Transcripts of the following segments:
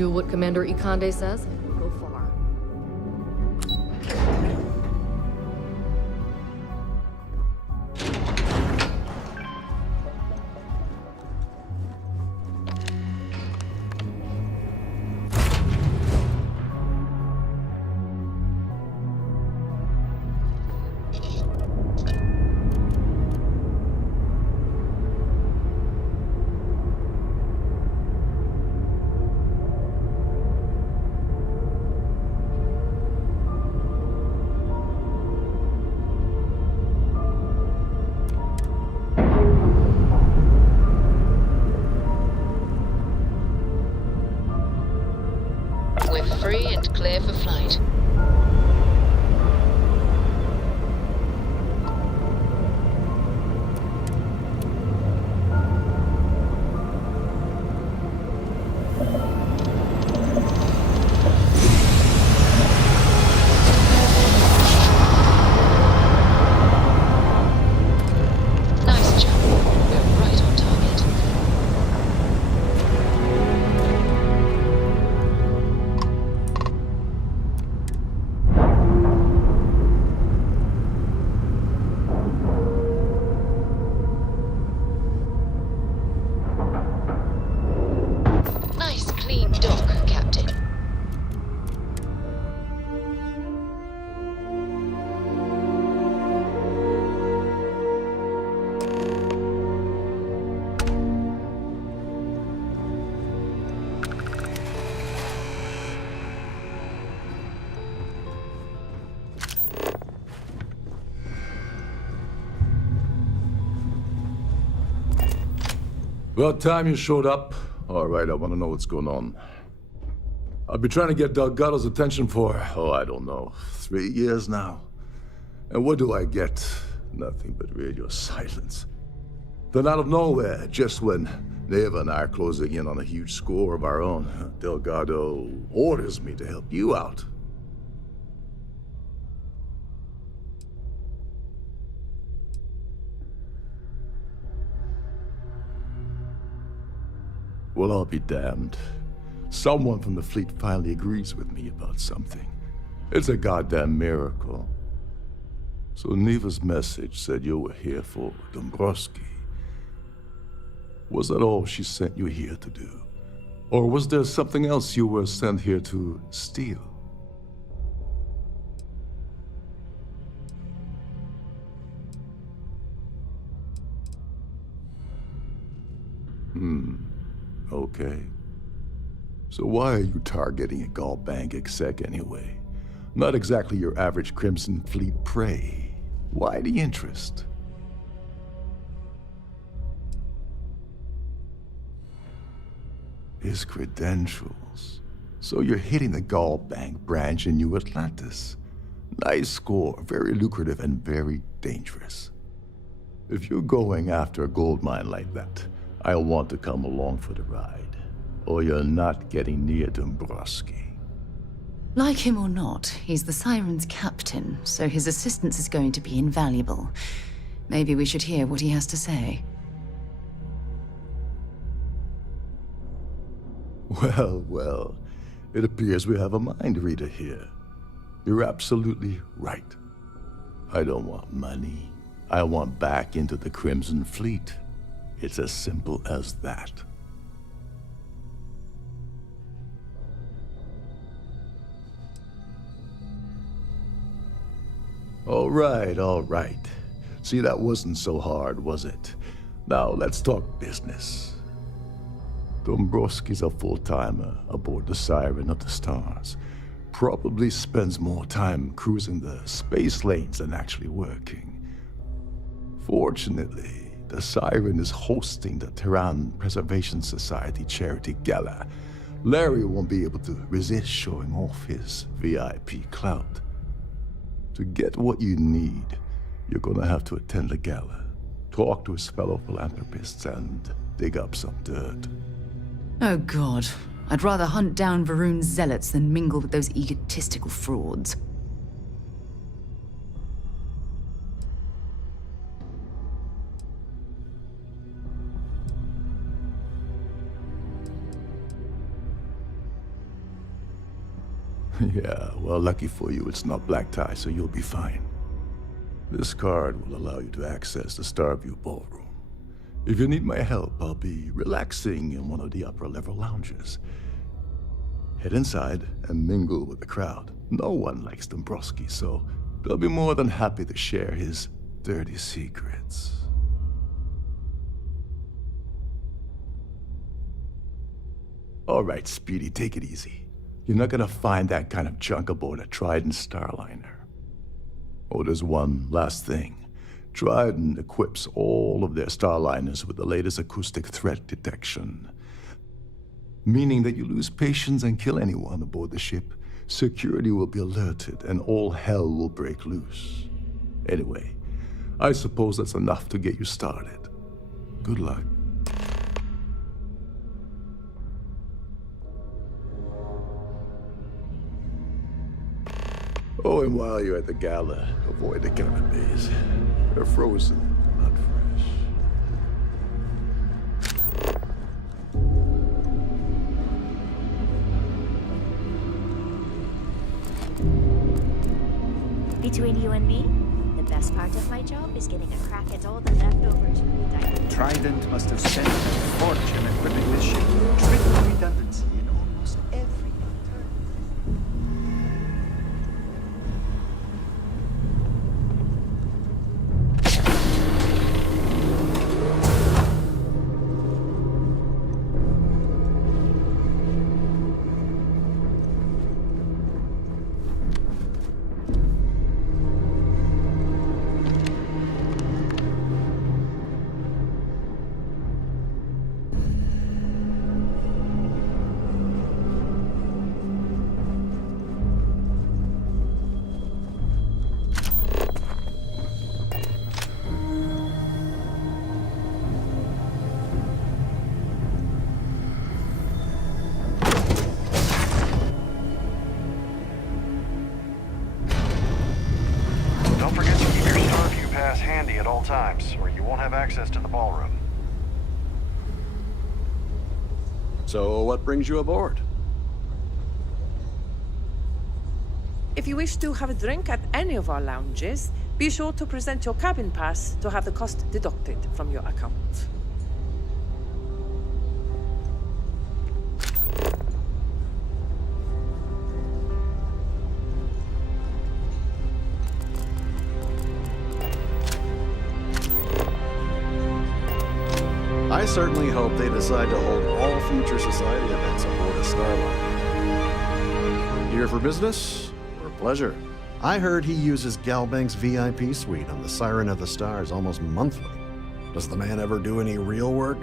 Do what Commander Ikande says, and you'll go far. We're free and clear for flight. Nice jump. We're right on target. Nice clean dock, Captain. About time you showed up. All right, I want to know what's going on. I've been trying to get Delgado's attention for, I don't know, 3 years now. And what do I get? Nothing but radio silence. Then out of nowhere, just when Neva and I are closing in on a huge score of our own, Delgado orders me to help you out. Well, I'll be damned. Someone from the fleet finally agrees with me about something. It's a goddamn miracle. So Neva's message said you were here for Dombrowski. Was that all she sent you here to do? Or was there something else you were sent here to steal? Okay. So why are you targeting a Gallbank exec anyway? Not exactly your average Crimson Fleet prey. Why the interest? His credentials. So you're hitting the Gallbank branch in New Atlantis. Nice score, very lucrative and very dangerous. If you're going after a gold mine like that, I'll want to come along for the ride, or you're not getting near Dombrowski. Like him or not, he's the Siren's captain, so his assistance is going to be invaluable. Maybe we should hear what he has to say. Well, it appears we have a mind reader here. You're absolutely right. I don't want money. I want back into the Crimson Fleet. It's as simple as that. All right. See, that wasn't so hard, was it? Now, let's talk business. Dombrowski's a full-timer aboard the Siren of the Stars. Probably spends more time cruising the space lanes than actually working. Fortunately, the Siren is hosting the Terran Preservation Society charity gala. Larry won't be able to resist showing off his VIP clout. To get what you need, you're gonna have to attend the gala, talk to his fellow philanthropists, and dig up some dirt. Oh God, I'd rather hunt down Varun's zealots than mingle with those egotistical frauds. Yeah, well, lucky for you, it's not black tie, so you'll be fine. This card will allow you to access the Starview Ballroom. If you need my help, I'll be relaxing in one of the upper-level lounges. Head inside and mingle with the crowd. No one likes Dombrowski, so they'll be more than happy to share his dirty secrets. All right, Speedy, take it easy. You're not gonna find that kind of junk aboard a Trident Starliner. Oh, there's one last thing. Trident equips all of their Starliners with the latest acoustic threat detection. Meaning that you lose patience and kill anyone aboard the ship, security will be alerted and all hell will break loose. Anyway, I suppose that's enough to get you started. Good luck. Oh, and while you're at the gala, avoid the canapes. They're frozen, not fresh. Between you and me, the best part of my job is getting a crack at all the leftover diamonds. Trident must have spent a fortune equipping this ship. Triple redundancy in almost every turn. Don't forget to keep your Starview pass handy at all times, or you won't have access to the ballroom. So, what brings you aboard? If you wish to have a drink at any of our lounges, be sure to present your cabin pass to have the cost deducted from your account. I certainly hope they decide to hold all future society events aboard a Starliner. Here for business or pleasure? I heard he uses Galbank's VIP suite on the Siren of the Stars almost monthly. Does the man ever do any real work?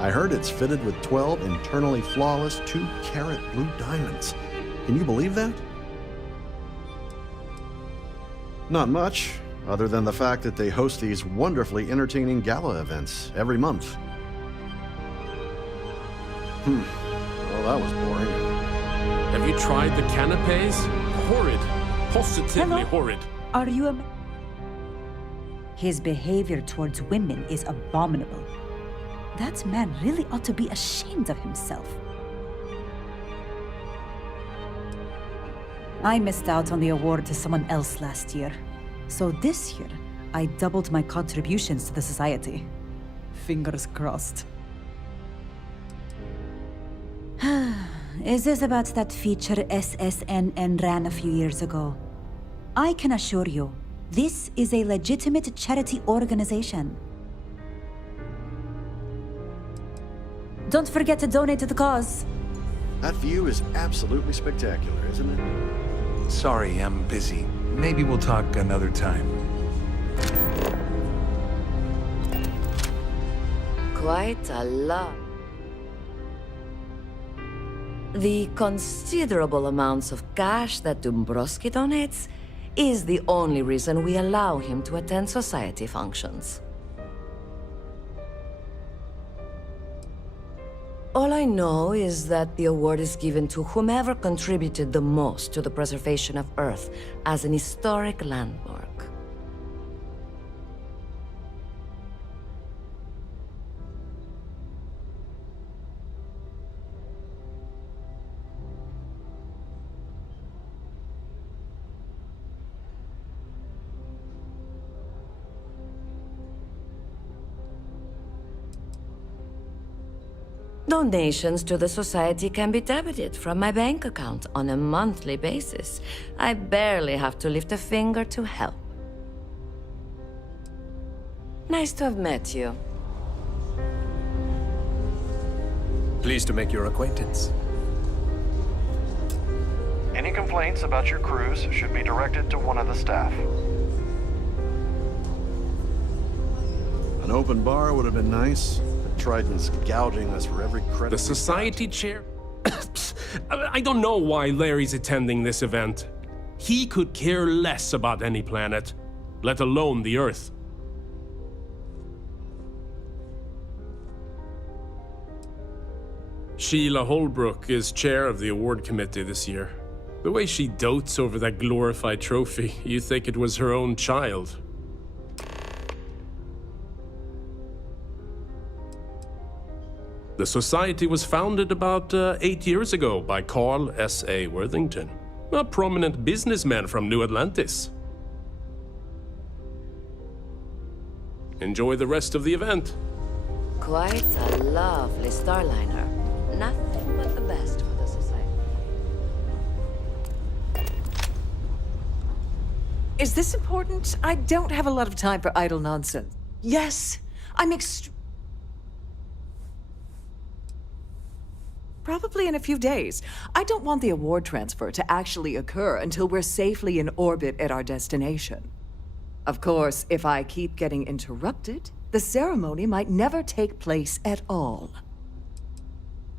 I heard it's fitted with 12 internally flawless 2-carat blue diamonds. Can you believe that? Not much, other than the fact that they host these wonderfully entertaining gala events every month. Well, that was boring. Have you tried the canapes? Horrid. Positively Hello? horrid. Are you a... His behavior towards women is abominable. That man really ought to be ashamed of himself. I missed out on the award to someone else last year. So this year, I doubled my contributions to the society. Fingers crossed. Is this about that feature SSNN ran a few years ago? I can assure you, this is a legitimate charity organization. Don't forget to donate to the cause. That view is absolutely spectacular, isn't it? Sorry, I'm busy. Maybe we'll talk another time. Quite a lot. The considerable amounts of cash that Dombrowski donates is the only reason we allow him to attend society functions. All I know is that the award is given to whomever contributed the most to the preservation of Earth as an historic landmark. Donations to the Society can be debited from my bank account on a monthly basis. I barely have to lift a finger to help. Nice to have met you. Pleased to make your acquaintance. Any complaints about your cruise should be directed to one of the staff. An open bar would have been nice. But Trident's gouging us for every credit. The Society chair? I don't know why Larry's attending this event. He could care less about any planet, let alone the Earth. Sheila Holbrook is chair of the award committee this year. The way she dotes over that glorified trophy, you'd think it was her own child. The Society was founded about 8 years ago by Carl S.A. Worthington, a prominent businessman from New Atlantis. Enjoy the rest of the event. Quite a lovely starliner. Nothing but the best for the Society. Is this important? I don't have a lot of time for idle nonsense. Yes, I'm probably in a few days. I don't want the award transfer to actually occur until we're safely in orbit at our destination. Of course, if I keep getting interrupted, the ceremony might never take place at all.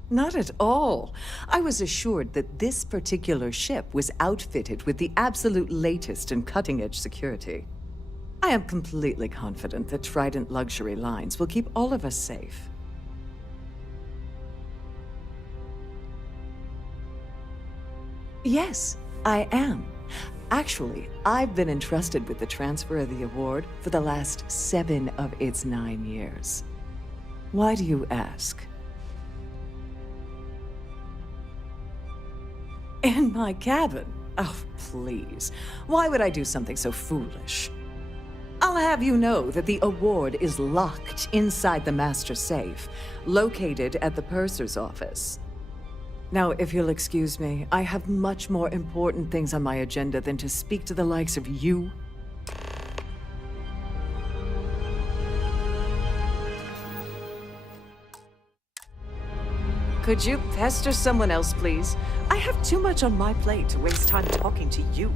Not at all. I was assured that this particular ship was outfitted with the absolute latest and cutting-edge security. I am completely confident that Trident Luxury Lines will keep all of us safe. Yes, I am. Actually, I've been entrusted with the transfer of the award for the last 7 of its 9 years. Why do you ask? In my cabin? Oh, please. Why would I do something so foolish? I'll have you know that the award is locked inside the master safe, located at the purser's office. Now, if you'll excuse me, I have much more important things on my agenda than to speak to the likes of you. Could you pester someone else, please? I have too much on my plate to waste time talking to you.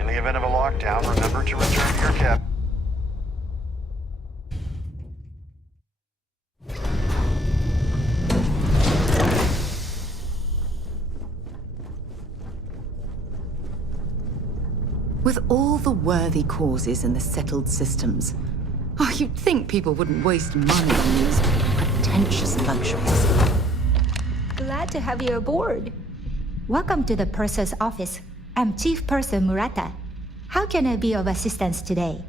In the event of a lockdown, remember to return to your cabin. With all the worthy causes in the settled systems, you'd think people wouldn't waste money on these pretentious luxuries. Glad to have you aboard. Welcome to the purser's office. I'm Chief Purser Murata. How can I be of assistance today?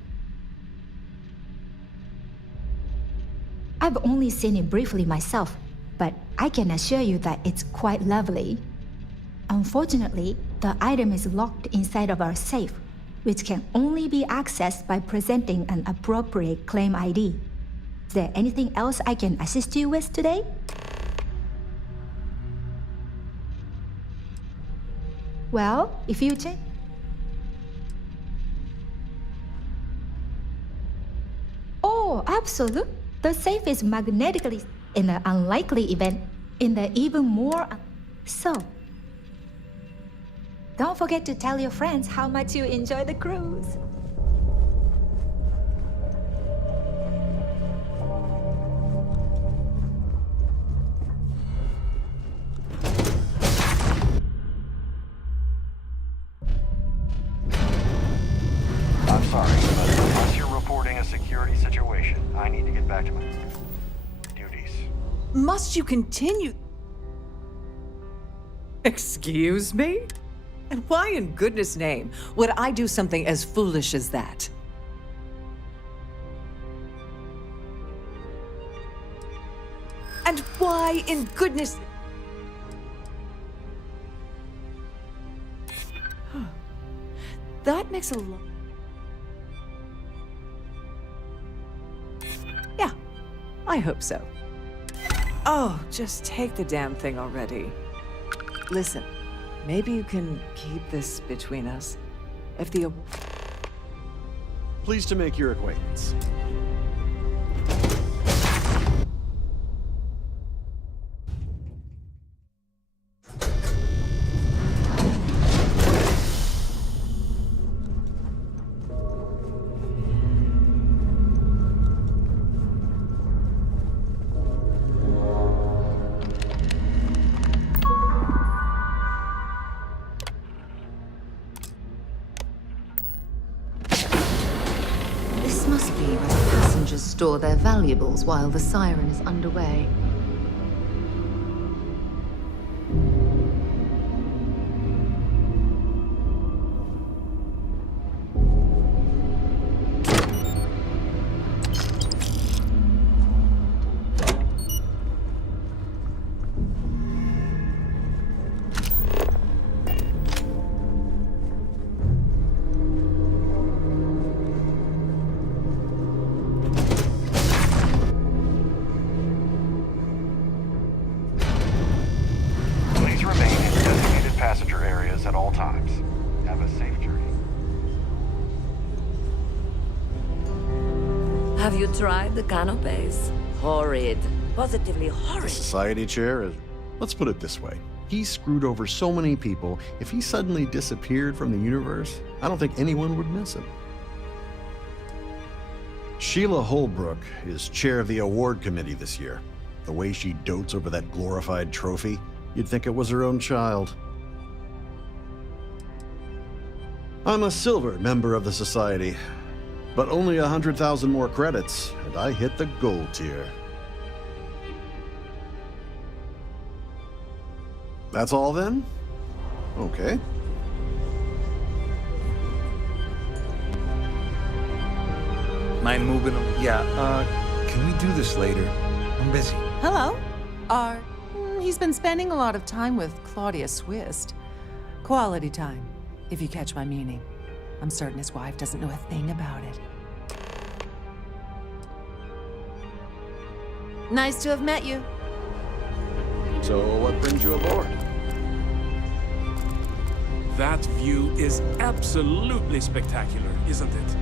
I've only seen it briefly myself, but I can assure you that it's quite lovely. Unfortunately, the item is locked inside of our safe, which can only be accessed by presenting an appropriate claim ID. Is there anything else I can assist you with today? Well, if you check... Oh, absolutely. The safe is magnetically in an unlikely event, in the even more... So, don't forget to tell your friends how much you enjoy the cruise. I'm sorry, but unless you're reporting a security situation, I need to get back to my duties. Must you continue? Excuse me? And why in goodness name would I do something as foolish as that? And why in goodness... That makes a lot... Yeah, I hope so. Oh, just take the damn thing already. Listen, maybe you can keep this between us. If the... Pleased to make your acquaintance. This must be where the passengers store their valuables while the siren is underway. Please remain in designated passenger areas at all times. Have a safe journey. Have you tried the canopies? Horrid. Positively The horrid. society chair is... Let's put it this way. He screwed over so many people, if he suddenly disappeared from the universe, I don't think anyone would miss him. Sheila Holbrook is chair of the award committee this year. The way she dotes over that glorified trophy, you'd think it was her own child. I'm a silver member of the society, but only 100,000 more credits, and I hit the gold tier. That's all then? Okay. Mind moving them? Yeah, can we do this later? I'm busy. Hello. He's been spending a lot of time with Claudia Swist. Quality time, if you catch my meaning. I'm certain his wife doesn't know a thing about it. Nice to have met you. So what brings you aboard? That view is absolutely spectacular, isn't it?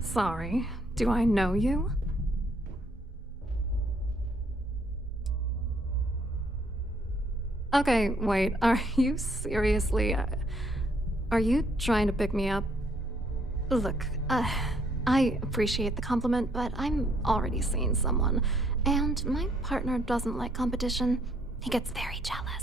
Sorry, do I know you? Okay, wait, are you seriously... are you trying to pick me up? Look, I appreciate the compliment, but I'm already seeing someone, and my partner doesn't like competition. He gets very jealous.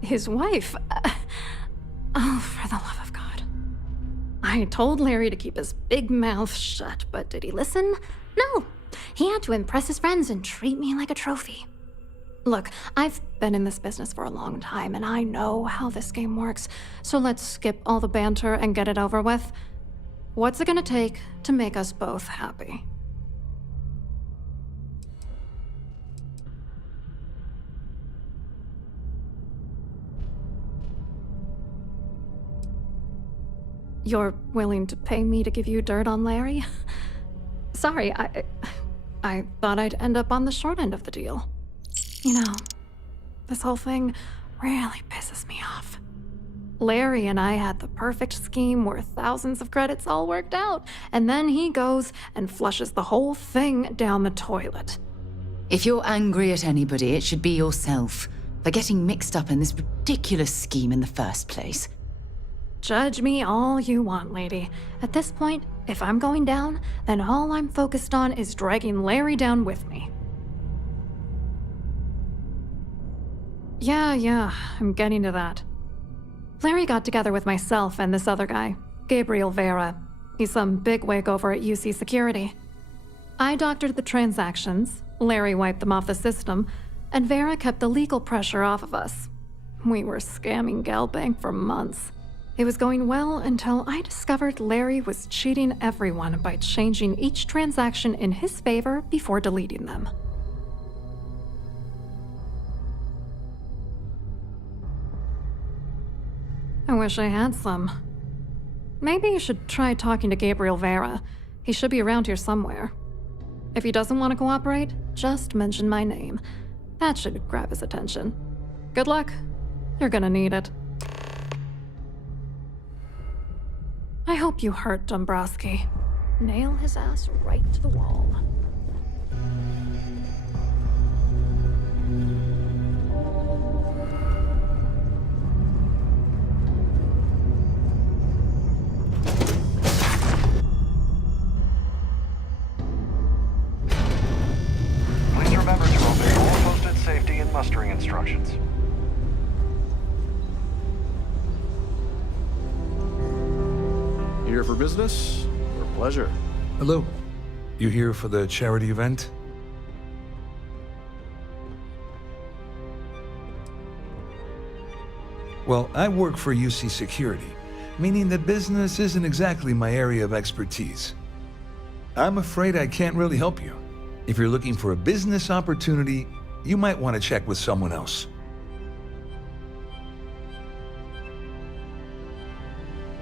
His wife? Oh, for the love of God. I told Larry to keep his big mouth shut, but did he listen? No. He had to impress his friends and treat me like a trophy. Look, I've been in this business for a long time, and I know how this game works, so let's skip all the banter and get it over with. What's it gonna take to make us both happy? You're willing to pay me to give you dirt on Larry? Sorry, I thought I'd end up on the short end of the deal. You know, this whole thing really pisses me off. Larry and I had the perfect scheme where thousands of credits all worked out, and then he goes and flushes the whole thing down the toilet. If you're angry at anybody, it should be yourself for getting mixed up in this ridiculous scheme in the first place. Judge me all you want, lady. At this point, if I'm going down, then all I'm focused on is dragging Larry down with me. Yeah, I'm getting to that. Larry got together with myself and this other guy, Gabriel Vera. He's some bigwig over at UC Security. I doctored the transactions, Larry wiped them off the system, and Vera kept the legal pressure off of us. We were scamming Galbank for months. It was going well until I discovered Larry was cheating everyone by changing each transaction in his favor before deleting them. I wish I had some. Maybe you should try talking to Gabriel Vera. He should be around here somewhere. If he doesn't want to cooperate, just mention my name. That should grab his attention. Good luck. You're gonna need it. I hope you hurt Dombrowski. Nail his ass right to the wall. Please remember to obey all posted safety and mustering instructions. Here for business or pleasure? Hello. You here for the charity event? Well, I work for UC Security, meaning that business isn't exactly my area of expertise. I'm afraid I can't really help you. If you're looking for a business opportunity, you might want to check with someone else.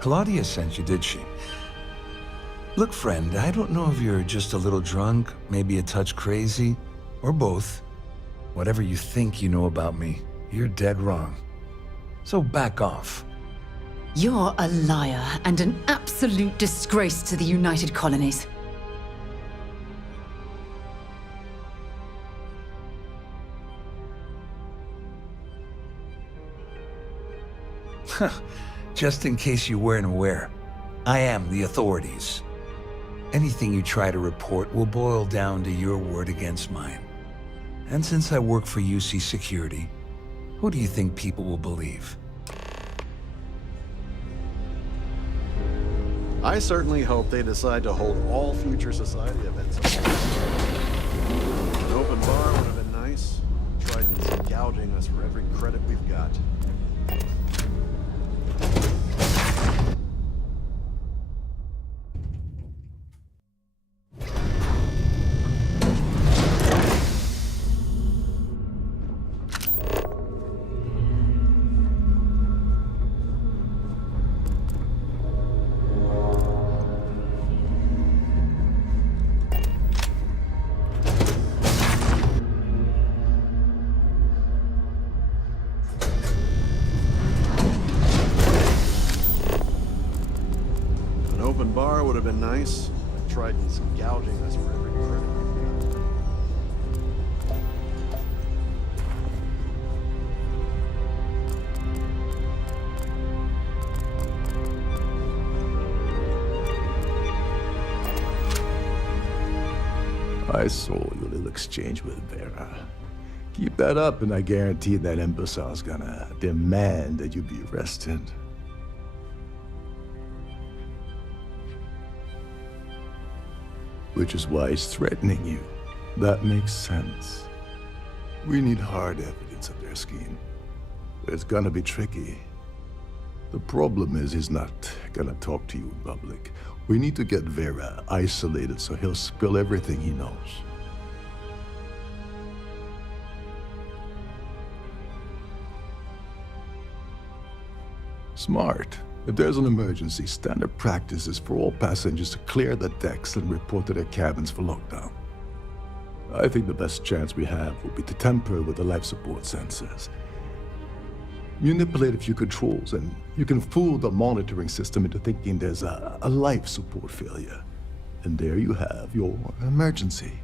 Claudia sent you, did she? Look, friend, I don't know if you're just a little drunk, maybe a touch crazy, or both. Whatever you think you know about me, you're dead wrong. So back off. You're a liar and an absolute disgrace to the United Colonies. Just in case you weren't aware, I am the authorities. Anything you try to report will boil down to your word against mine. And since I work for UC Security, who do you think people will believe? I certainly hope they decide to hold all future society events. An open bar would have been nice. Triton's gouging us for every credit we've got. Bar would have been nice. Triton's gouging us for every credit we've got. I saw your little exchange with Vera. Keep that up and I guarantee that imbecile's gonna demand that you be arrested. Which is why he's threatening you. That makes sense. We need hard evidence of their scheme. It's gonna be tricky. The problem is he's not gonna talk to you in public. We need to get Vera isolated so he'll spill everything he knows. Smart. If there's an emergency, standard practice is for all passengers to clear the decks and report to their cabins for lockdown. I think the best chance we have would be to tamper with the life support sensors. Manipulate a few controls and you can fool the monitoring system into thinking there's a life support failure. And there you have your emergency.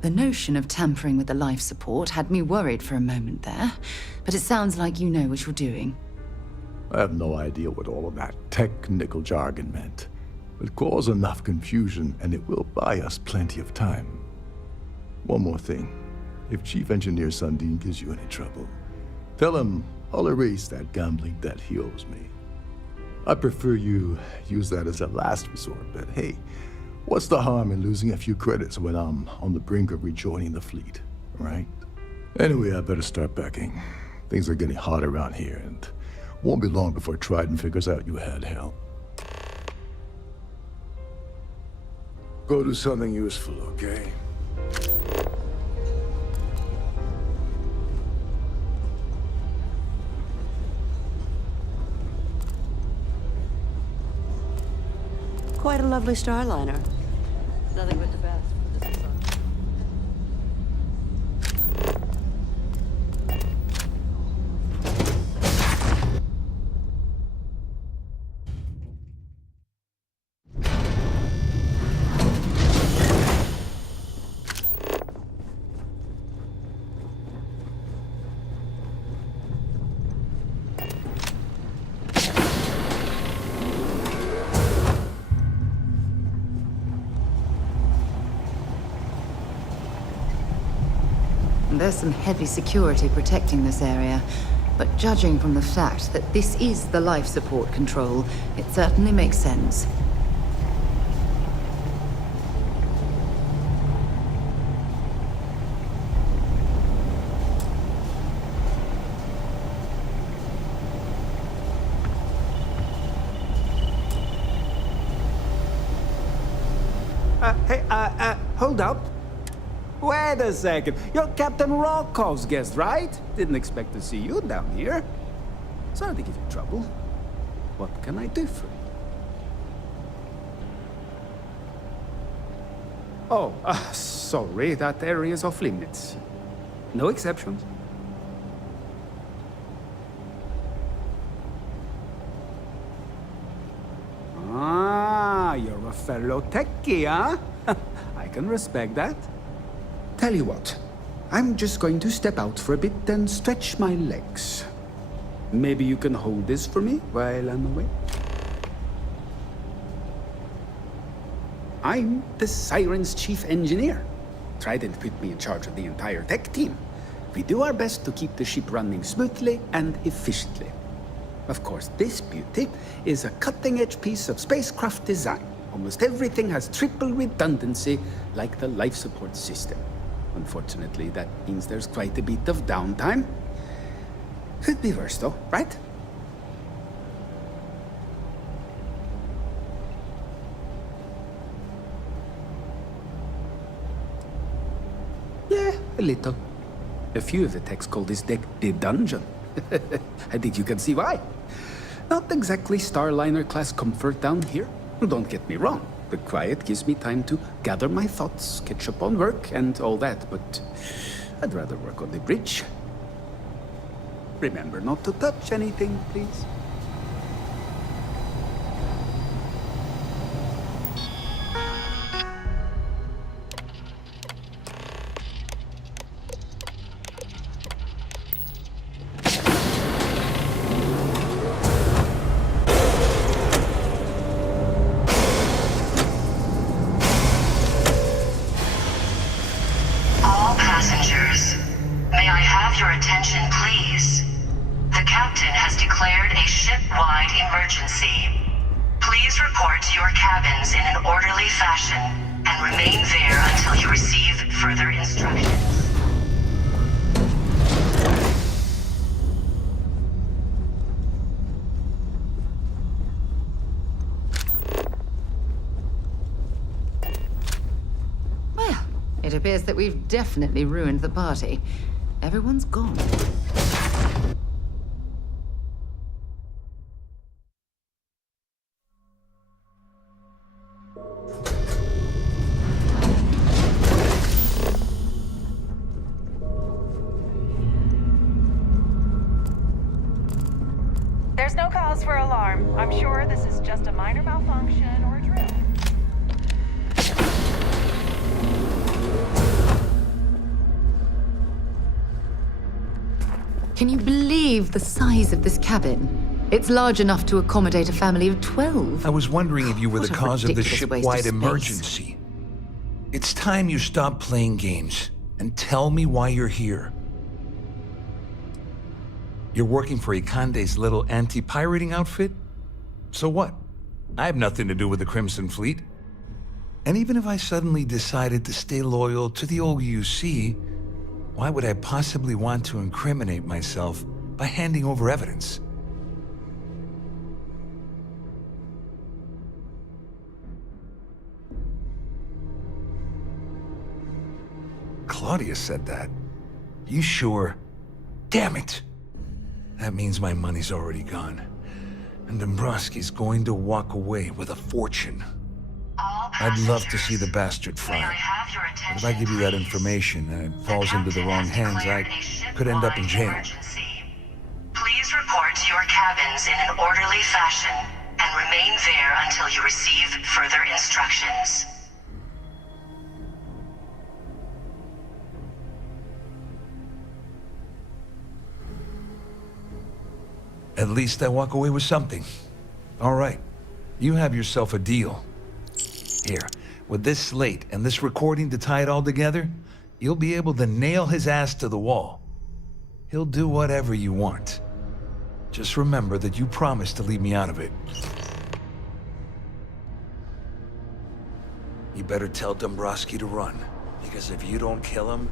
The notion of tampering with the life support had me worried for a moment there, but it sounds like you know what you're doing. I have no idea what all of that technical jargon meant, but cause enough confusion and it will buy us plenty of time. One more thing. if Chief Engineer Sundin gives you any trouble, tell him I'll erase that gambling debt he owes me. I prefer you use that as a last resort, but hey, what's the harm in losing a few credits when I'm on the brink of rejoining the fleet, right? Anyway, I better start packing. Things are getting hot around here, and won't be long before Trident figures out you had help. Go do something useful, okay? Quite a lovely starliner. Nothing but the best for this design. There's some heavy security protecting this area, but judging from the fact that this is the life support control, it certainly makes sense. Hold up. Wait a second. You're Captain Rocco's guest, right? Didn't expect to see you down here. Sorry to give you trouble. What can I do for you? Oh, sorry. That area is off limits. No exceptions. Ah, you're a fellow techie, huh? I can respect that. Tell you what, I'm just going to step out for a bit and stretch my legs. Maybe you can hold this for me while I'm away? I'm the Siren's chief engineer. Trident put me in charge of the entire tech team. We do our best to keep the ship running smoothly and efficiently. Of course, this beauty is a cutting-edge piece of spacecraft design. Almost everything has triple redundancy, like the life support system. Unfortunately, that means there's quite a bit of downtime. Could be worse, though, right? Yeah, a little. A few of the techs call this deck the dungeon. I think you can see why. Not exactly Starliner-class comfort down here. Don't get me wrong. The quiet gives me time to gather my thoughts, catch up on work, and all that, but I'd rather work on the bridge. Remember not to touch anything, please. It appears that we've definitely ruined the party. Everyone's gone. There's no cause for alarm. I'm sure this is just a minor malfunction or a drill. Can you believe the size of this cabin? It's large enough to accommodate a family of 12. I was wondering if you were What the a cause of the ridiculous waste of ship-wide space. emergency. It's time you stopped playing games. and tell me why you're here. You're working for Ikande's little anti-pirating outfit? So what? I have nothing to do with the Crimson Fleet. And even if I suddenly decided to stay loyal to the old UC, why would I possibly want to incriminate myself by handing over evidence? Claudia said that. You sure? Damn it! That means my money's already gone. And Dombrowski's going to walk away with a fortune. I'd love to see the bastard fry. But if I give you that information and it falls into the wrong hands, I could end up in jail. Please report to your cabins in an orderly fashion and remain there until you receive further instructions. At least I walk away with something. All right, you have yourself a deal. Here, with this slate and this recording to tie it all together, you'll be able to nail his ass to the wall. He'll do whatever you want. Just remember that you promised to leave me out of it. You better tell Dombrowski to run, because if you don't kill him,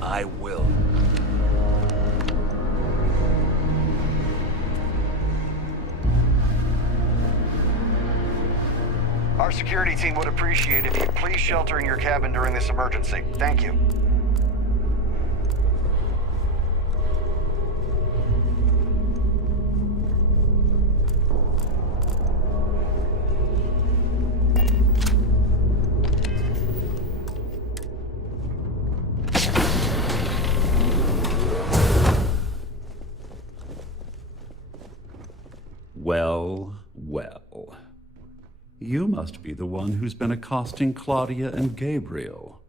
I will. Our security team would appreciate if you please shelter in your cabin during this emergency. Thank you. Well, well. You must be the one who's been accosting Claudia and Gabriel.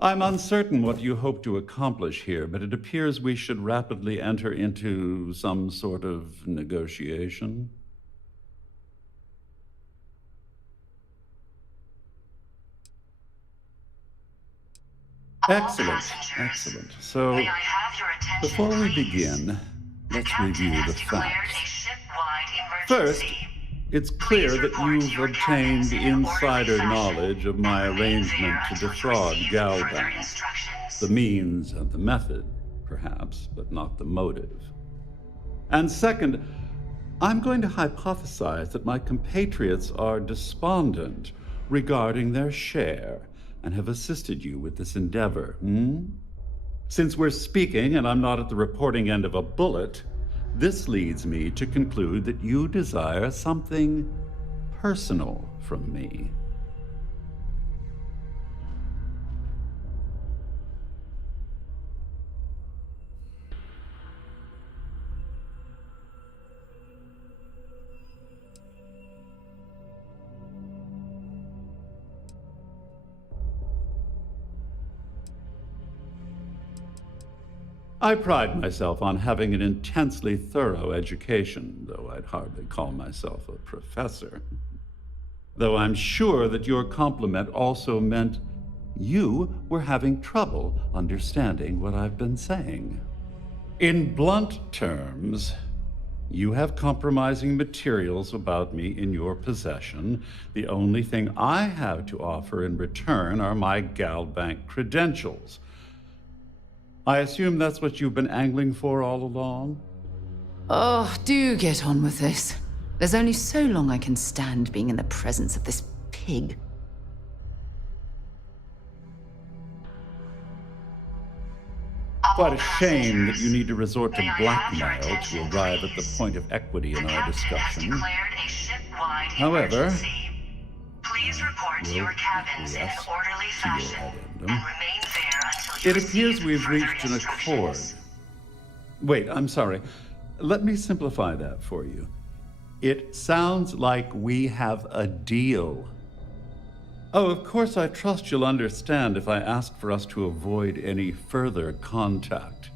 I'm uncertain what you hope to accomplish here, but it appears we should rapidly enter into some sort of negotiation. Excellent, excellent. So, before we begin, let's review the facts. First, it's clear that you've obtained insider knowledge of my arrangement to defraud Galbank. The means and the method, perhaps, but not the motive. And second, I'm going to hypothesize that my compatriots are despondent regarding their share and have assisted you with this endeavor. Since we're speaking and I'm not at the reporting end of a bullet, this leads me to conclude that you desire something personal from me. I pride myself on having an intensely thorough education, though I'd hardly call myself a professor. Though I'm sure that your compliment also meant you were having trouble understanding what I've been saying. In blunt terms, you have compromising materials about me in your possession. The only thing I have to offer in return are my Galbank credentials. I assume that's what you've been angling for all along? Oh, do get on with this. There's only so long I can stand being in the presence of this pig. Quite a shame that you need to resort to blackmail to arrive at the point of equity in our discussion. However, please report to your cabins in an orderly fashion and remain there until you it appears we've reached an accord. Wait, I'm sorry. Let me simplify that for you. It sounds like we have a deal. Oh, of course, I trust you'll understand if I ask for us to avoid any further contact.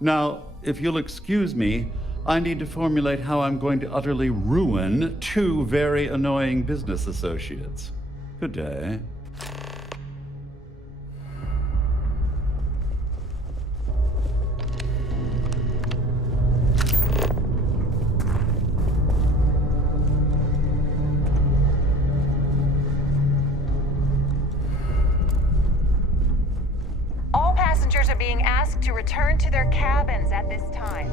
Now, if you'll excuse me, I need to formulate how I'm going to utterly ruin two very annoying business associates. Good day. passengers are being asked to return to their cabins at this time.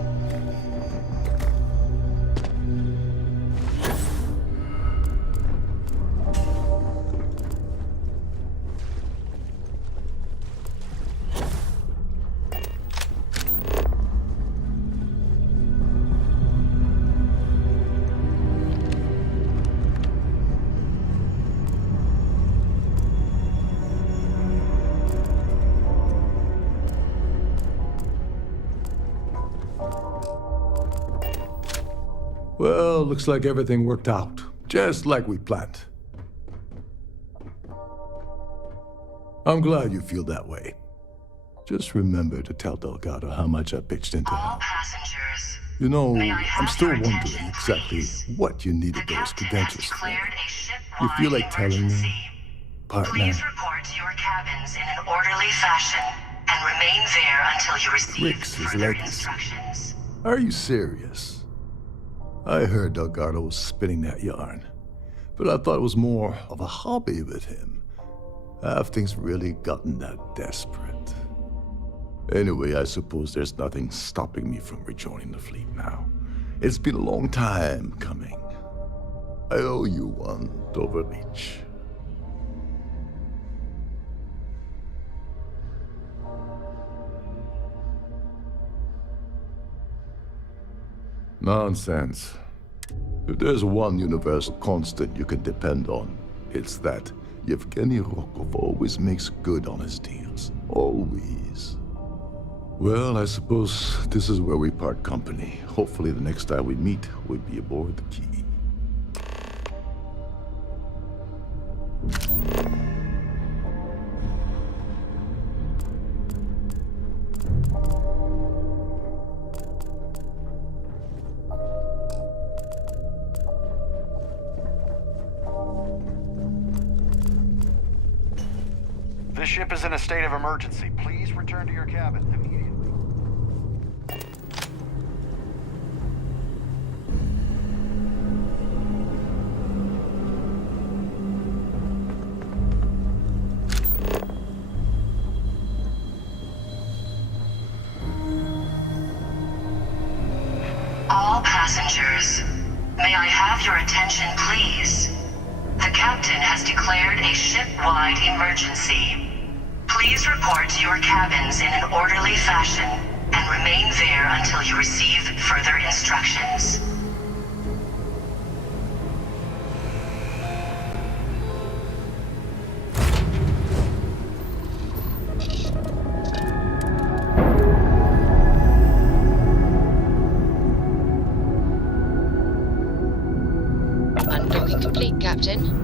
Well, looks like everything worked out, just like we planned. I'm glad you feel that way. Just remember to tell Delgado how much I pitched into her. Passengers. You know, May I I'm have still your wondering attention, exactly what you needed those credentials for. You Ship-wide feel like telling me, partner? Please report to your cabins in an orderly fashion and remain there until you receive Rick's his further legacy. instructions. Are you serious? I heard Delgado was spinning that yarn, but I thought it was more of a hobby with him. Have things really gotten that desperate? Anyway, I suppose there's nothing stopping me from rejoining the fleet now. It's been a long time coming. I owe you one, Overreach. Nonsense. If there's one universal constant you can depend on, it's that Yevgeny Rokov always makes good on his deals. Always. Well, I suppose this is where we part company. Hopefully the next time we meet, we'll be aboard the Key. This ship is in a state of emergency. Please return to your cabin immediately. All passengers, may I have your attention, please? The captain has declared a ship-wide emergency. Please report to your cabins in an orderly fashion and remain there until you receive further instructions. Undocking complete, Captain.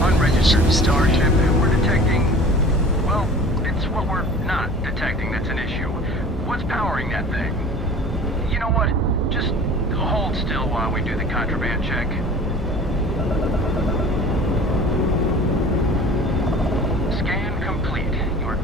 Unregistered starship. We're detecting... Well, it's what we're not detecting that's an issue. What's powering that thing? You know what? Just hold still while we do the contraband check. Scan complete. You're...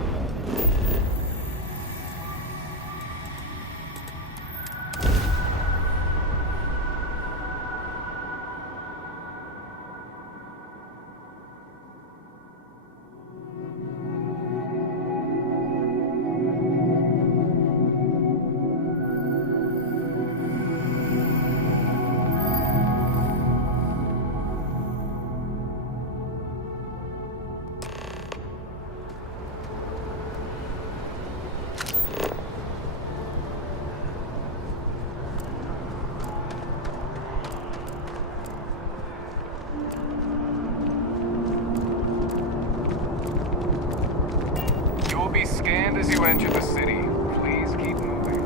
You will be scanned as you enter the city. Please keep moving.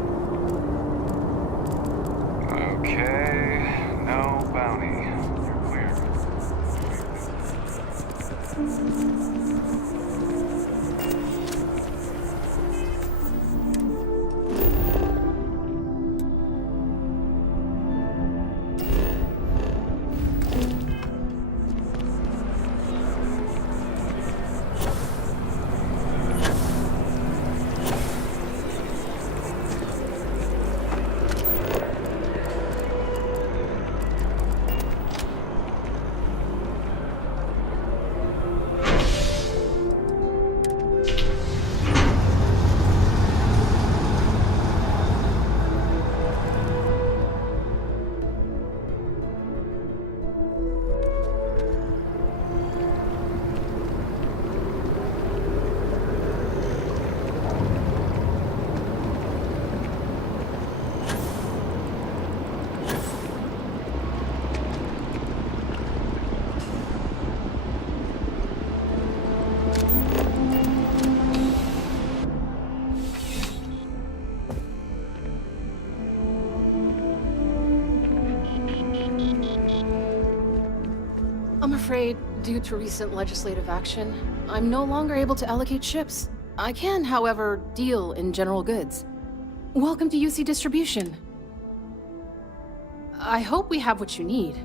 Okay, no bounty. You're clear. afraid, due to recent legislative action, I'm no longer able to allocate ships. I can, however, deal in general goods. Welcome to UC Distribution. I hope we have what you need.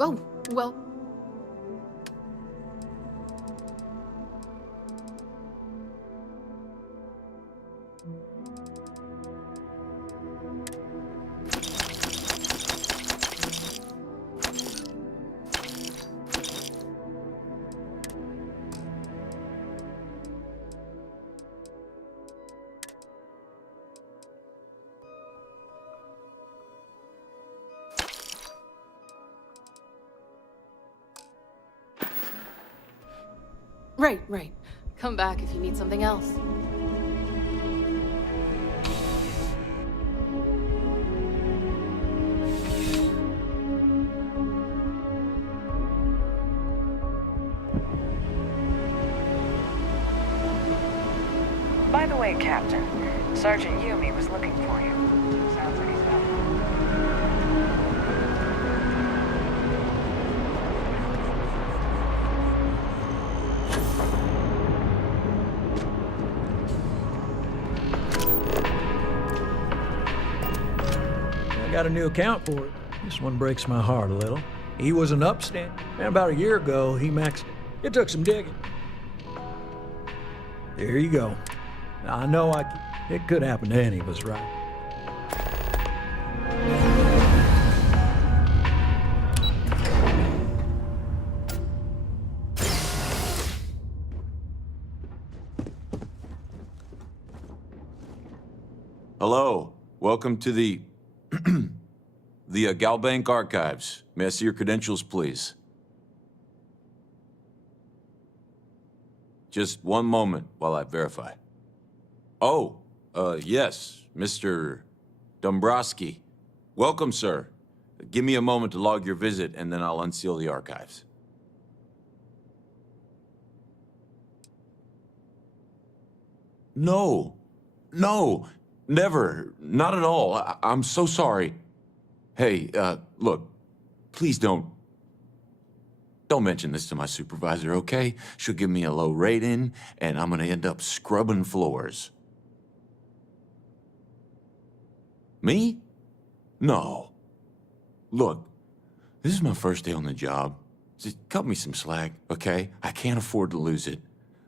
Oh, well... Right. Come back if you need something else. By the way, Captain, Sergeant Yumi was looking for you. Sounds like he's out. I got a new account for it. This one breaks my heart a little. He was an upstand, and about a year ago, he maxed it. It took some digging. There you go. I know it could happen to any of us, right? Hello. Welcome to the Galbank Archives. May I see your credentials, please? Just one moment while I verify. Oh, yes, Mr. Dombrowski. Welcome, sir. Give me a moment to log your visit, and then I'll unseal the archives. No, never, not at all. I'm so sorry. Hey, look, please don't mention this to my supervisor, okay? She'll give me a low rating, and I'm gonna end up scrubbing floors. Me? No. Look, this is my first day on the job. Just cut me some slack, okay? I can't afford to lose it.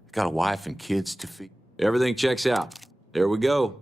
I got a wife and kids to feed. Everything checks out. There we go.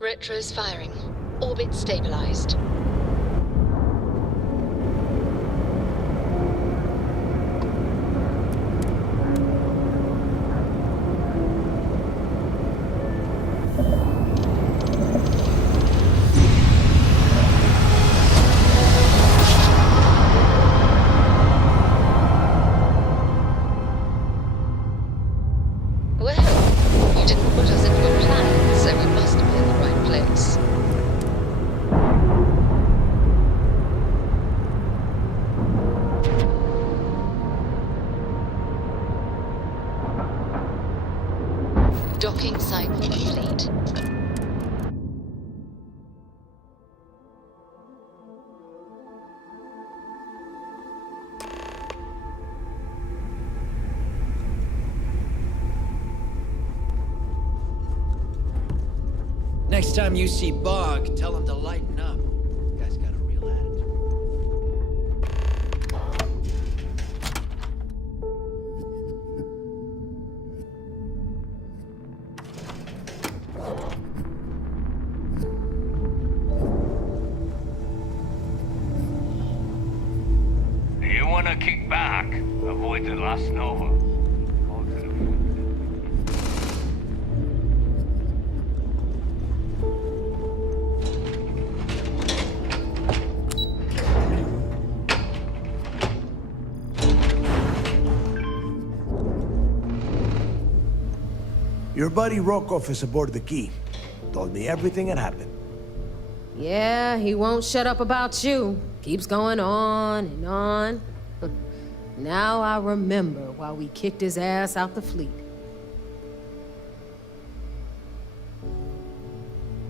Retro's firing. Orbit stabilized. Docking cycle complete. Next time you see Bog, tell him to lighten up. Guy's got a real attitude. You wanna kick back? Avoid the last Nova. Your buddy Rokov is aboard the Key. Told me everything that happened. Yeah, he won't shut up about you. Keeps going on and on. Now I remember why we kicked his ass out the fleet.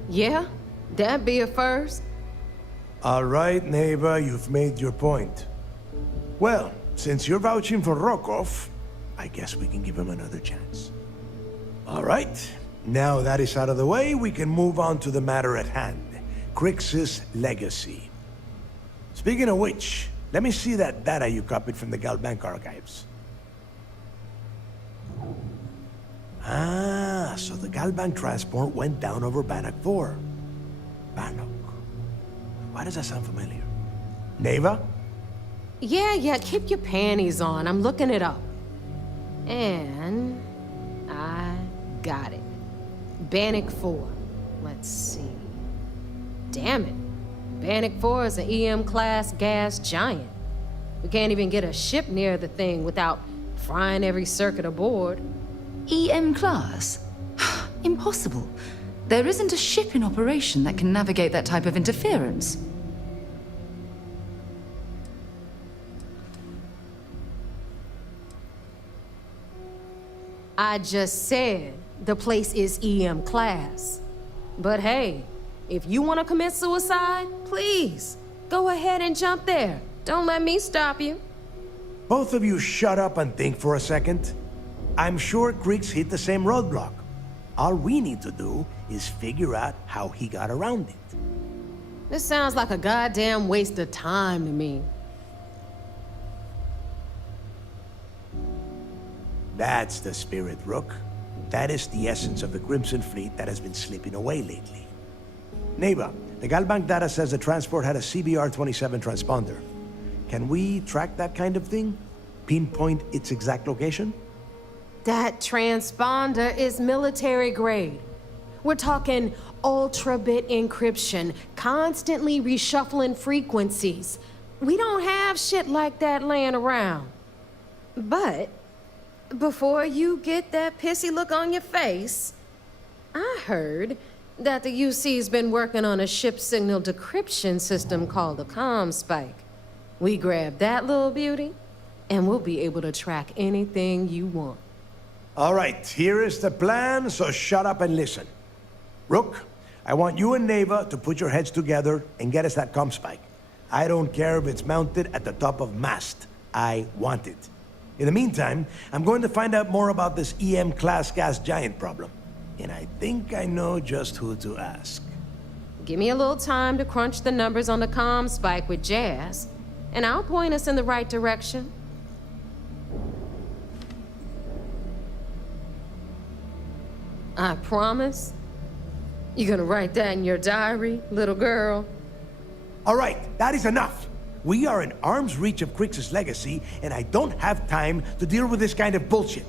Yeah, that'd be a first. All right, Neva, you've made your point. Well, since you're vouching for Rokov, I guess we can give him another chance. All right, now that is out of the way, we can move on to the matter at hand. Crix's legacy. Speaking of which, let me see that data you copied from the Galbank archives. Ah, so the Galbank transport went down over Bannock 4. Bannock. Why does that sound familiar? Neva? Yeah, keep your panties on. I'm looking it up. And I got it. Bannock 4. Let's see. Damn it. Bannock 4 is an EM-class gas giant. We can't even get a ship near the thing without frying every circuit aboard. EM-class? Impossible. There isn't a ship in operation that can navigate that type of interference. I just said the place is EM-class. But hey, if you want to commit suicide, please, go ahead and jump there. Don't let me stop you. Both of you shut up and think for a second. I'm sure Griggs hit the same roadblock. All we need to do is figure out how he got around it. This sounds like a goddamn waste of time to me. That's the spirit, Rook. That is the essence of the Crimson Fleet that has been slipping away lately. Neva, the Galbank data says the transport had a CBR-27 transponder. Can we track that kind of thing? Pinpoint its exact location? That transponder is military grade. We're talking ultra-bit encryption, constantly reshuffling frequencies. We don't have shit like that laying around. But before you get that pissy look on your face, I heard that the UC's been working on a ship signal decryption system called a comm spike. We grab that little beauty, and we'll be able to track anything you want. All right, here is the plan, so shut up and listen. Rook, I want you and Neva to put your heads together and get us that comm spike. I don't care if it's mounted at the top of mast. I want it. In the meantime, I'm going to find out more about this EM-class gas giant problem. And I think I know just who to ask. Give me a little time to crunch the numbers on the comm spike with Jazz, and I'll point us in the right direction. I promise, You gonna write that in your diary, little girl? All right, that is enough. We are in arm's reach of Crix's legacy, and I don't have time to deal with this kind of bullshit.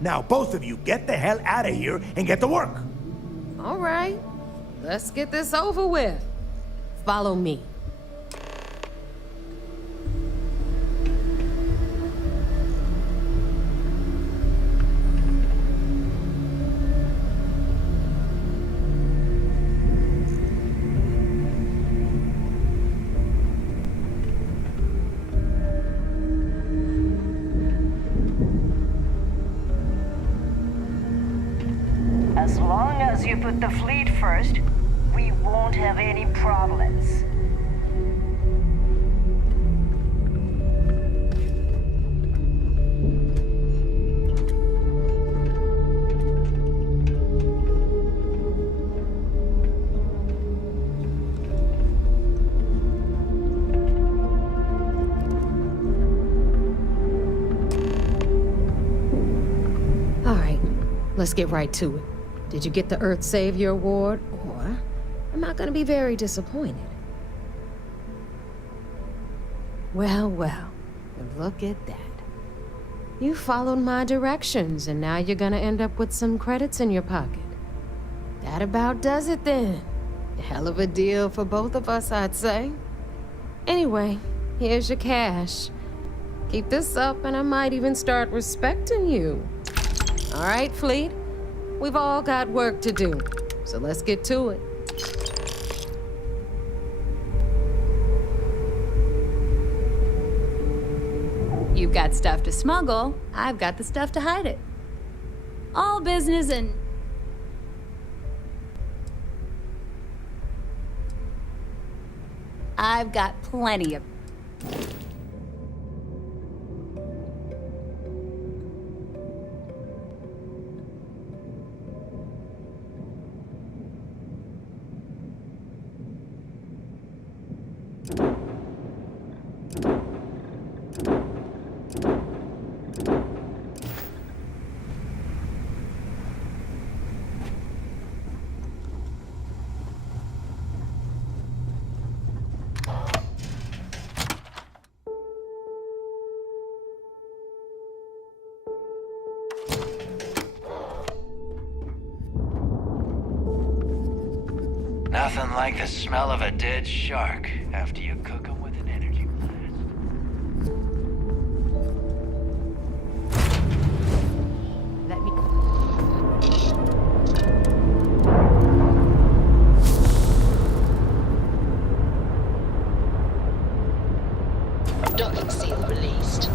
Now, both of you, get the hell out of here and get to work. All right, let's get this over with. Follow me. As long as you put the fleet first, we won't have any problems. All right, let's get right to it. Did you get the Earth Savior Award, or am I gonna be very disappointed? Well, look at that. You followed my directions, and now you're gonna end up with some credits in your pocket. That about does it then. Hell of a deal for both of us, I'd say. Anyway, here's your cash. Keep this up, and I might even start respecting you. All right, Fleet? We've all got work to do, so let's get to it. You've got stuff to smuggle, I've got the stuff to hide it. All business and... I've got plenty of... Nothing like the smell of a dead shark after you cook them with an energy blast. Let me... Docking seal released.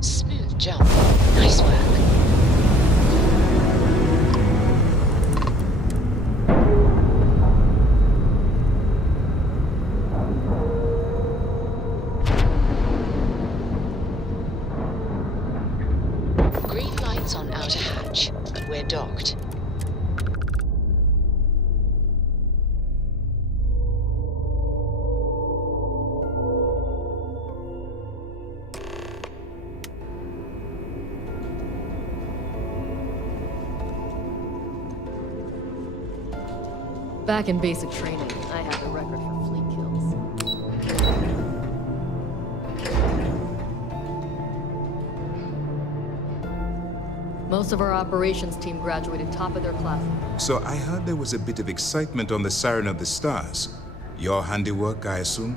Smooth jump. Nice work. Green lights on outer hatch. We're docked. Back in basic training, I had the record for fleet kills. Most of our operations team graduated top of their class. So I heard there was a bit of excitement on the Siren of the Stars. Your handiwork, I assume?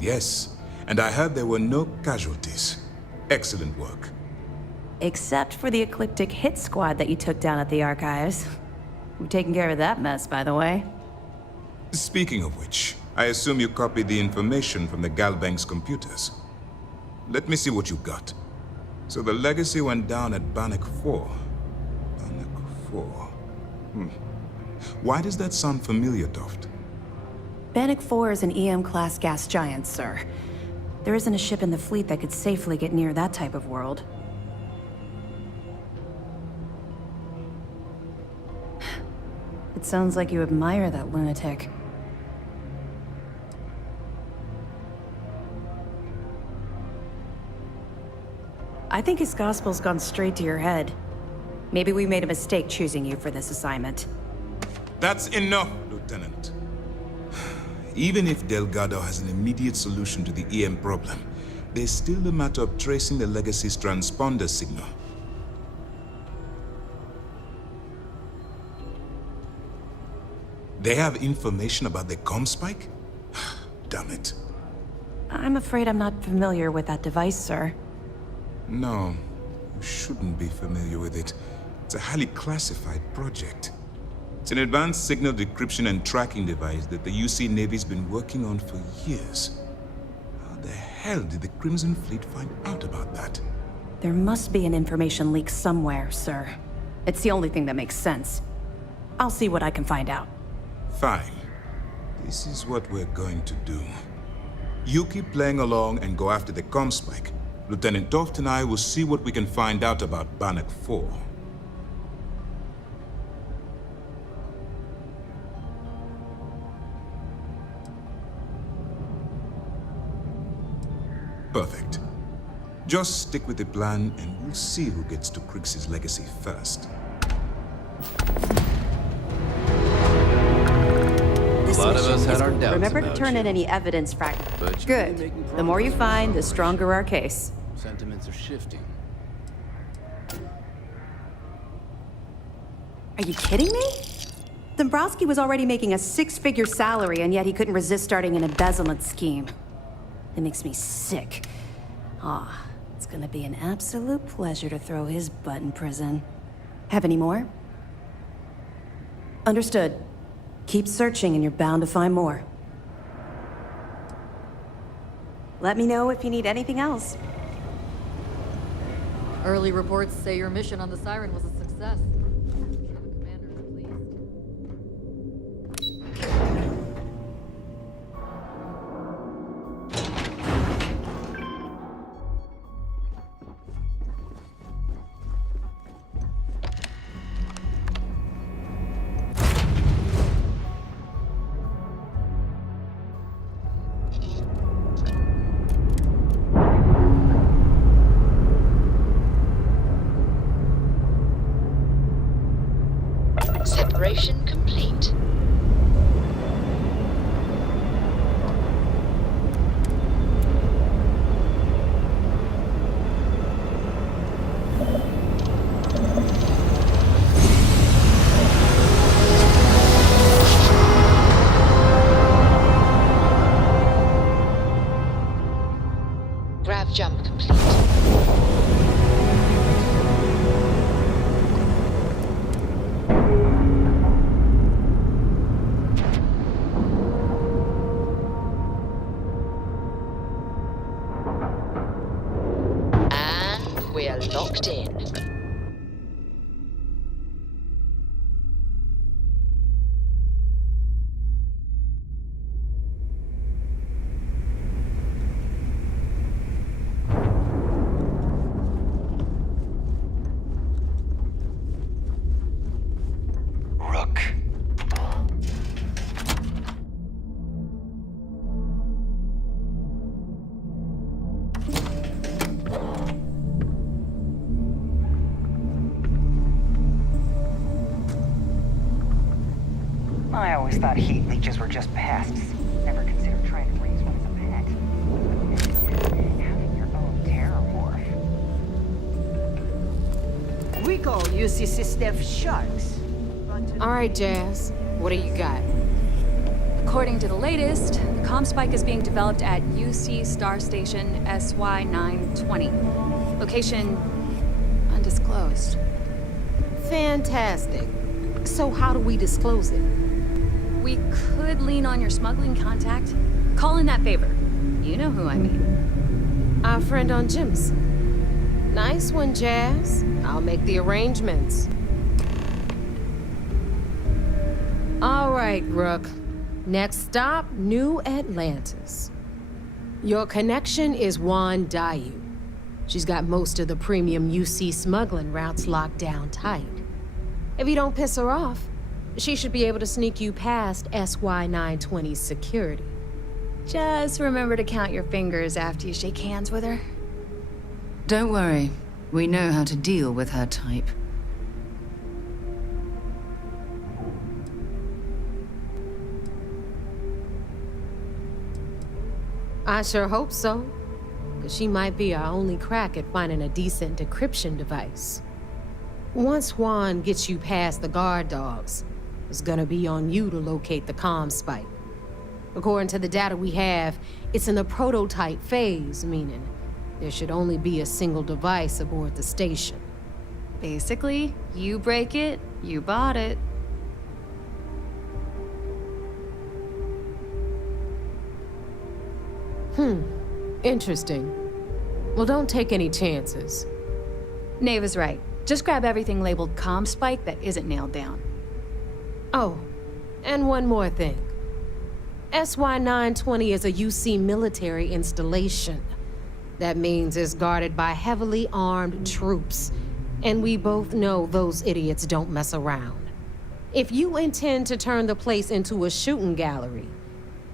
Yes, and I heard there were no casualties. Excellent work. Except for the eclectic hit squad that you took down at the archives. We've taken care of that mess, by the way. Speaking of which, I assume you copied the information from the Galbank's computers. Let me see what you got. So the legacy went down at Bannock 4. Bannock 4. Why does that sound familiar, Toft? Bannock 4 is an EM-class gas giant, sir. There isn't a ship in the fleet that could safely get near that type of world. It sounds like you admire that lunatic. I think his gospel's gone straight to your head. Maybe we made a mistake choosing you for this assignment. That's enough, Lieutenant. Even if Delgado has an immediate solution to the EM problem, there's still a matter of tracing the Legacy's transponder signal. They have information about the comm spike? Damn it. I'm afraid I'm not familiar with that device, sir. No, you shouldn't be familiar with it. It's a highly classified project. It's an advanced signal decryption and tracking device that the UC Navy's been working on for years. How the hell did the Crimson Fleet find out about that? There must be an information leak somewhere, sir. It's the only thing that makes sense. I'll see what I can find out. Fine. This is what we're going to do. You keep playing along and go after the comm spike. Lieutenant Toft and I will see what we can find out about Bannock 4. Perfect. Just stick with the plan and we'll see who gets to Krix's legacy first. This A lot of mission us had is our good. doubts Remember to about turn you. in any evidence fragments. But you're Good. really making The more you progress. find, the stronger our case. Sentiments are shifting. Are you kidding me? Dombrowski was already making a six-figure salary, and yet he couldn't resist starting an embezzlement scheme. It makes me sick. Ah, it's gonna be an absolute pleasure to throw his butt in prison. Have any more? Understood. Keep searching and you're bound to find more. Let me know if you need anything else. Early reports say your mission on the Siren was a success. Separation complete. Grav jump complete. We're locked in. Rook. I always thought heat leeches were just pests. Never considered trying to raise one as a pet. Having your own terror morph. We call UC SysDef sharks. All right, Jazz. What do you got? According to the latest, the comm spike is being developed at UC Star Station SY-920. Location undisclosed. Fantastic. So how do we disclose it? We could lean on your smuggling contact. Call in that favor. You know who I mean. Our friend on Jim's. Nice one, Jazz. I'll make the arrangements. All right, Rook. Next stop, New Atlantis. Your connection is Juan Dayu. She's got most of the premium UC smuggling routes locked down tight. If you don't piss her off, she should be able to sneak you past SY-920's security. Just remember to count your fingers after you shake hands with her. Don't worry. We know how to deal with her type. I sure hope so. Because she might be our only crack at finding a decent decryption device. Once Juan gets you past the guard dogs, it's gonna be on you to locate the comm spike. According to the data we have, it's in the prototype phase, meaning there should only be a single device aboard the station. Basically, you break it, you bought it. Interesting. Well, don't take any chances. Nave is right. Just grab everything labeled comm spike that isn't nailed down. Oh, and one more thing. SY-920 is a UC military installation. That means it's guarded by heavily armed troops. And we both know those idiots don't mess around. If you intend to turn the place into a shooting gallery,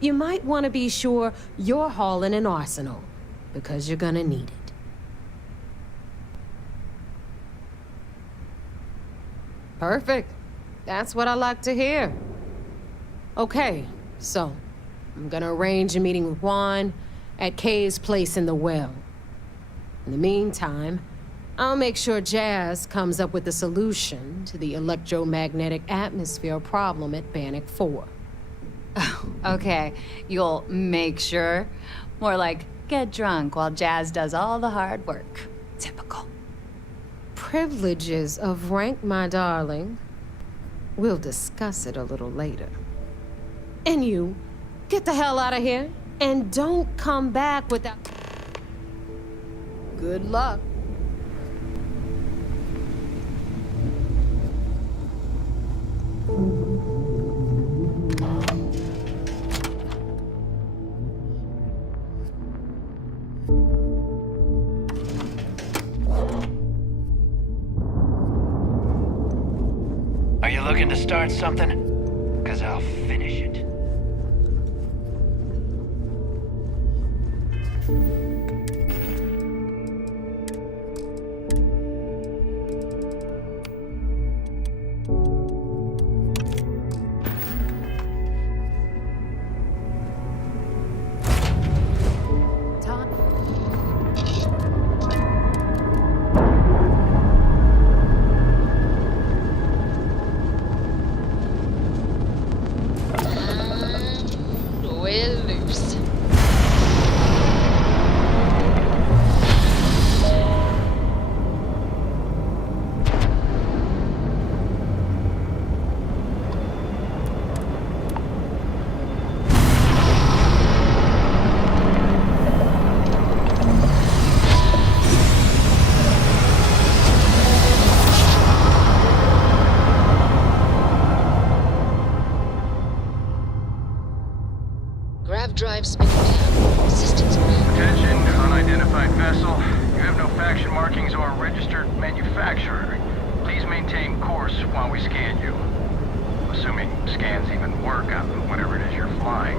you might want to be sure you're hauling an arsenal, because you're gonna need it. Perfect. That's what I like to hear. Okay, so I'm gonna arrange a meeting with Juan at Kay's place in the well. In the meantime, I'll make sure Jazz comes up with a solution to the electromagnetic atmosphere problem at Bannock 4. Okay, you'll make sure. More like, get drunk while Jazz does all the hard work. Typical. Privileges of rank, my darling. We'll discuss it a little later. And you, get the hell out of here, and don't come back without... Good luck. Are you looking to start something? 'Cause I'll finish it. Drive spinning down. Systems ground. Attention, unidentified vessel. You have no faction markings or a registered manufacturer. Please maintain course while we scan you. Assuming scans even work on whatever it is you're flying.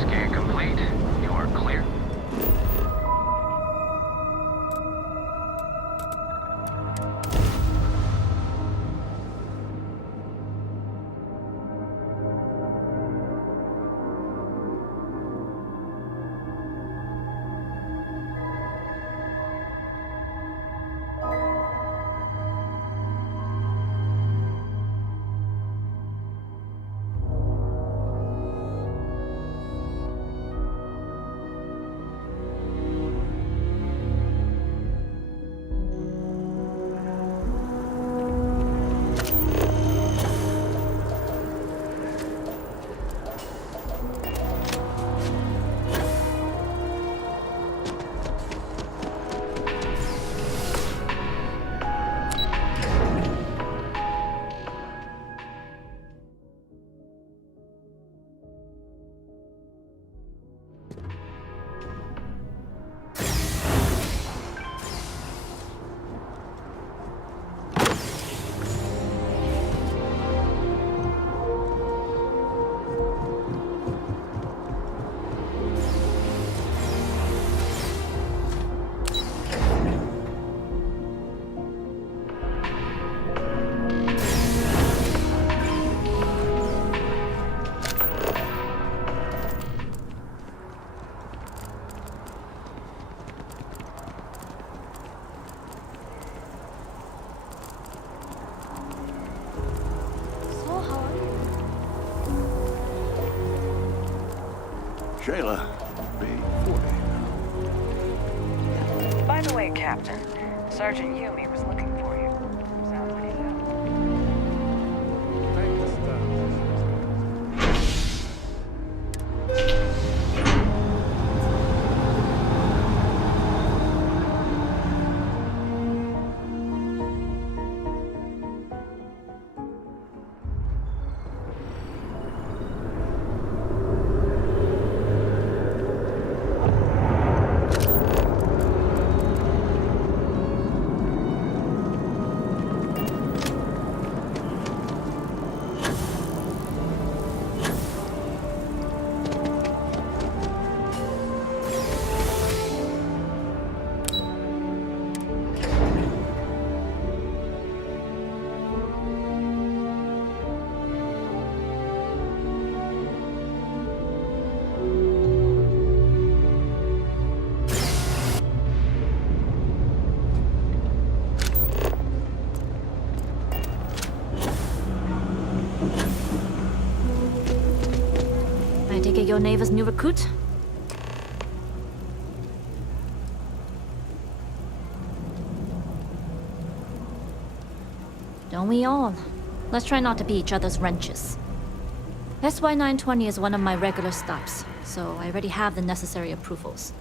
Scan complete. You are clear. Shayla, B40. By the way, Captain, Sergeant Yumi was looking for you. Sounds like he's out. I take it you're Neva's new recruit? Don't we all? Let's try not to be each other's wrenches. SY-920 is one of my regular stops, so I already have the necessary approvals.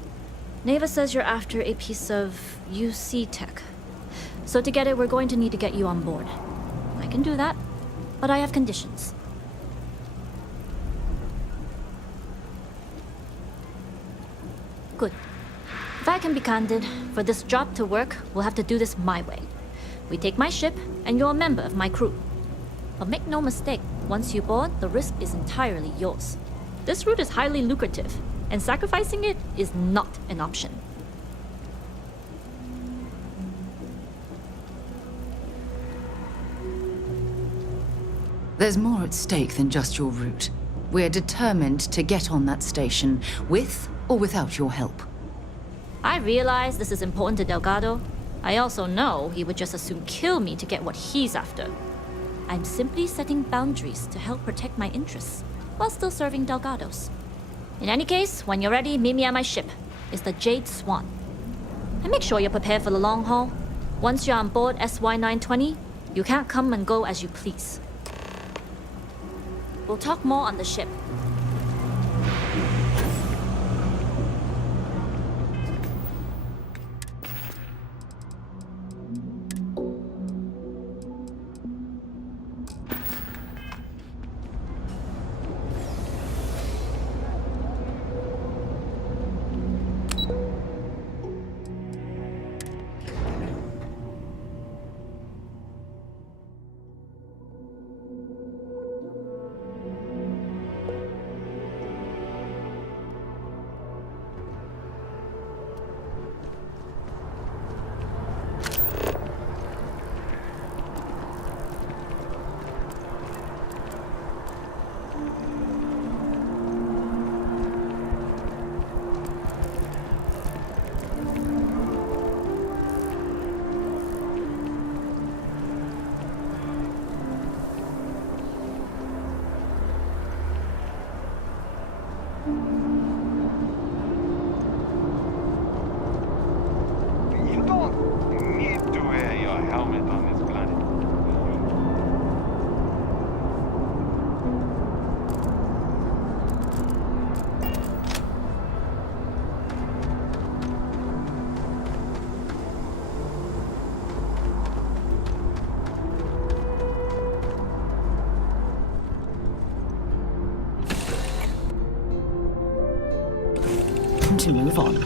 Neva says you're after a piece of UC tech. So to get it, we're going to need to get you on board. I can do that, but I have conditions. Good. If I can be candid, for this job to work, we'll have to do this my way. We take my ship, and you're a member of my crew. But make no mistake, once you board, the risk is entirely yours. This route is highly lucrative, and sacrificing it is not an option. There's more at stake than just your route. We're determined to get on that station, with or without your help. I realize this is important to Delgado. I also know he would just as soon kill me to get what he's after. I'm simply setting boundaries to help protect my interests, while still serving Delgado's. In any case, when you're ready, meet me at my ship. It's the Jade Swan. And make sure you're prepared for the long haul. Once you're on board SY-920, you can't come and go as you please. We'll talk more on the ship. To move on.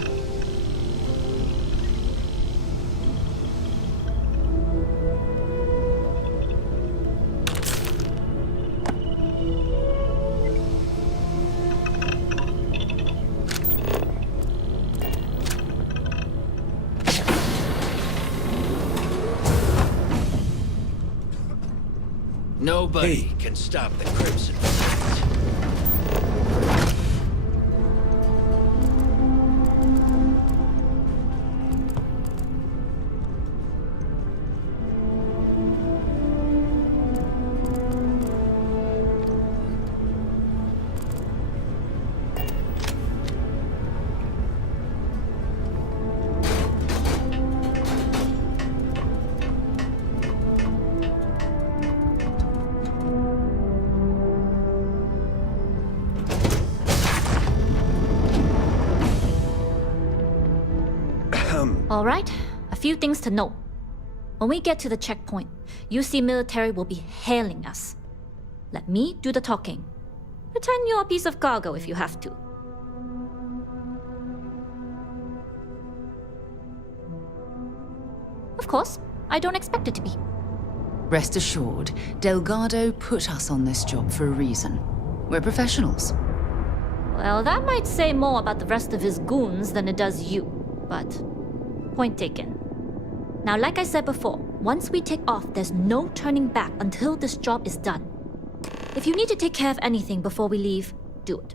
Nobody can stop the Crimson Fleet. All right, a few things to note. When we get to the checkpoint, UC military will be hailing us. Let me do the talking. Pretend you're a piece of cargo if you have to. Of course, I don't expect it to be. Rest assured, Delgado put us on this job for a reason. We're professionals. Well, that might say more about the rest of his goons than it does you, but point taken. Now, like I said before, once we take off, there's no turning back until this job is done. If you need to take care of anything before we leave, do it.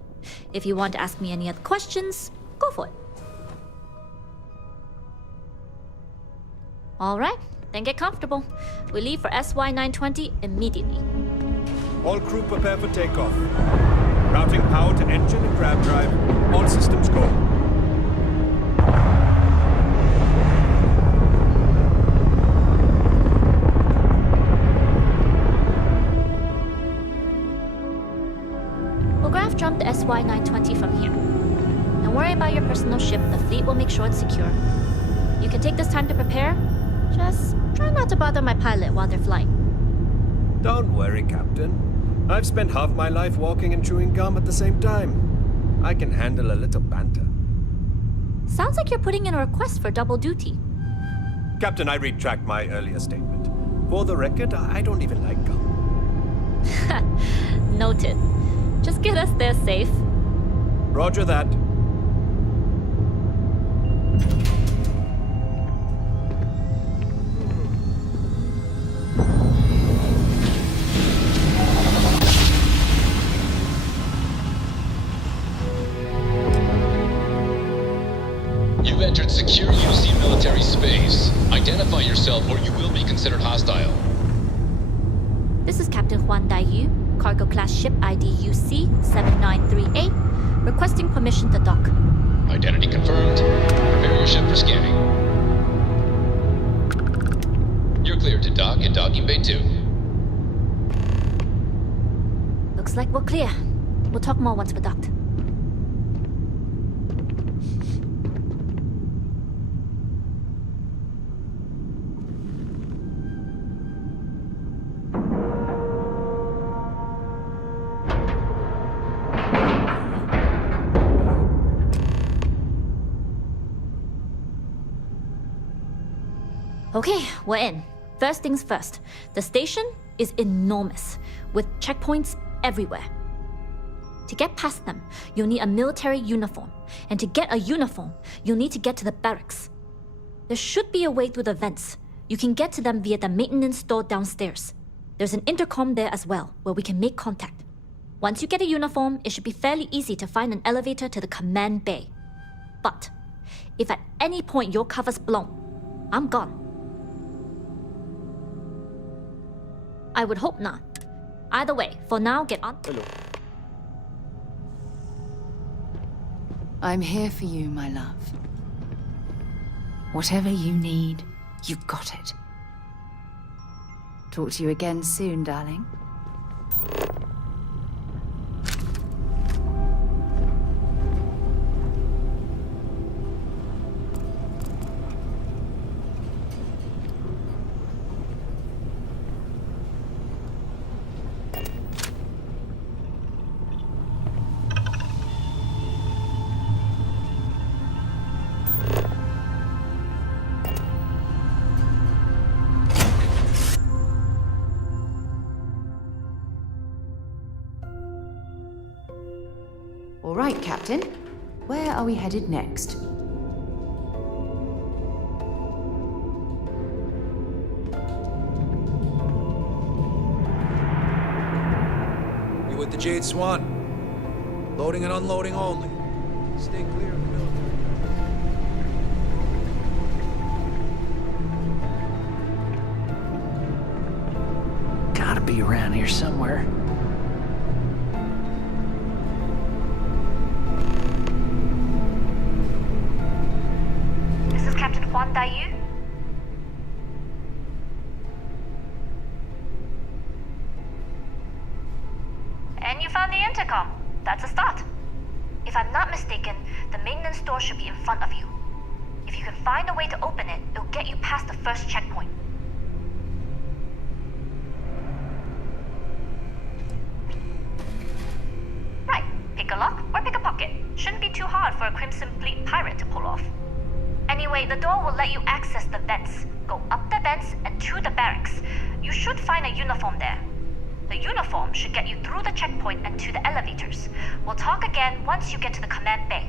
If you want to ask me any other questions, go for it. All right, then get comfortable. We leave for SY-920 immediately. All crew prepare for takeoff. Routing power to engine and crab drive. All systems go. We'll graph jump the SY-920 from here. Don't worry about your personal ship. The fleet will make sure it's secure. You can take this time to prepare. Just try not to bother my pilot while they're flying. Don't worry, Captain. I've spent half my life walking and chewing gum at the same time. I can handle a little banter. Sounds like you're putting in a request for double duty. Captain, I retract my earlier statement. For the record, I don't even like gum. Noted. Just get us there safe. Roger that. You've entered secure UC military space. Identify yourself or you will be considered hostile. This is Captain Huan Daiyu, cargo class ship ID UC 7938, requesting permission to dock. Identity confirmed. Prepare your ship for scanning. You're cleared to dock in docking bay 2. Looks like we're clear. We'll talk more once we're docked. Okay, we're in. First things first. The station is enormous, with checkpoints everywhere. To get past them, you'll need a military uniform. And to get a uniform, you'll need to get to the barracks. There should be a way through the vents. You can get to them via the maintenance store downstairs. There's an intercom there as well, where we can make contact. Once you get a uniform, it should be fairly easy to find an elevator to the command bay. But if at any point your cover's blown, I'm gone. I would hope not. Either way, for now, get on. Hello. I'm here for you, my love. Whatever you need, you got it. Talk to you again soon, darling. All right, Captain. Where are we headed next? You with the Jade Swan. Loading and unloading only. Stay clear of the military. Gotta be around here somewhere. This is Captain Huan Daiyu. And you found the intercom. That's a start. If I'm not mistaken, the maintenance door should be in front of you. If If you can find a way to open it, it'll get you past the first checkpoint. Right, pick a lock or pick a pocket. Shouldn't be too hard for a Crimson Fleet pirate to pull off. Anyway, the door will let you access the vents. Go up the vents and to the barracks. You should find a uniform there. The uniform should get you through the checkpoint and to the elevators. We'll talk again once you get to the command bay.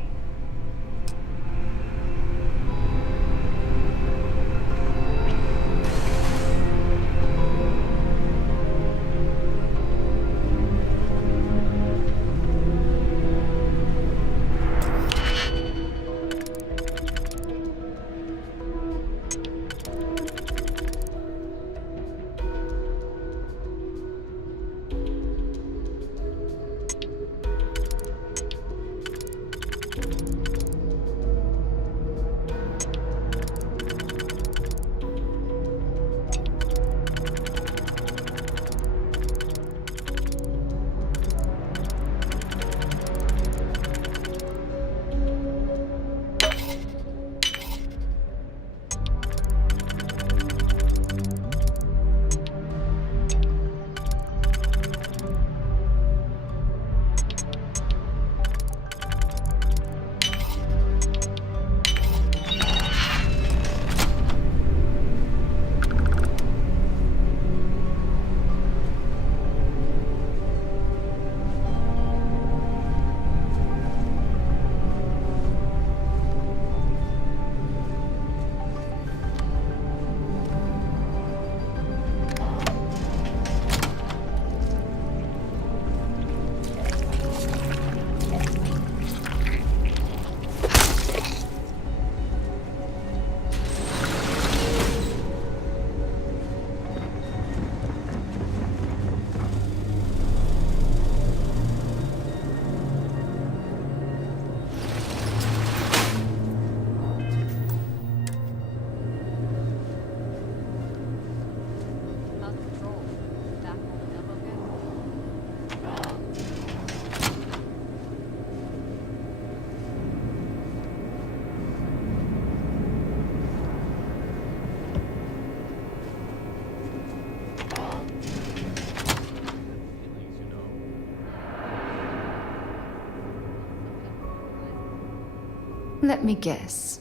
Let me guess.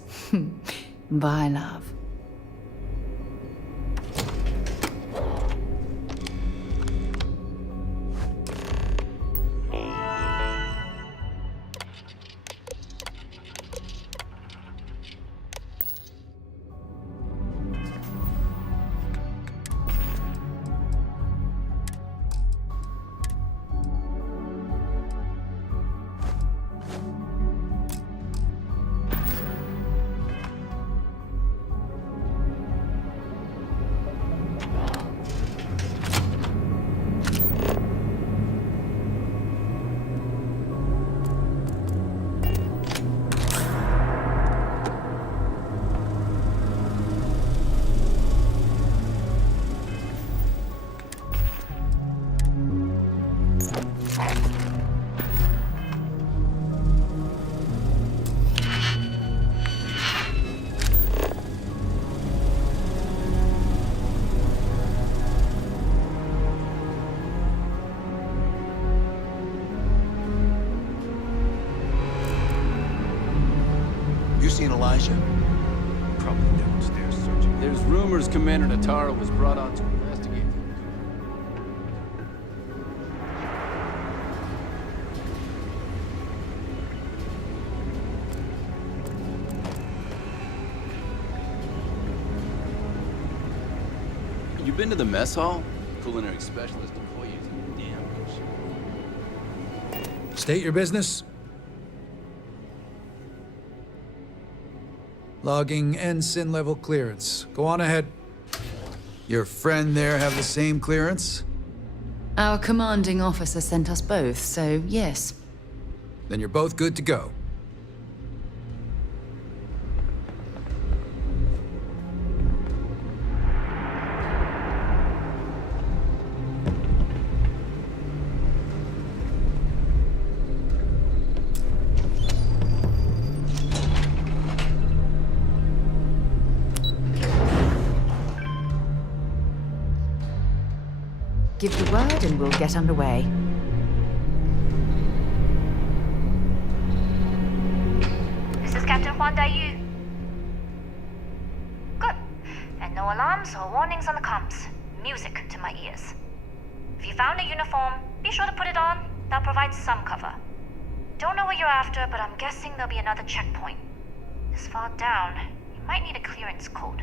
Bye, love. Seen Elijah? Probably downstairs searching. There's rumors Commander Natara was brought on to investigate. You been to the mess hall? Culinary specialist deploy you. Damn. State your business. Logging ensign level clearance. Go on ahead. Your friend there have the same clearance? Our commanding officer sent us both, so yes. Then you're both good to go. ahead and we'll get underway. This is Captain Huan Daiyu. Good. And no alarms or warnings on the comms. Music to my ears. If you found a uniform, be sure to put it on. That'll provide some cover. Don't know what you're after, but I'm guessing there'll be another checkpoint. This far down, you might need a clearance code.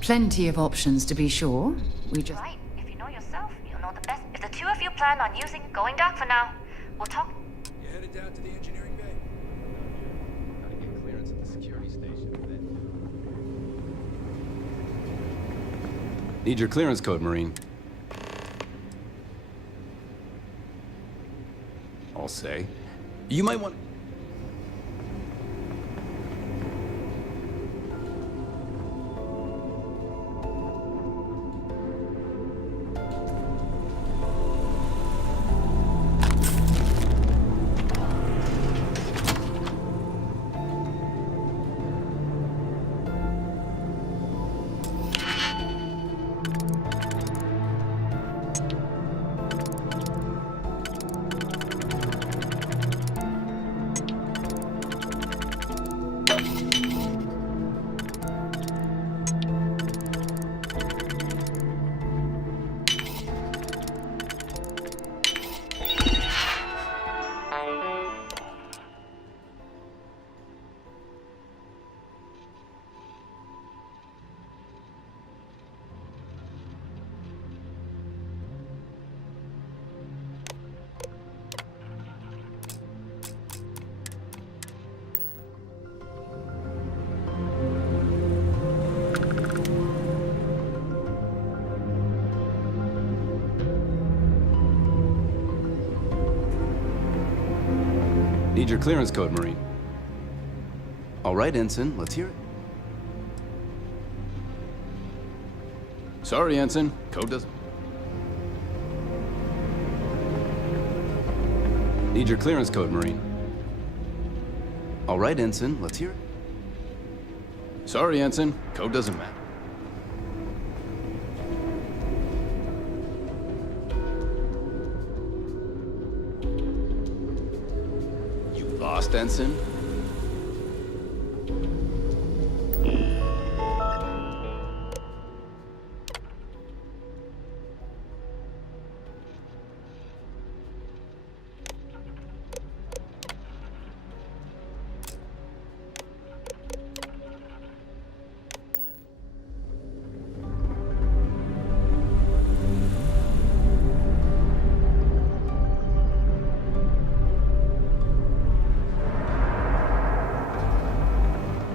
Plenty of options to be sure. We just... Right. If you know yourself, you'll know the best. If the two of you plan on going dark for now, we'll talk. You headed down to the engineering bay? Gotta get clearance at the security station. Need your clearance code, Marine. I'll say. You might want... Need your clearance code, Marine. All right, Ensign, let's hear it. Sorry, Ensign. Code doesn't... Need your clearance code, Marine. All right, Ensign, let's hear it. Sorry, Ensign. Code doesn't matter. You lost, Ensign?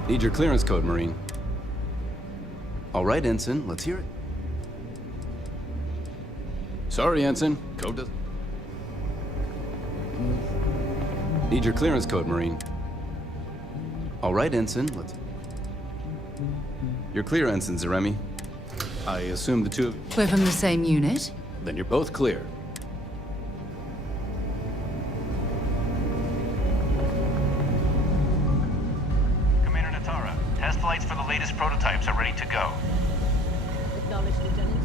Need your clearance code, Marine. All right, Ensign, let's hear it. Sorry, Ensign. Code doesn't... Need your clearance code, Marine. All right, Ensign, let's... You're clear, Ensign Zaremi. I assume the two of... We're from the same unit? Then you're both clear. Test flights for the latest prototypes are ready to go. Acknowledged, Lieutenant.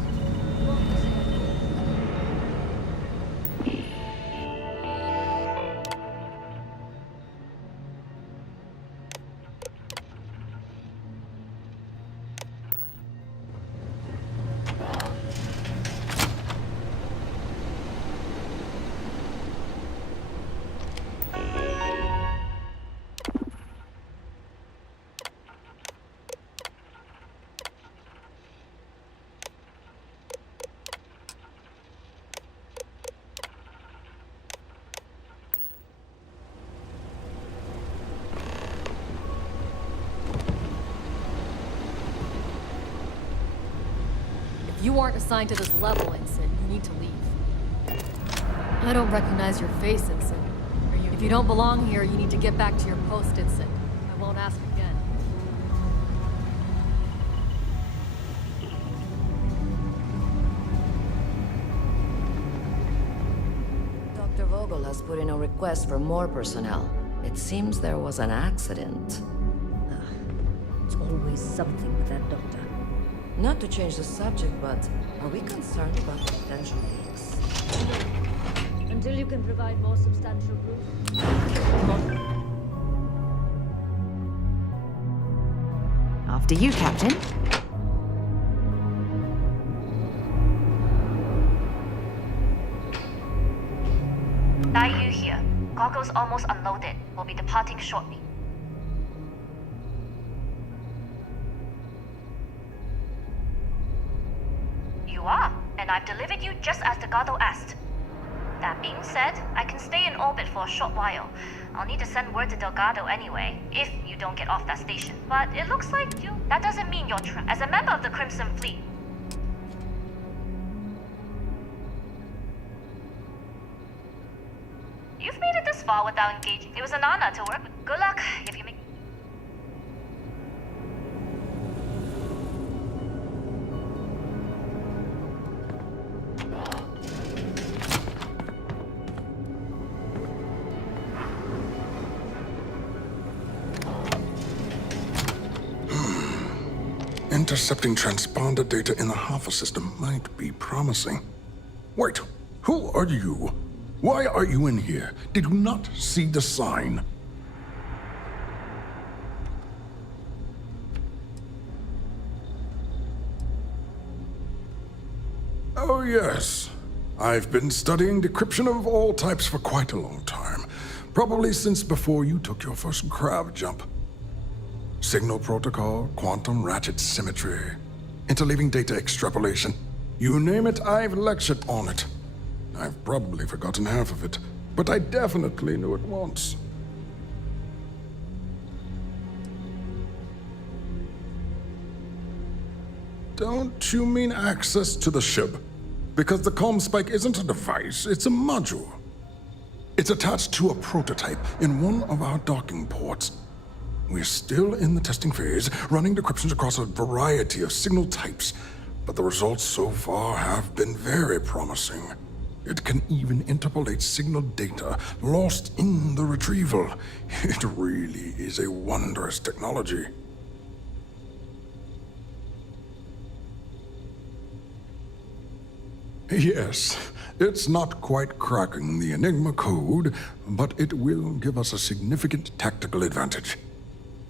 You aren't assigned to this level, Ensign. You need to leave. I don't recognize your face, Ensign. If you don't belong here, you need to get back to your post, Ensign. I won't ask again. Dr. Vogel has put in a request for more personnel. It seems there was an accident. always something with that doctor. Not to change the subject, but are we concerned about potential leaks? Until you can provide more substantial proof. After you, Captain. Dai Yu here. Goggles almost unloaded. We'll be departing shortly. You are, and I've delivered you just as Delgado asked. That being said, I can stay in orbit for a short while. I'll need to send word to Delgado anyway, if you don't get off that station. But it looks like you... That doesn't mean you're trapped. As a member of the Crimson Fleet, you've made it this far without engaging. It was an honor to work with. Good luck if you make... Intercepting transponder data in the Alpha system might be promising. Wait, who are you? Why are you in here? Did you not see the sign? Oh, yes. I've been studying decryption of all types for quite a long time. Probably since before you took your first crab jump. Signal protocol, quantum ratchet symmetry, interleaving data extrapolation. You name it, I've lectured on it. I've probably forgotten half of it, but I definitely knew it once. Don't you mean access to the ship? Because the comm spike isn't a device, it's a module. It's attached to a prototype in one of our docking ports. We're still in the testing phase, running decryptions across a variety of signal types, but the results so far have been very promising. It can even interpolate signal data lost in the retrieval. It really is a wondrous technology. Yes, it's not quite cracking the Enigma code, but it will give us a significant tactical advantage.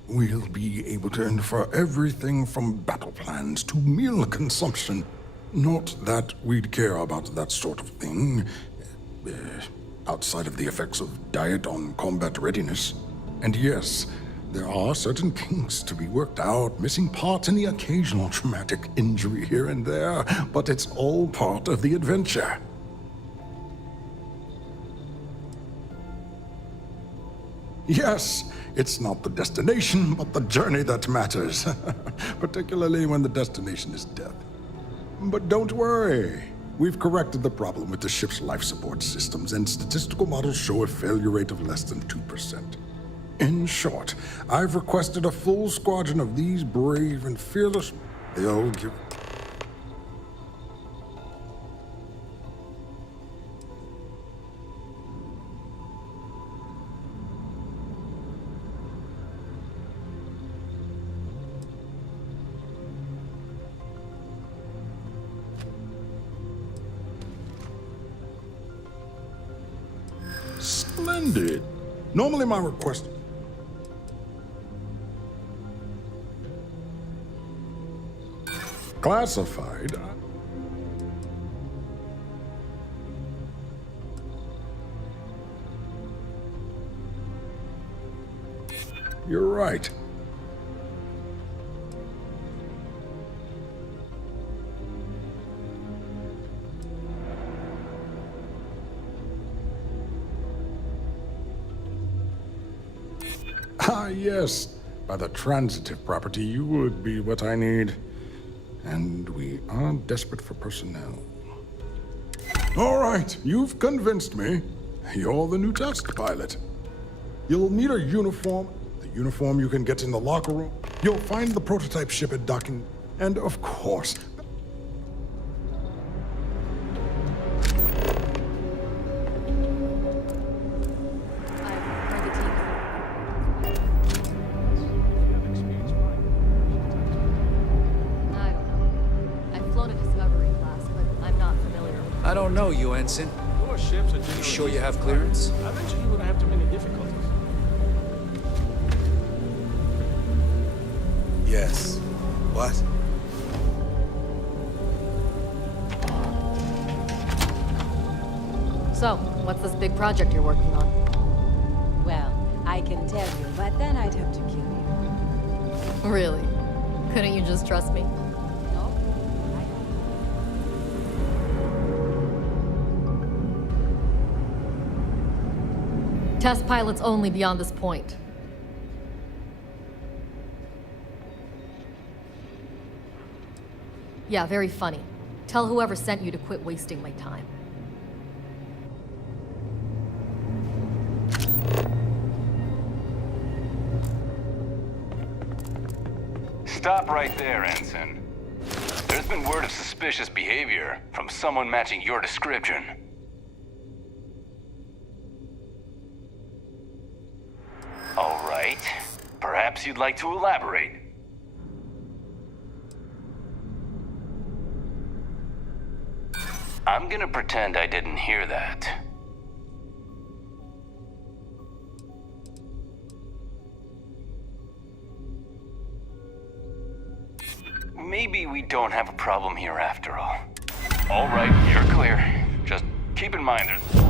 We'll be able to infer everything from battle plans to meal consumption. Not that we'd care about that sort of thing, outside of the effects of diet on combat readiness. And yes, there are certain kinks to be worked out, missing parts and the occasional traumatic injury here and there, but it's all part of the adventure. Yes, it's not the destination, but the journey that matters, particularly when the destination is death. But don't worry, we've corrected the problem with the ship's life support systems, and statistical models show a failure rate of less than 2%. In short, I've requested a full squadron of these brave and fearless... They'll give... Splendid. Normally my request... Classified? You're right. Ah, yes. By the transitive property, you would be what I need. And we are desperate for personnel. All right, you've convinced me. You're the new test pilot. You'll need a uniform. The uniform you can get in the locker room. You'll find the prototype ship at docking. And of course... know you, Ensign. Your ships are You sure you have clearance? I bet you wouldn't have too many difficulties. Yes. What? So, what's this big project you're working on? Well, I can tell you, but then I'd have to kill you. Really? Couldn't you just trust me? Test pilots only beyond this point. Yeah, very funny. Tell whoever sent you to quit wasting my time. Stop right there, Ensign. There's been word of suspicious behavior from someone matching your description. All right. Perhaps you'd like to elaborate. I'm gonna pretend I didn't hear that. Maybe we don't have a problem here after all. All right, you're clear. Just keep in mind there's...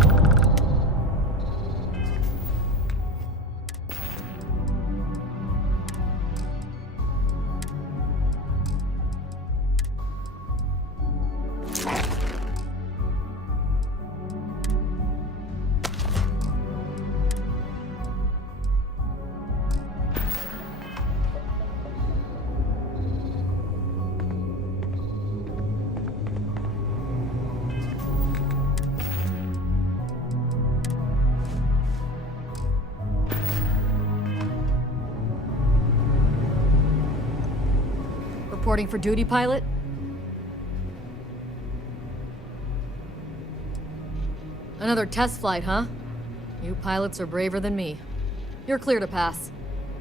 Reporting for duty, pilot? Another test flight, huh? You pilots are braver than me. You're clear to pass.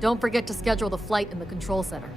Don't forget to schedule the flight in the control center.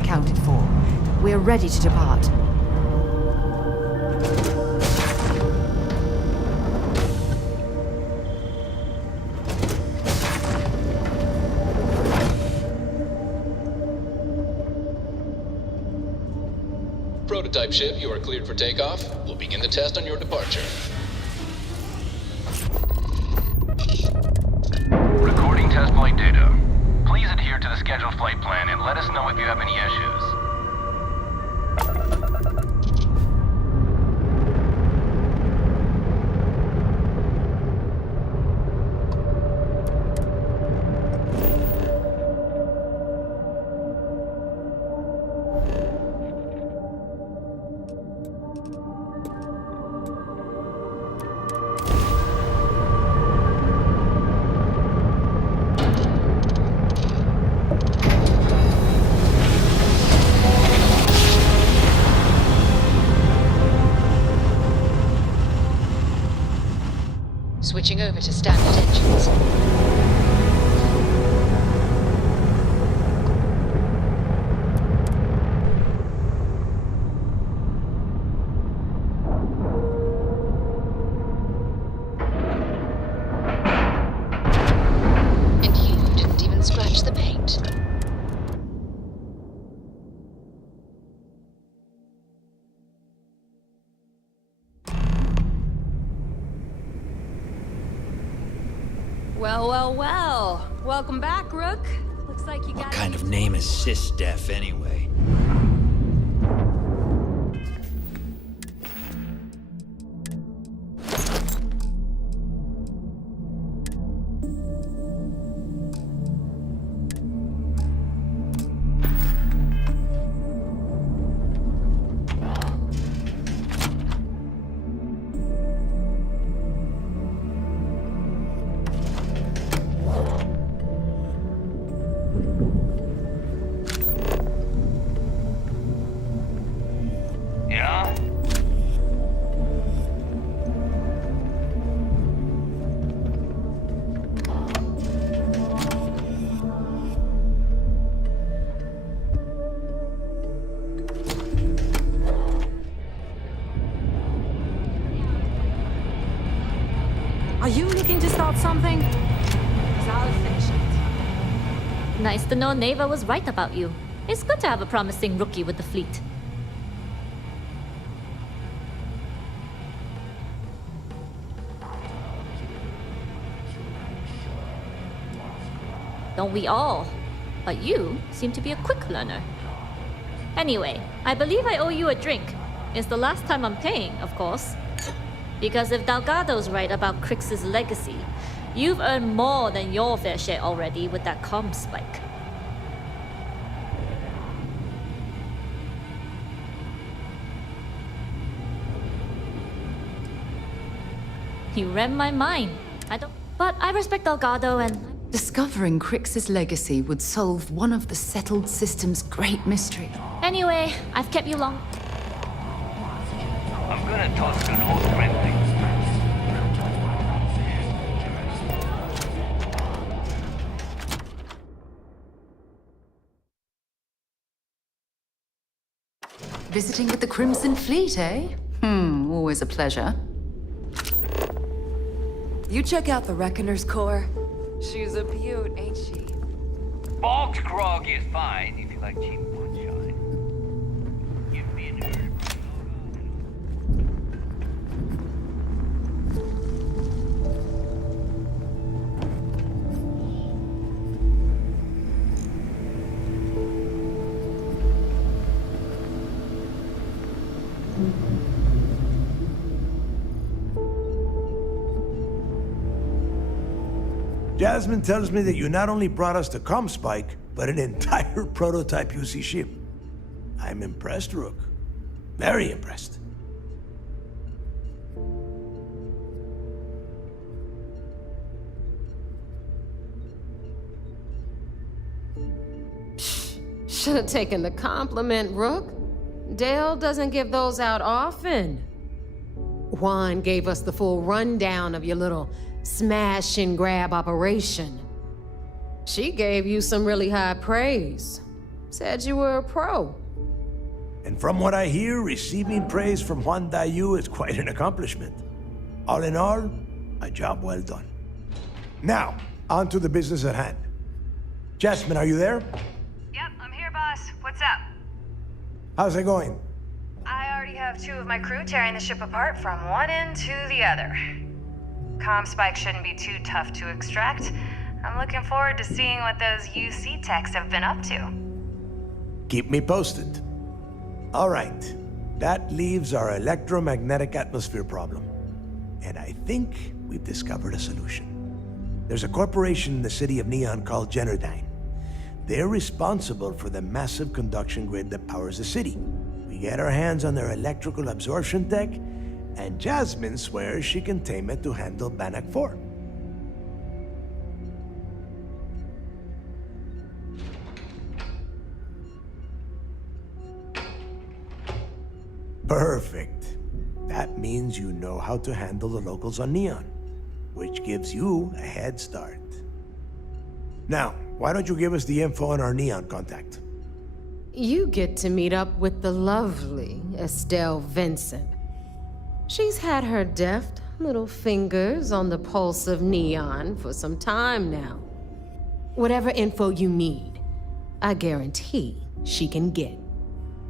Accounted for. We're ready to depart. Prototype ship, you are cleared for takeoff. We'll begin the test on your departure. Recording test flight data. Please adhere to the scheduled flight plan and let us know if you have any issues. Switching over to standard engines. And you didn't even scratch the paint. Well, well, well. Welcome back, Rook. Looks like you got... What kind of name is SysDef anyway? Are you looking to start something? 'Cause I'll finish it. Nice to know Neva was right about you. It's good to have a promising rookie with the fleet. Don't we all? But you seem to be a quick learner. Anyway, I believe I owe you a drink. It's the last time I'm paying, of course. Because if Delgado's right about Crix's legacy, you've earned more than your fair share already with that comm spike. You read my mind. But I respect Delgado and... Discovering Crix's legacy would solve one of the settled system's great mysteries. Anyway, I've kept you long. I'm gonna toss an old friend thing. Visiting with the Crimson Fleet, eh? Always a pleasure. You check out the Reckoner's core. She's a beaut, ain't she? Bog's grog is fine if you like cheap moonshine. Give me an herb. Jasmine tells me that you not only brought us the comm spike, but an entire prototype UC ship. I'm impressed, Rook. Very impressed. Should have taken the compliment, Rook. Dale doesn't give those out often. Juan gave us the full rundown of your little smash and grab operation. She gave you some really high praise. Said you were a pro. And from what I hear, receiving praise from Juan Dayu is quite an accomplishment. All in all, a job well done. Now, on to the business at hand. Jasmine, are you there? Yep, I'm here, boss. What's up? How's it going? I already have 2 of my crew tearing the ship apart from one end to the other. Comm spike shouldn't be too tough to extract. I'm looking forward to seeing what those UC techs have been up to. Keep me posted. All right. That leaves our electromagnetic atmosphere problem. And I think we've discovered a solution. There's a corporation in the city of Neon called Generdyne. They're responsible for the massive conduction grid that powers the city. We get our hands on their electrical absorption tech, and Jasmine swears she can tame it to handle Bannock 4. Perfect. That means you know how to handle the locals on Neon, which gives you a head start. Now, why don't you give us the info on our Neon contact? You get to meet up with the lovely Estelle Vincent. She's had her deft little fingers on the pulse of Neon for some time now. Whatever info you need, I guarantee she can get.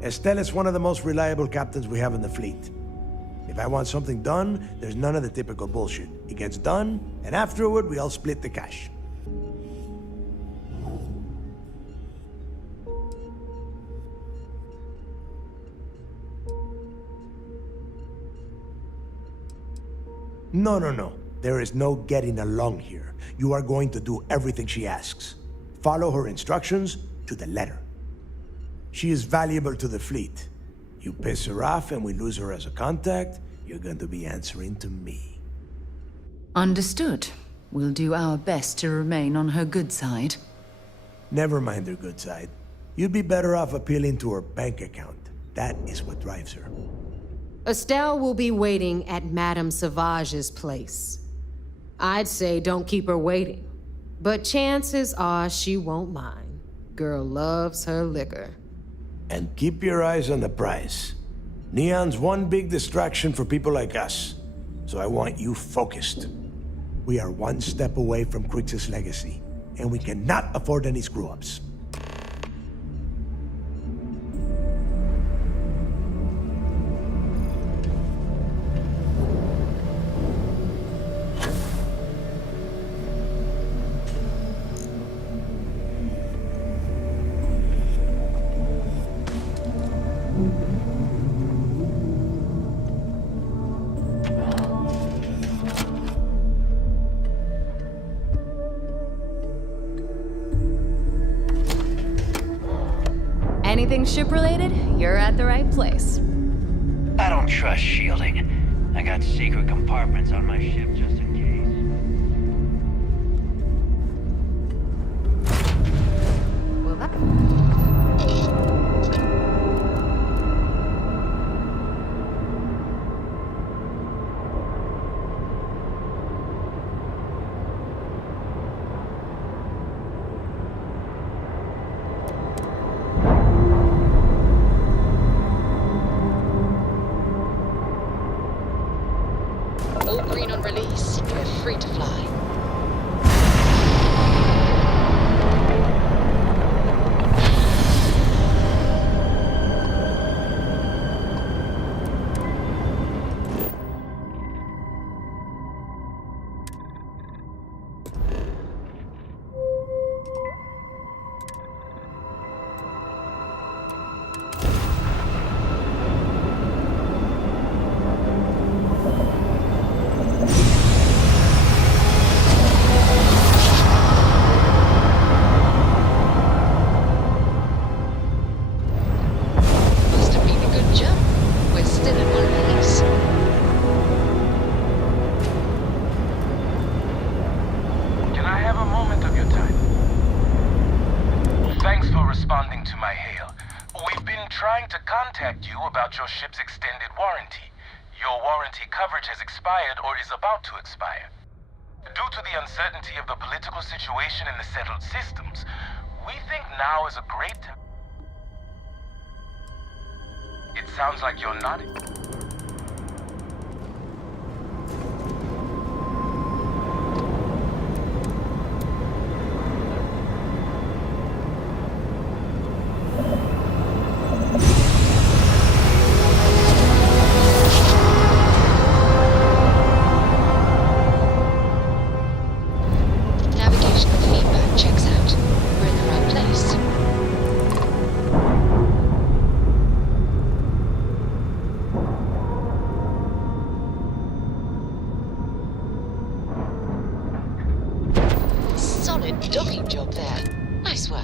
Estelle is one of the most reliable captains we have in the fleet. If I want something done, there's none of the typical bullshit. It gets done, and afterward, we all split the cash. No. There is no getting along here. You are going to do everything she asks. Follow her instructions to the letter. She is valuable to the fleet. You piss her off and we lose her as a contact, you're going to be answering to me. Understood. We'll do our best to remain on her good side. Never mind her good side. You'd be better off appealing to her bank account. That is what drives her. Estelle will be waiting at Madame Sauvage's place. I'd say don't keep her waiting, but chances are she won't mind. Girl loves her liquor. And keep your eyes on the prize. Neon's one big distraction for people like us, so I want you focused. We are one step away from Crix's legacy, and we cannot afford any screw-ups. Anything ship-related, you're at the right place. I don't trust shielding. I got secret compartments on my ship just in case. Well, that... All green on release. We're free to fly. responding to my hail. We've been trying to contact you about your ship's extended warranty. Your warranty coverage has expired or is about to expire. Due to the uncertainty of the political situation in the settled systems, we think now is a great time. It sounds like you're nodding. Docking job there. Nice work.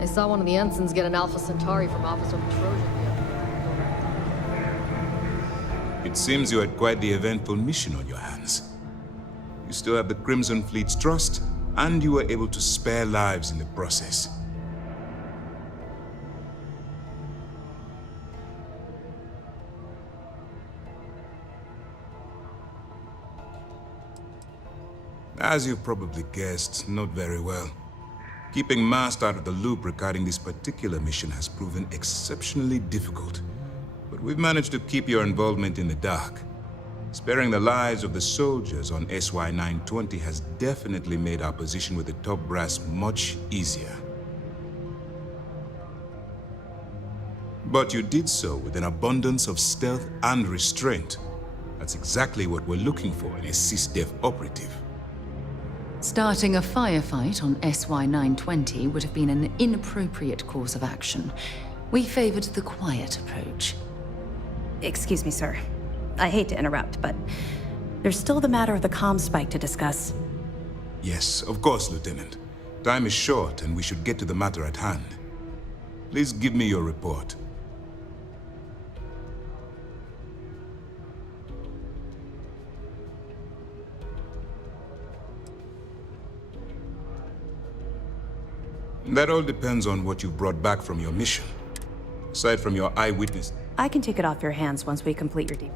I saw one of the ensigns get an Alpha Centauri from Officer Petrosian. It seems you had quite the eventful mission on your hands. You still have the Crimson Fleet's trust, and you were able to spare lives in the process. As you've probably guessed, not very well. Keeping Mast out of the loop regarding this particular mission has proven exceptionally difficult. But we've managed to keep your involvement in the dark. Sparing the lives of the soldiers on SY-920 has definitely made our position with the top brass much easier. But you did so with an abundance of stealth and restraint. That's exactly what we're looking for in a SysDef operative. Starting a firefight on SY-920 would have been an inappropriate course of action. We favored the quiet approach. Excuse me, sir. I hate to interrupt, but there's still the matter of the comm spike to discuss. Yes, of course, Lieutenant. Time is short, and we should get to the matter at hand. Please give me your report. That all depends on what you brought back from your mission. Aside from your eyewitness, I can take it off your hands once we complete your deep.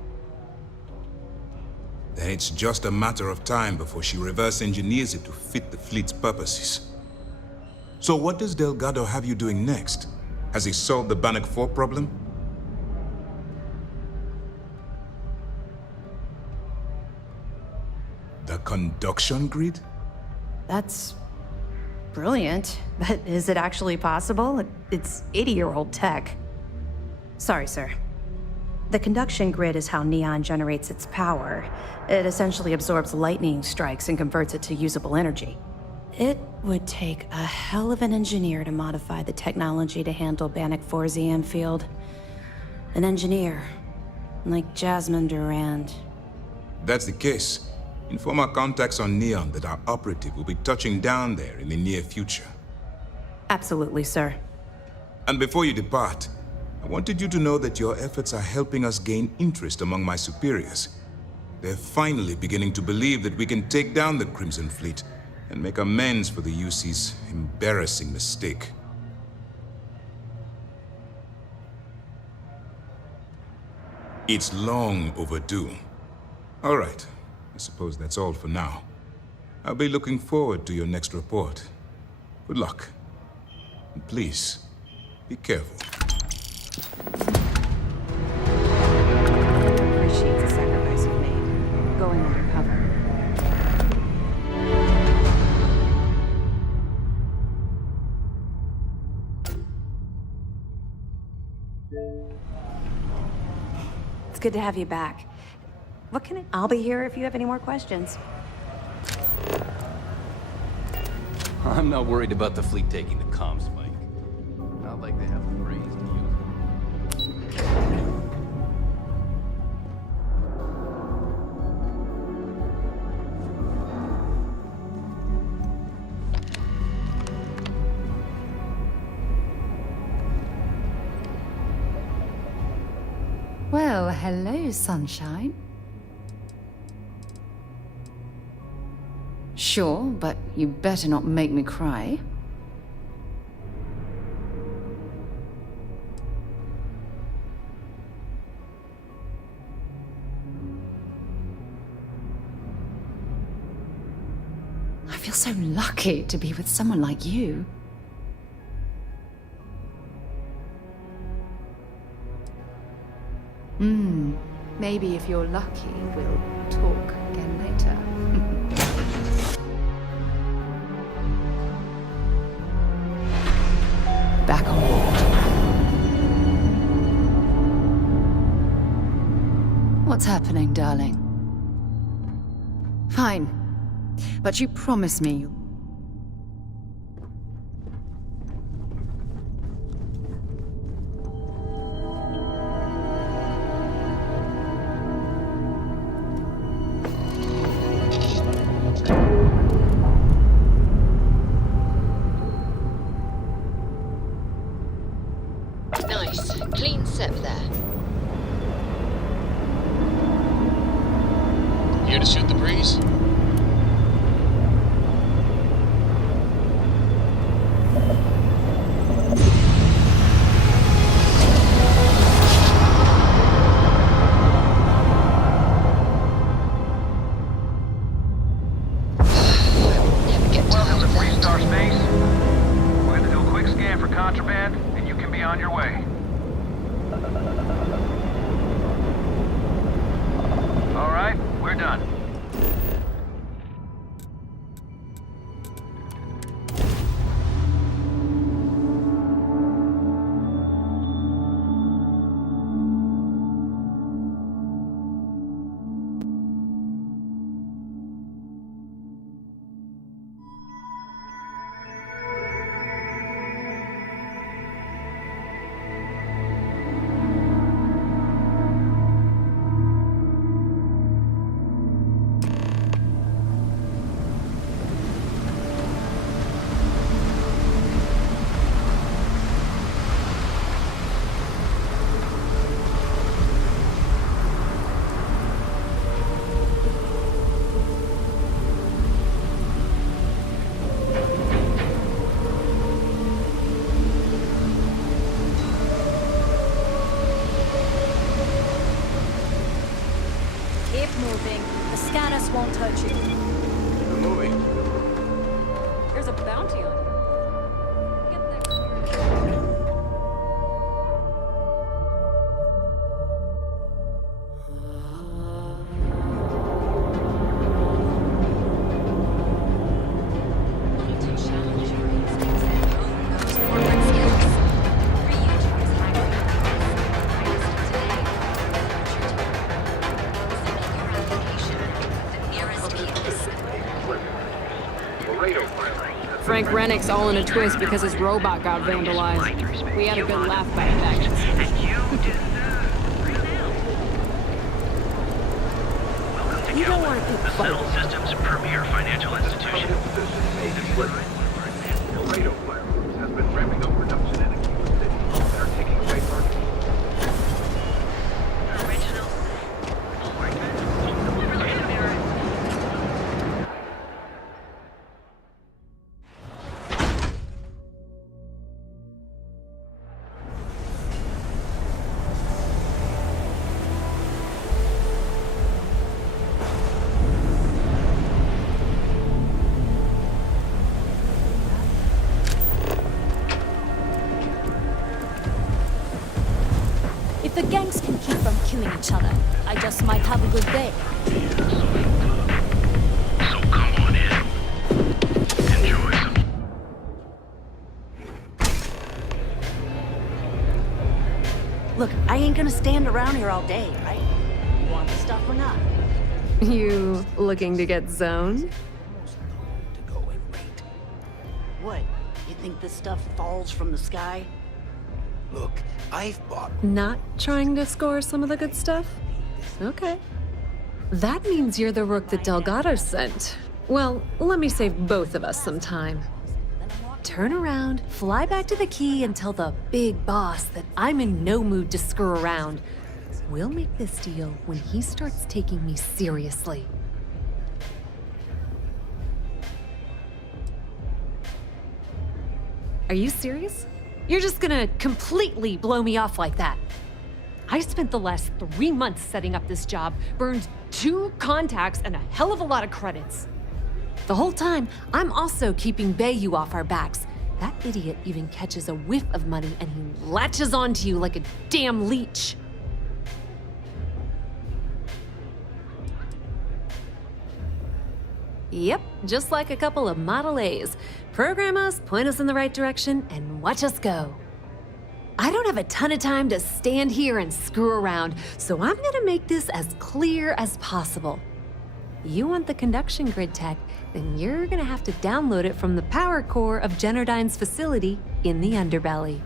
then it's just a matter of time before she reverse engineers it to fit the fleet's purposes. So what does Delgado have you doing next? Has he solved the Bannock 4 problem? The conduction grid? That's brilliant, but is it actually possible? It's 80-year-old tech. Sorry, sir. The conduction grid is how Neon generates its power. It essentially absorbs lightning strikes and converts it to usable energy. It would take a hell of an engineer to modify the technology to handle Bannock 4's EM field. An engineer, like Jasmine Durand. That's the case. Inform our contacts on Neon that our operative will be touching down there in the near future. Absolutely, sir. And before you depart, I wanted you to know that your efforts are helping us gain interest among my superiors. They're finally beginning to believe that we can take down the Crimson Fleet and make amends for the UC's embarrassing mistake. It's long overdue. All right. I suppose that's all for now. I'll be looking forward to your next report. Good luck. And please, be careful. Appreciate the sacrifice you've made. Going undercover. It's good to have you back. I'll be here if you have any more questions. I'm not worried about the fleet taking the comm spike. Not like they have the brains to use it. Well, hello, sunshine. Sure, but you better not make me cry. I feel so lucky to be with someone like you. Maybe if you're lucky, we'll talk again later. Back on board. What's happening, darling? Fine. But you promise me Nice. Clean sep there. Here to shoot the breeze? contraband, and you can be on your way. All right, we're done. Won't touch you. I'm moving. There's a bounty on you. Get that Frank Rennick's all in a twist because his robot got vandalized. We had a good laugh about that. You don't want to be Citadel Systems' premier financial institution. Laredo Fireworks has been ramping up production in a key city and are taking away market. If the gangs can keep from killing each other, I just might have a good day. So come on in. Enjoy some. Look, I ain't gonna stand around here all day, right? You want the stuff or not? You looking to get zoned? What? You think this stuff falls from the sky? Look, I've bought... Not trying to score some of the good stuff? Okay. That means you're the rook that Delgado sent. Well, let me save both of us some time. Turn around, fly back to the key, and tell the big boss that I'm in no mood to screw around. We'll make this deal when he starts taking me seriously. Are you serious? You're just gonna completely blow me off like that? I spent the last 3 months setting up this job, burned 2 contacts and a hell of a lot of credits. The whole time, I'm also keeping Bayou off our backs. That idiot even catches a whiff of money and he latches onto you like a damn leech. Yep, just like a couple of Model A's. Program us, point us in the right direction, and watch us go. I don't have a ton of time to stand here and screw around, so I'm gonna make this as clear as possible. You want the conduction grid tech, then you're gonna have to download it from the power core of Generdyne's facility in the underbelly.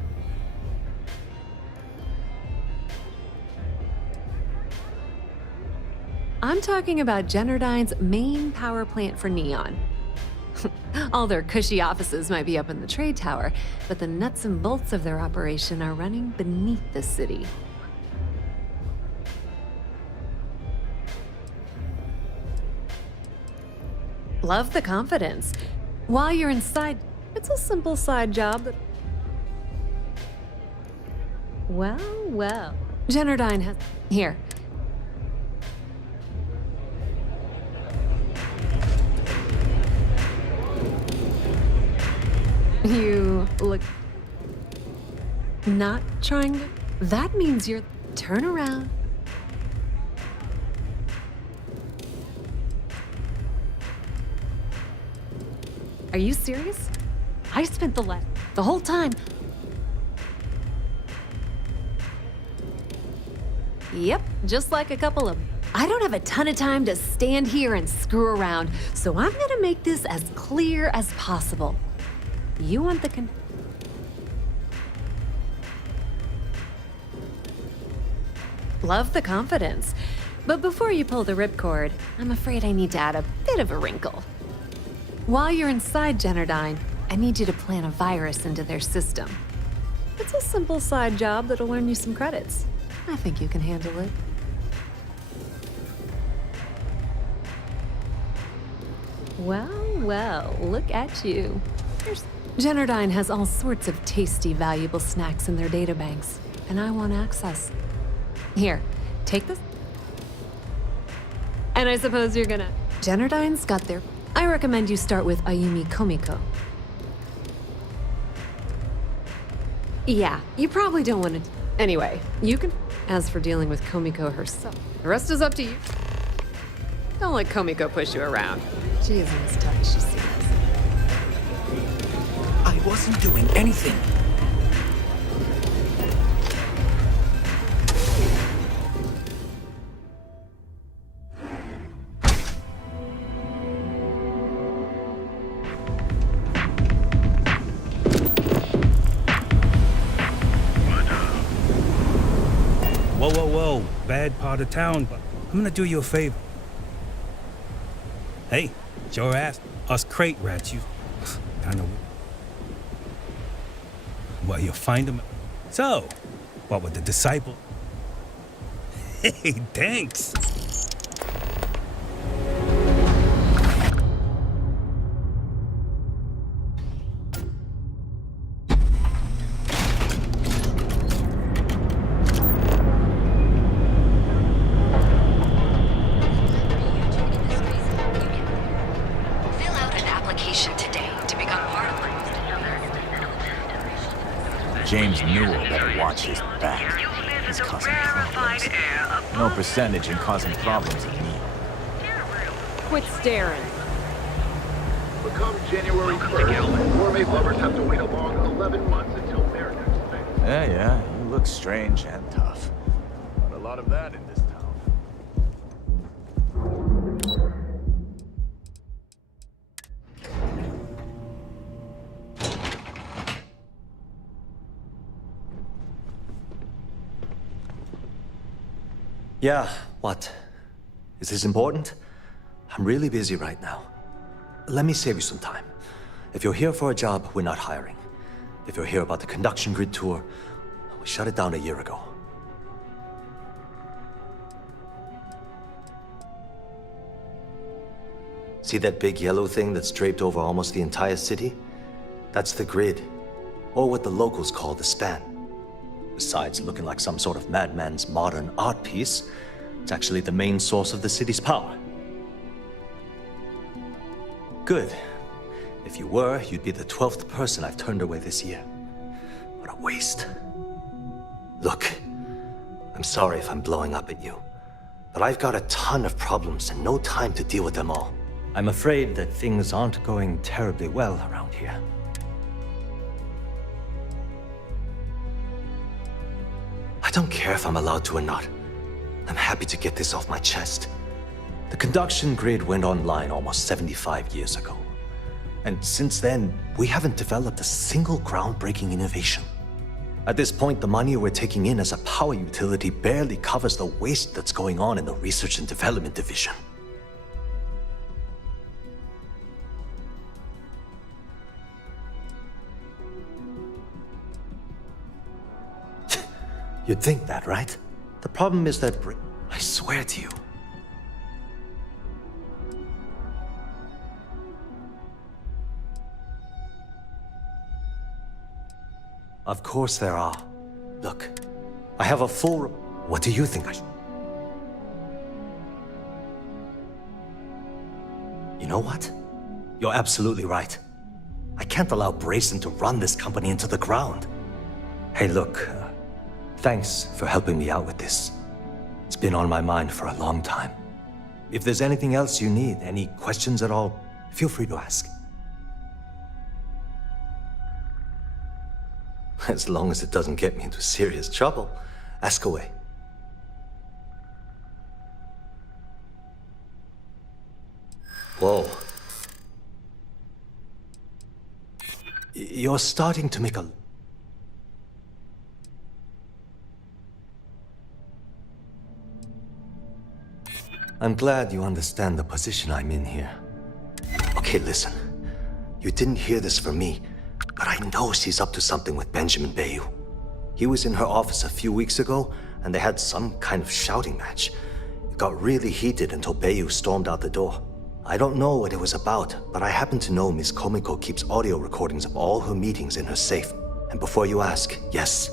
I'm talking about Generdyne's main power plant for Neon. All their cushy offices might be up in the trade tower, but the nuts and bolts of their operation are running beneath the city. Love the confidence. While you're inside, it's a simple side job that... Well. Generdyne has... Here. You look... Not trying to... That means you're... Turn around. Are you serious? I spent the whole time... Yep, just like a couple of... I don't have a ton of time to stand here and screw around, so I'm gonna make this as clear as possible. You want the Love the confidence. But before you pull the ripcord, I'm afraid I need to add a bit of a wrinkle. While you're inside Generdyne, I need you to plant a virus into their system. It's a simple side job that'll earn you some credits. I think you can handle it. Well, look at you. Generdyne has all sorts of tasty, valuable snacks in their databanks, and I want access. Here, take this. And I suppose you're gonna... Generdyne's got their... I recommend you start with Ayumi Komiko. Yeah, you probably don't want to... Anyway, you can... As for dealing with Komiko herself, the rest is up to you. Don't let Komiko push you around. She isn't as tough as she seems. I wasn't doing anything. Whoa. Bad part of town, but I'm gonna do you a favor. Hey, it's your ass. Us crate rats, you... kinda... Well, you'll find them. So, what with the disciple? Hey, thanks. James Newell better watch his back. He's causing problems. No percentage in causing problems at me. Quit staring. But come January 1st, gourmet lovers have to wait a long 11 months until their next phase. Yeah, you look strange and tough. Not a lot of that in this town. Yeah, what? Is this important? I'm really busy right now. Let me save you some time. If you're here for a job, we're not hiring. If you're here about the conduction grid tour, we shut it down a year ago. See that big yellow thing that's draped over almost the entire city? That's the grid, or what the locals call the span. Besides looking like some sort of madman's modern art piece, it's actually the main source of the city's power. Good. If you were, you'd be the 12th person I've turned away this year. What a waste. Look, I'm sorry if I'm blowing up at you, but I've got a ton of problems and no time to deal with them all. I'm afraid that things aren't going terribly well around here. I don't care if I'm allowed to or not. I'm happy to get this off my chest. The conduction grid went online almost 75 years ago. And since then, we haven't developed a single groundbreaking innovation. At this point, the money we're taking in as a power utility barely covers the waste that's going on in the research and development division. You'd think that, right? The problem is that I swear to you. Of course there are. Look, I have a full... What do you think I should... You know what? You're absolutely right. I can't allow Brayson to run this company into the ground. Hey, look, thanks for helping me out with this. It's been on my mind for a long time. If there's anything else you need, any questions at all, feel free to ask. As long as it doesn't get me into serious trouble, ask away. Whoa. You're starting to make a... I'm glad you understand the position I'm in here. Okay, listen. You didn't hear this from me, but I know she's up to something with Benjamin Bayou. He was in her office a few weeks ago, and they had some kind of shouting match. It got really heated until Bayou stormed out the door. I don't know what it was about, but I happen to know Miss Komiko keeps audio recordings of all her meetings in her safe. And before you ask, yes,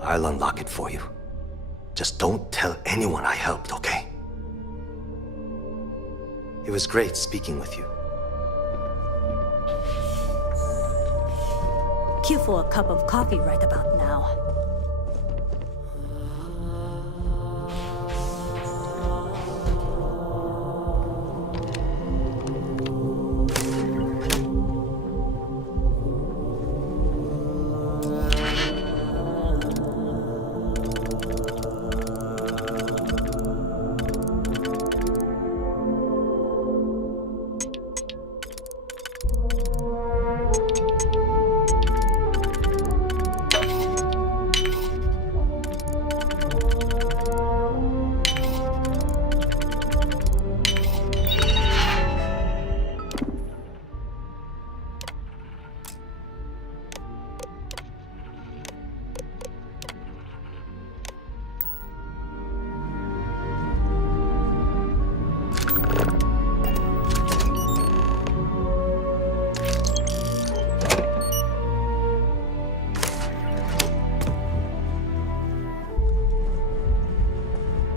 I'll unlock it for you. Just don't tell anyone I helped, okay? It was great speaking with you. Cue for a cup of coffee right about now.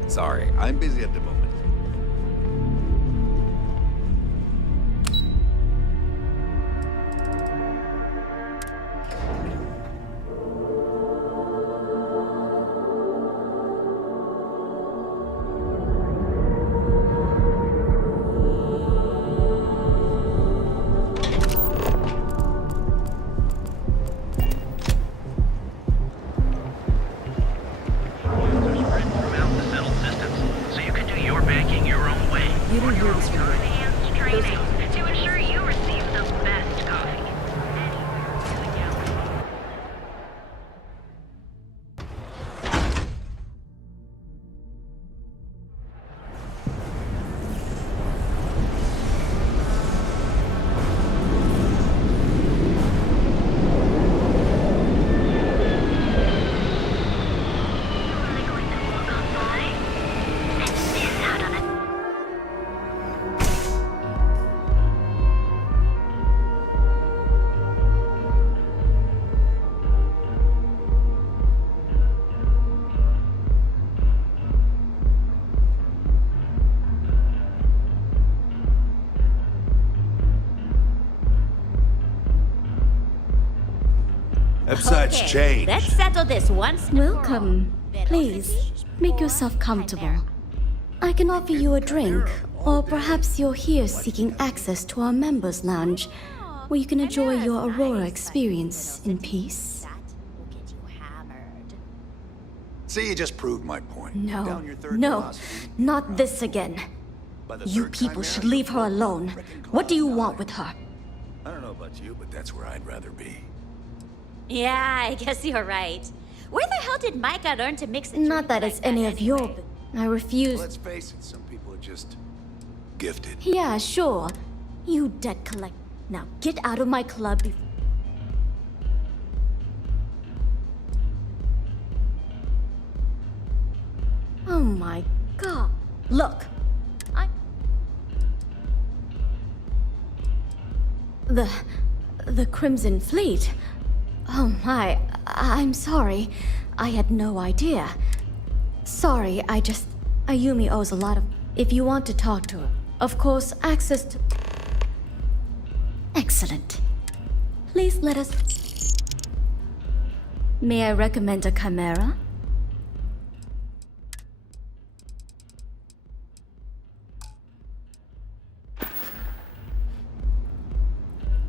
Sorry, I'm busy at the moment. Websites change. Let's settle this once more. Welcome. Please, make yourself comfortable. I can offer you a drink, or perhaps you're here seeking access to our members' lounge, where you can enjoy your Aurora experience in peace. See, you just proved my point. No, no, not this again. You people should leave her alone. What do you want with her? I don't know about you, but that's where I'd rather be. Yeah, I guess you're right. Where the hell did Micah learn to mix it? Not that it's any of your... I refuse... Let's face it, some people are just... gifted. Yeah, sure. You debt collect... Now get out of my club before... Oh my god. Look. The Crimson Fleet. Oh my, I'm sorry. I had no idea. Sorry, Ayumi owes a lot of... If you want to talk to her, of course, access to... Excellent. Please let us... May I recommend a chimera?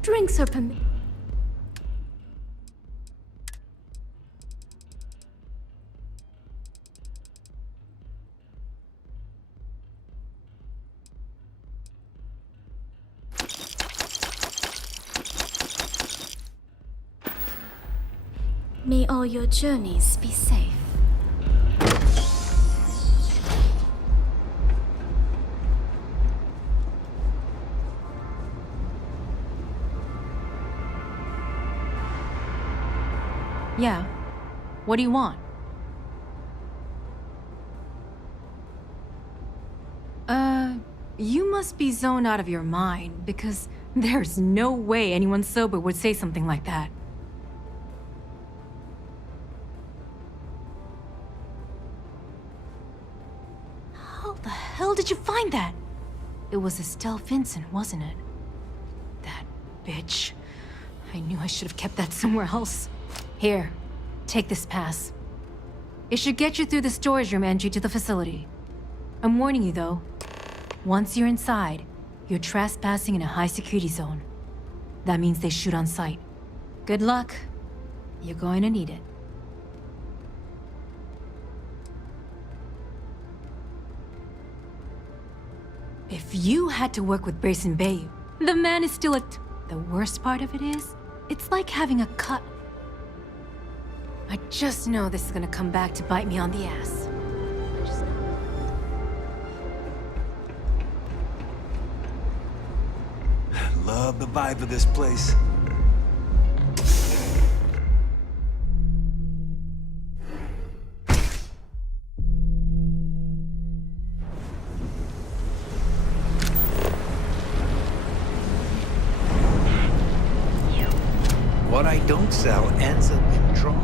Drinks are permitted. May all your journeys be safe. Yeah. What do you want? You must be zoned out of your mind, because there's no way anyone sober would say something like that. How the hell did you find that? It was Estelle Vincent, wasn't it? That bitch. I knew I should have kept that somewhere else. Here, take this pass. It should get you through the storage room entry to the facility. I'm warning you though. Once you're inside, you're trespassing in a high-security zone. That means they shoot on sight. Good luck. You're going to need it. If you had to work with Brayson Bayou, the man is still the worst part of it is, it's like having a cut. I just know this is gonna come back to bite me on the ass. Love the vibe of this place. What I don't sell ends up in draw.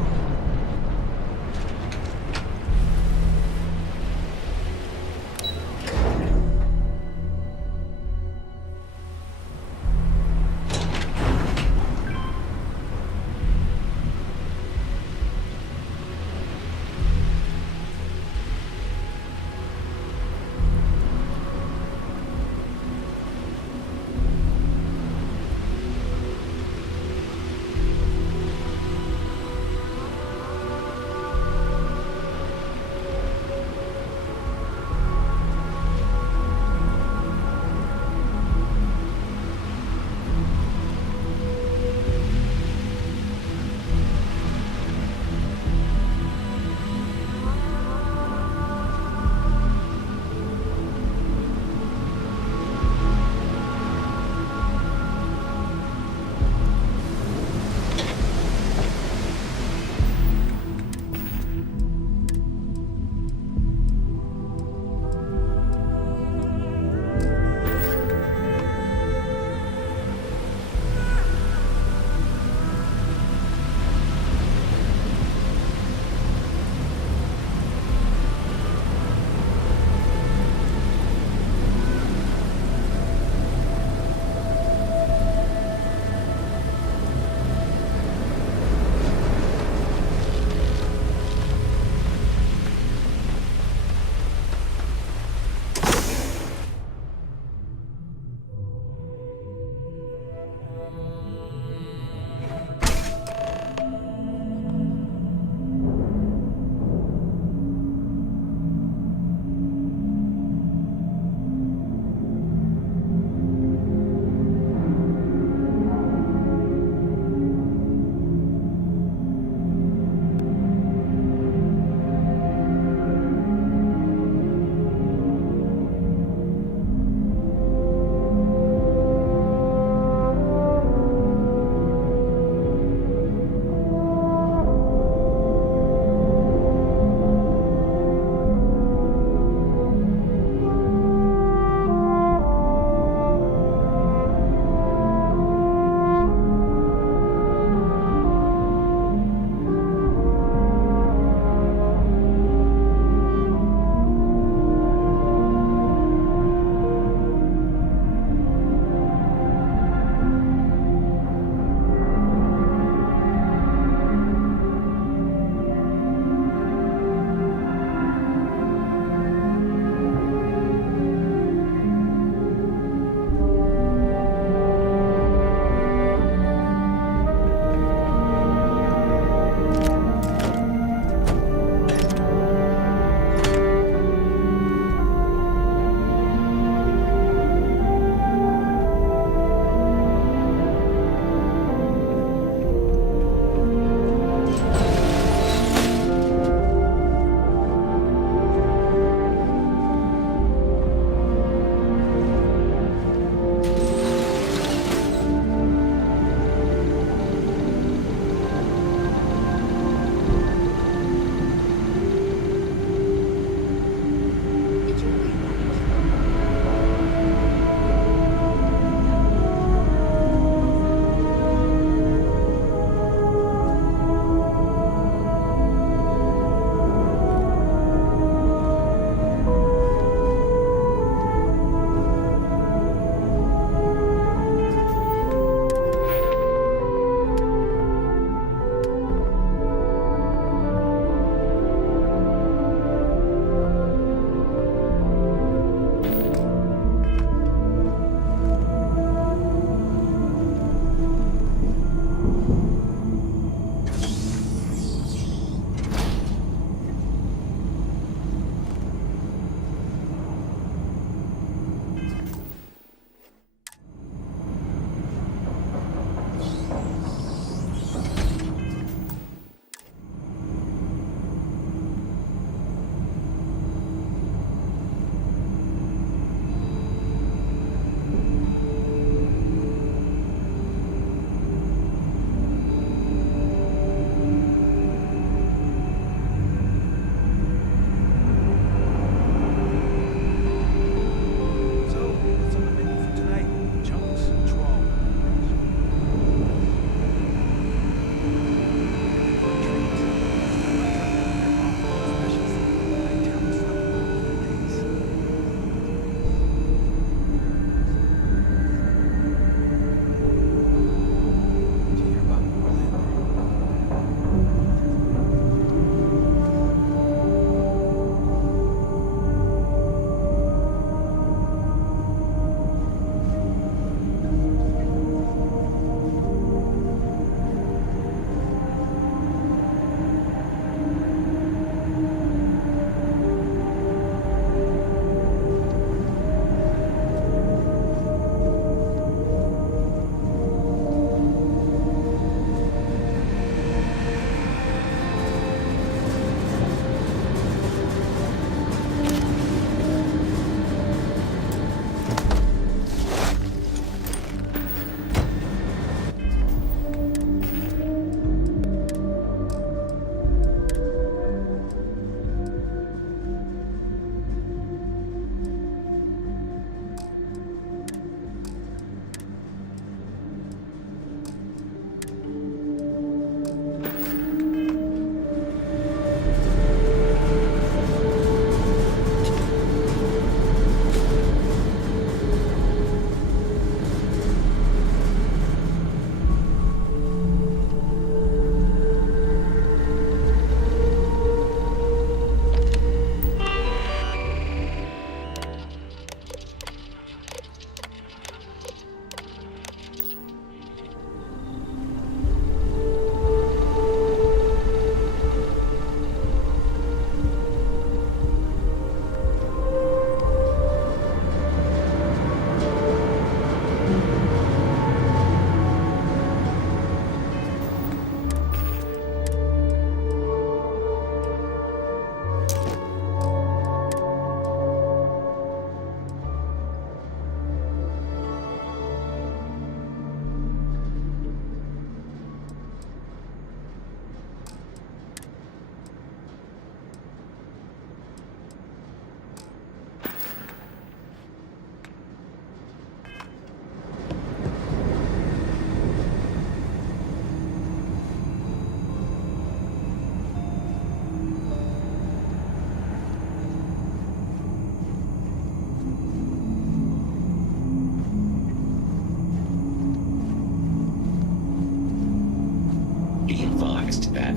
ties to that.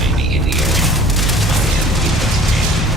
Maybe in the end, I am investigating.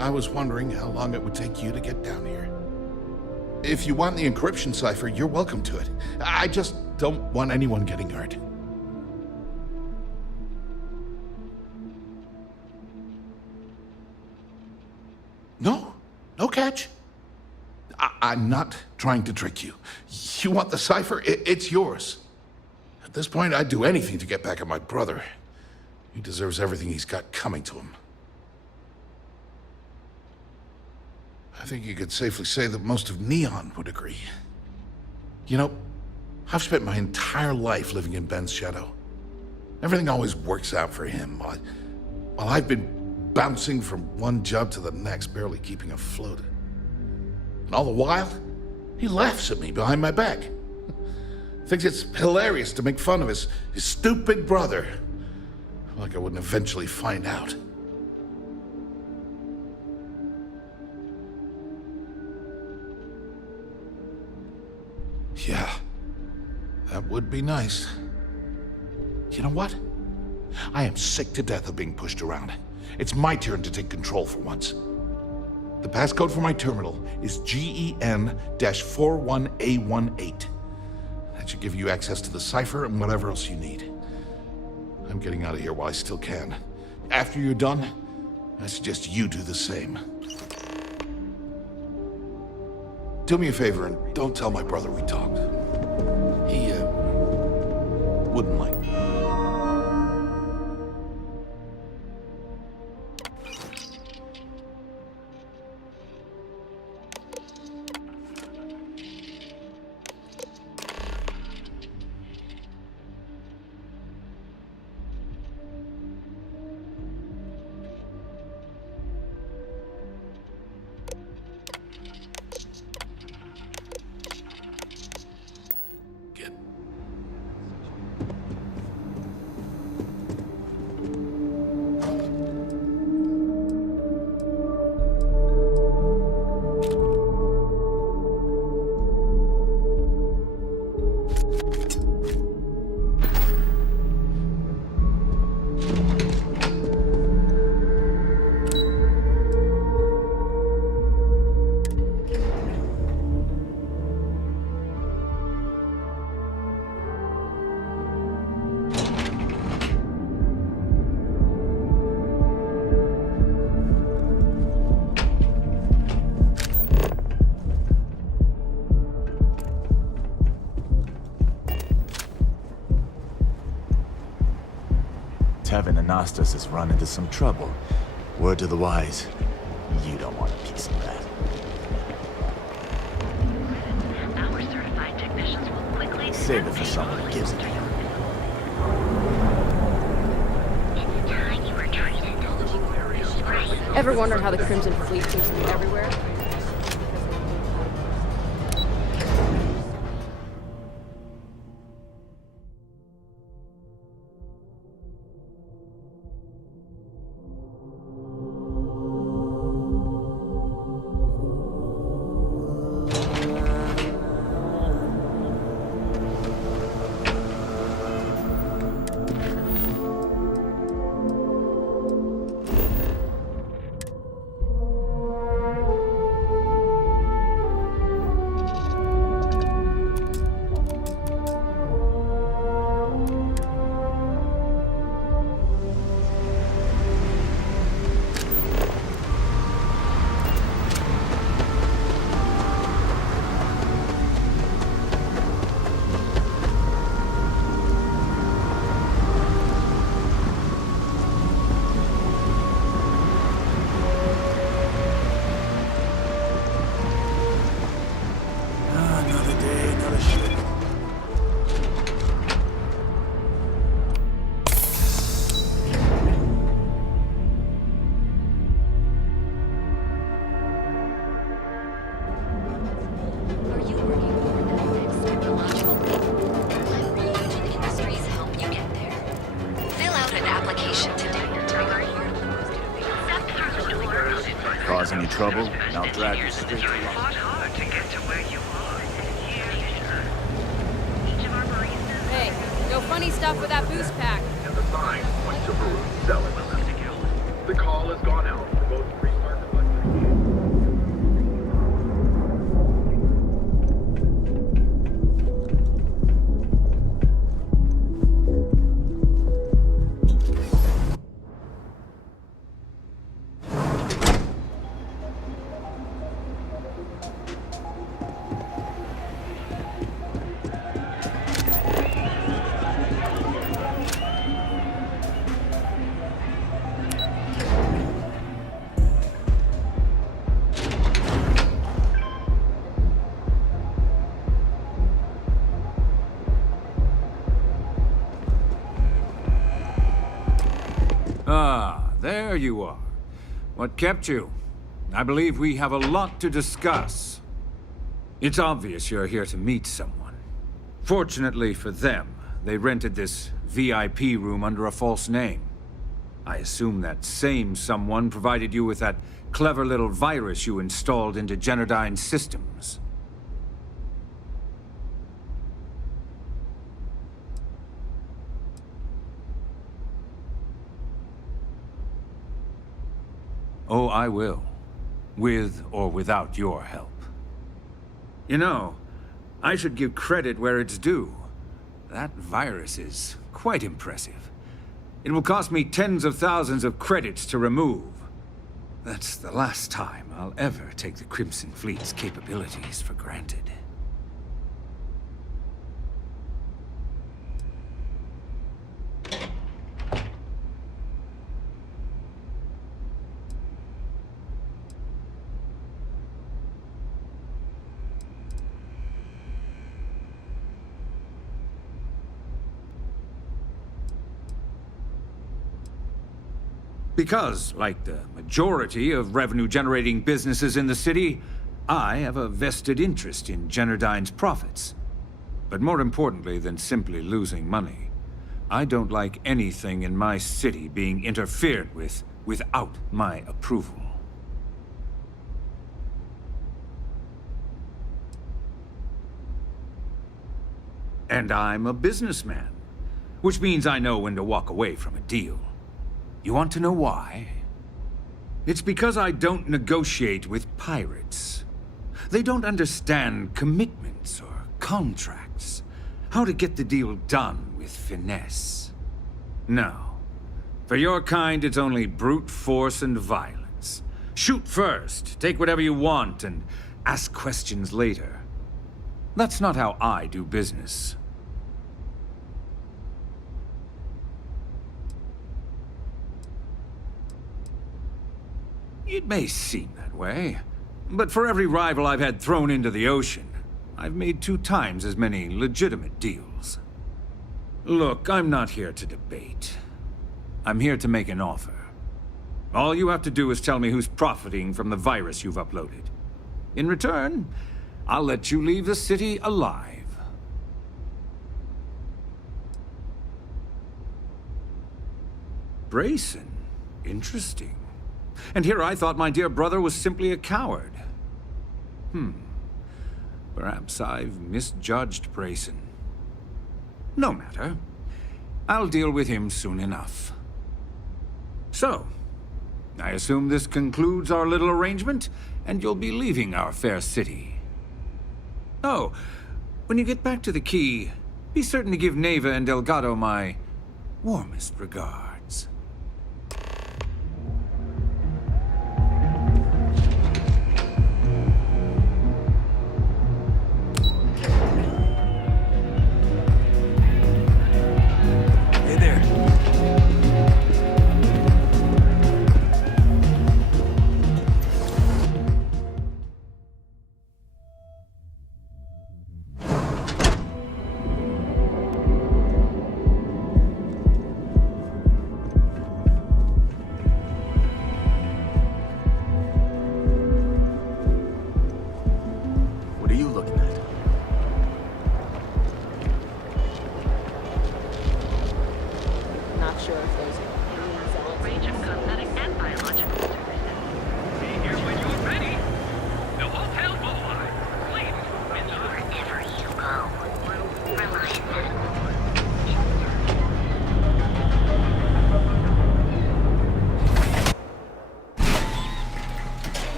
I was wondering how long it would take you to get down here. If you want the encryption cipher, you're welcome to it. I just don't want anyone getting hurt. No catch. I'm not trying to trick you. You want the cipher? It's yours. At this point, I'd do anything to get back at my brother. He deserves everything he's got coming to him. I think you could safely say that most of Neon would agree. You know, I've spent my entire life living in Ben's shadow. Everything always works out for him, while I've been bouncing from one job to the next, barely keeping afloat. And all the while, he laughs at me behind my back. Thinks it's hilarious to make fun of his stupid brother. Like I wouldn't eventually find out. Yeah, that would be nice. You know what? I am sick to death of being pushed around. It's my turn to take control for once. The passcode for my terminal is GEN-41A18. That should give you access to the cipher and whatever else you need. I'm getting out of here while I still can. After you're done, I suggest you do the same. Do me a favor and don't tell my brother we talked. He, wouldn't like me. Tevin Anastas has run into some trouble. Word to the wise, you don't want a piece of that. Our certified technicians will quickly Save it for someone who gives it to you. It's time you were treated. Right. Ever wondered how the Crimson Fleet seems to be everywhere? Cause any trouble, and I'll drag you straight to the Hey, no funny stuff with that boost pack. And the sign points to Peru. Sell it. The call has gone out for both restart and Ah, there you are. What kept you? I believe we have a lot to discuss. It's obvious you're here to meet someone. Fortunately for them, they rented this VIP room under a false name. I assume that same someone provided you with that clever little virus you installed into Generdyne's systems. Oh, I will. With or without your help. You know, I should give credit where it's due. That virus is quite impressive. It will cost me tens of thousands of credits to remove. That's the last time I'll ever take the Crimson Fleet's capabilities for granted. Because, like the majority of revenue-generating businesses in the city, I have a vested interest in Generdyne's profits. But more importantly than simply losing money, I don't like anything in my city being interfered with without my approval. And I'm a businessman, which means I know when to walk away from a deal. You want to know why? It's because I don't negotiate with pirates. They don't understand commitments or contracts. How to get the deal done with finesse. No. For your kind, it's only brute force and violence. Shoot first, take whatever you want, and ask questions later. That's not how I do business. It may seem that way, but for every rival I've had thrown into the ocean, I've made 2 times as many legitimate deals. Look, I'm not here to debate. I'm here to make an offer. All you have to do is tell me who's profiting from the virus you've uploaded. In return, I'll let you leave the city alive. Brayson? Interesting. And here I thought my dear brother was simply a coward. Perhaps I've misjudged Brayson. No matter. I'll deal with him soon enough. So, I assume this concludes our little arrangement, and you'll be leaving our fair city. Oh, when you get back to the key, be certain to give Neva and Delgado my warmest regards.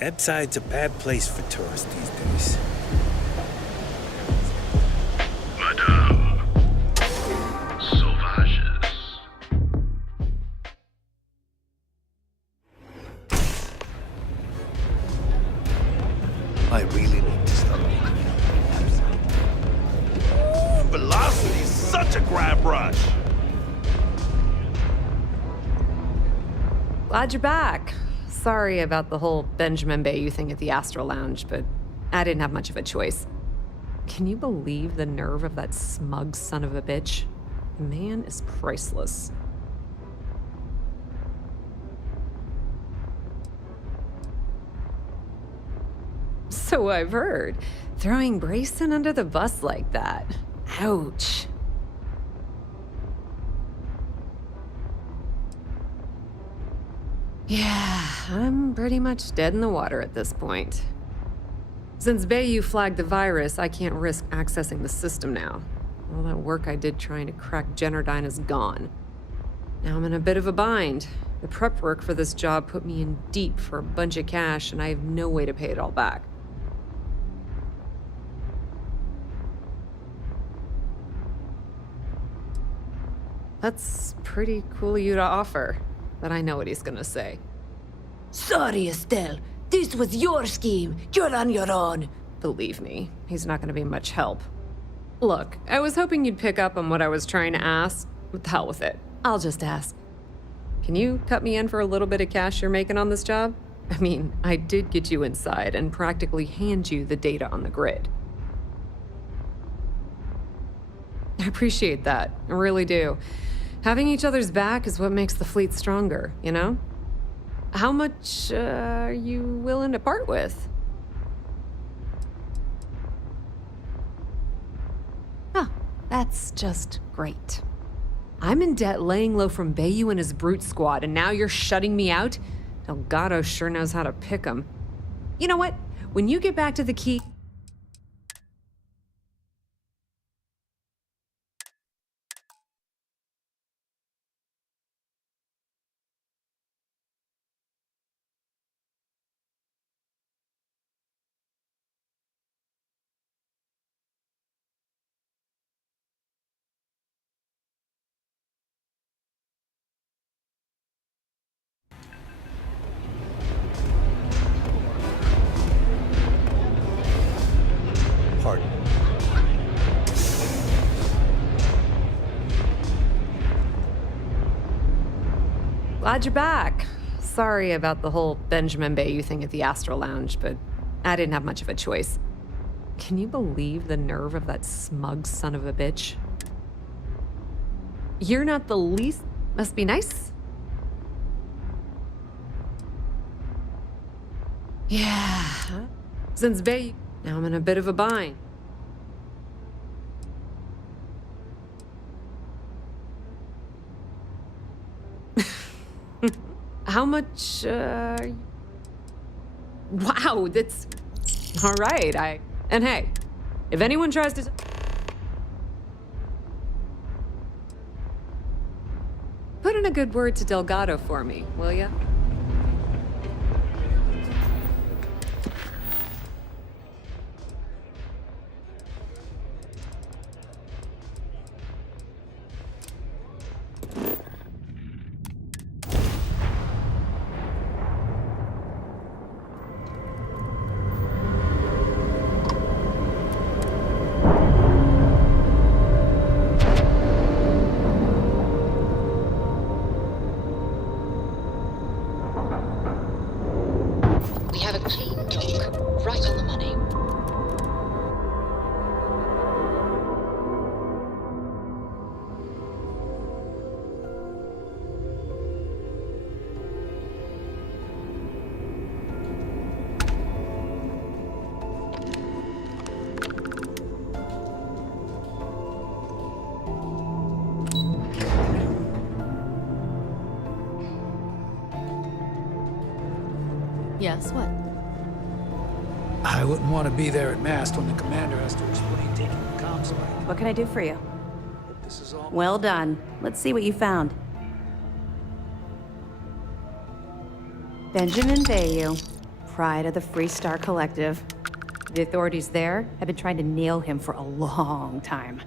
Ebside's a bad place for tourists these days. Madame. Sauvages. I really need to stop. Velocity's such a grab rush. Glad you're back. Sorry about the whole Benjamin Bayou thing at the Astral Lounge, but I didn't have much of a choice. Can you believe the nerve of that smug son of a bitch? The man is priceless. So I've heard. Throwing Brayson under the bus like that. Ouch. Yeah, I'm pretty much dead in the water at this point. Since Bayou flagged the virus, I can't risk accessing the system now. All that work I did trying to crack Generdyne is gone. Now I'm in a bit of a bind. The prep work for this job put me in deep for a bunch of cash, and I have no way to pay it all back. That's pretty cool of you to offer, but I know what he's gonna say. Sorry, Estelle. This was your scheme. You're on your own. Believe me, he's not gonna be much help. Look, I was hoping you'd pick up on what I was trying to ask. What the hell with it? I'll just ask. Can you cut me in for a little bit of cash you're making on this job? I mean, I did get you inside and practically hand you the data on the grid. I appreciate that. I really do. Having each other's back is what makes the fleet stronger, you know? How much are you willing to part with? Ah, that's just great. I'm in debt laying low from Bayou and his brute squad, and now you're shutting me out? Delgado sure knows how to pick 'em. You know what? When you get back to the key... Pardon. Glad you're back. Sorry about the whole Benjamin Bayou thing at the Astral Lounge, but I didn't have much of a choice. Can you believe the nerve of that smug son of a bitch? You're not the least... Must be nice. Yeah. Since Bayou... Now I'm in a bit of a bind. How much, Wow, that's... All right, And hey, if anyone tries to... Put in a good word to Delgado for me, will ya? We have a clean dock, right on the money. Yes, what? I wouldn't want to be there at mast when the commander has to explain taking the comms away. What can I do for you? This is all... Well done. Let's see what you found. Benjamin Bayou, pride of the Free Star Collective. The authorities there have been trying to nail him for a long time.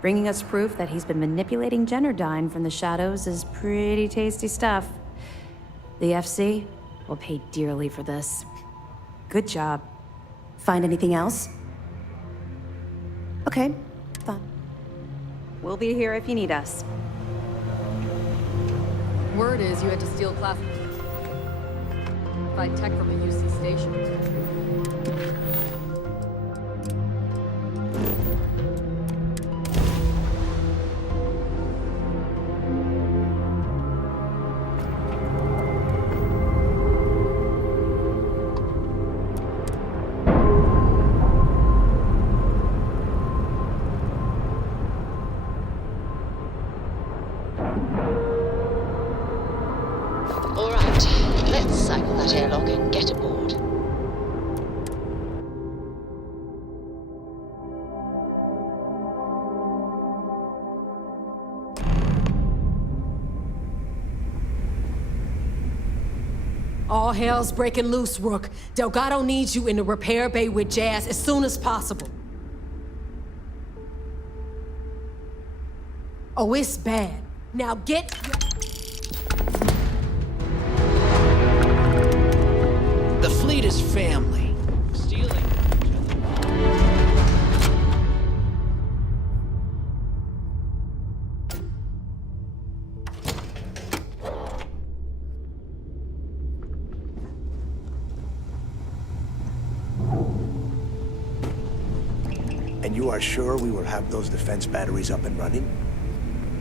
Bringing us proof that he's been manipulating Generdyne from the shadows is pretty tasty stuff. The FC will pay dearly for this. Good job. Find anything else? Okay, fine. We'll be here if you need us. Word is you had to steal classified tech from a UC station. All hell's breaking loose, Rook. Delgado needs you in the repair bay with Jazz as soon as possible. Oh, it's bad. Now get... The fleet is family. Stealing. And you are sure we will have those defense batteries up and running?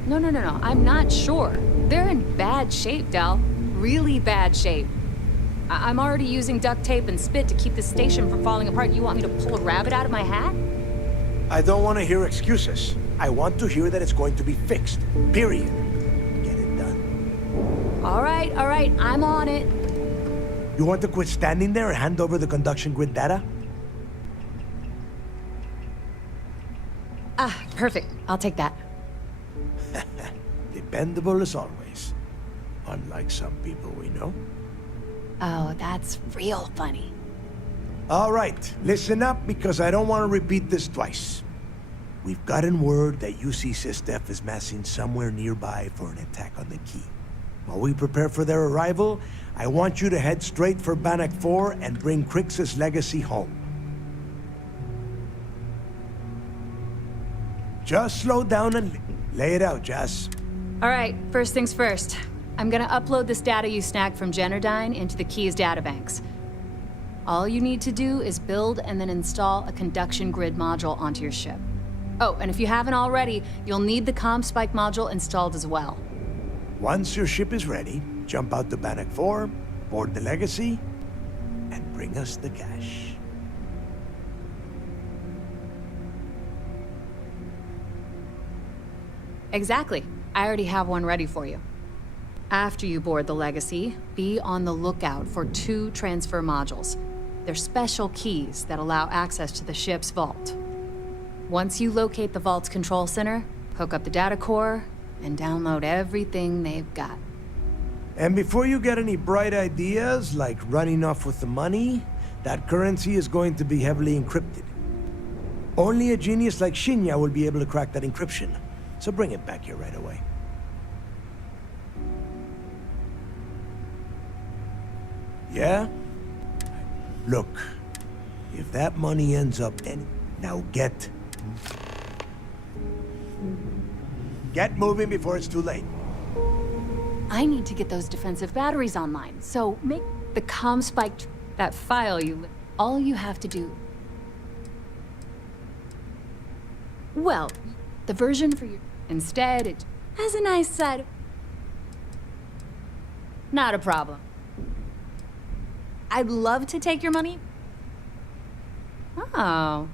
No. I'm not sure. They're in bad shape, Del. Really bad shape. I'm already using duct tape and spit to keep the station from falling apart. You want me to pull a rabbit out of my hat? I don't want to hear excuses. I want to hear that it's going to be fixed. Period. Get it done. All right. I'm on it. You want to quit standing there and hand over the conduction grid data? Ah, perfect. I'll take that. Dependable as always. Unlike some people we know. Oh, that's real funny. All right, listen up because I don't want to repeat this twice. We've gotten word that UC SysDef is massing somewhere nearby for an attack on the key. While we prepare for their arrival, I want you to head straight for Bannock 4 and bring Crix's legacy home. Just slow down and lay it out, Jess. All right, first things first. I'm gonna upload this data you snagged from Generdyne into the Key's databanks. All you need to do is build and then install a conduction grid module onto your ship. Oh, and if you haven't already, you'll need the comm spike module installed as well. Once your ship is ready, jump out to Bannock 4, board the legacy, and bring us the cash. Exactly. I already have one ready for you. After you board the Legacy, be on the lookout for 2 transfer modules. They're special keys that allow access to the ship's vault. Once you locate the vault's control center, hook up the data core, and download everything they've got. And before you get any bright ideas, like running off with the money, that currency is going to be heavily encrypted. Only a genius like Shinya will be able to crack that encryption. So bring it back here right away. Yeah? Look, if that money ends up now get moving before it's too late. I need to get those defensive batteries online, so make the comm spike that file all you have to do. Well, the version for your... Instead, it has a nice side. Not a problem. I'd love to take your money. Oh.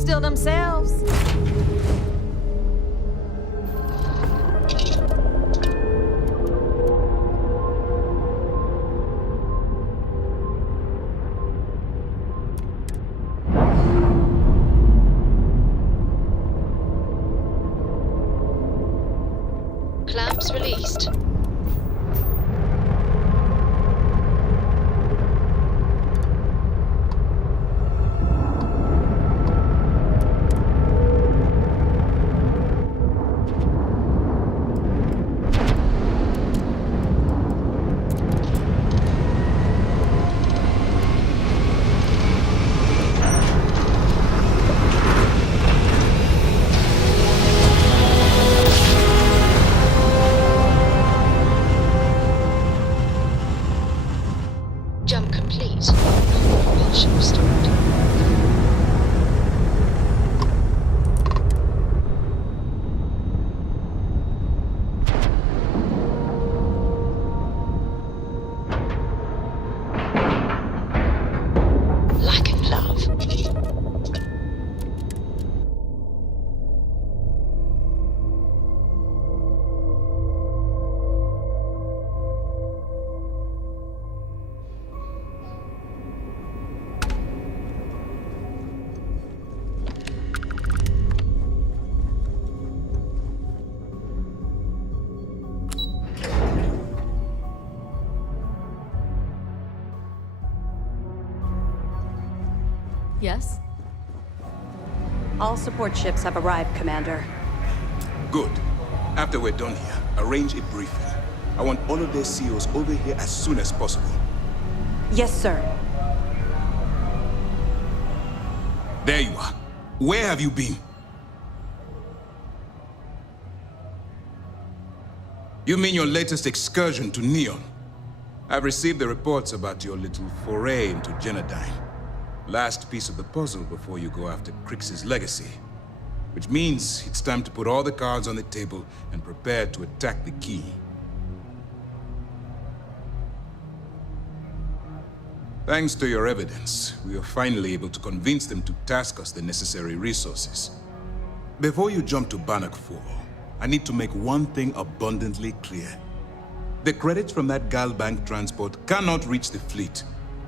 steal themselves. Clamps released. Jump complete. Bullsh restored. Lacking love. Yes? All support ships have arrived, Commander. Good. After we're done here, arrange a briefing. I want all of their CEOs over here as soon as possible. Yes, sir. There you are. Where have you been? You mean your latest excursion to Neon? I've received the reports about your little foray into Genodyne. Last piece of the puzzle before you go after Crix's legacy. Which means it's time to put all the cards on the table and prepare to attack the key. Thanks to your evidence, we are finally able to convince them to task us the necessary resources. Before you jump to Bannock 4, I need to make one thing abundantly clear. The credits from that Galbank transport cannot reach the fleet.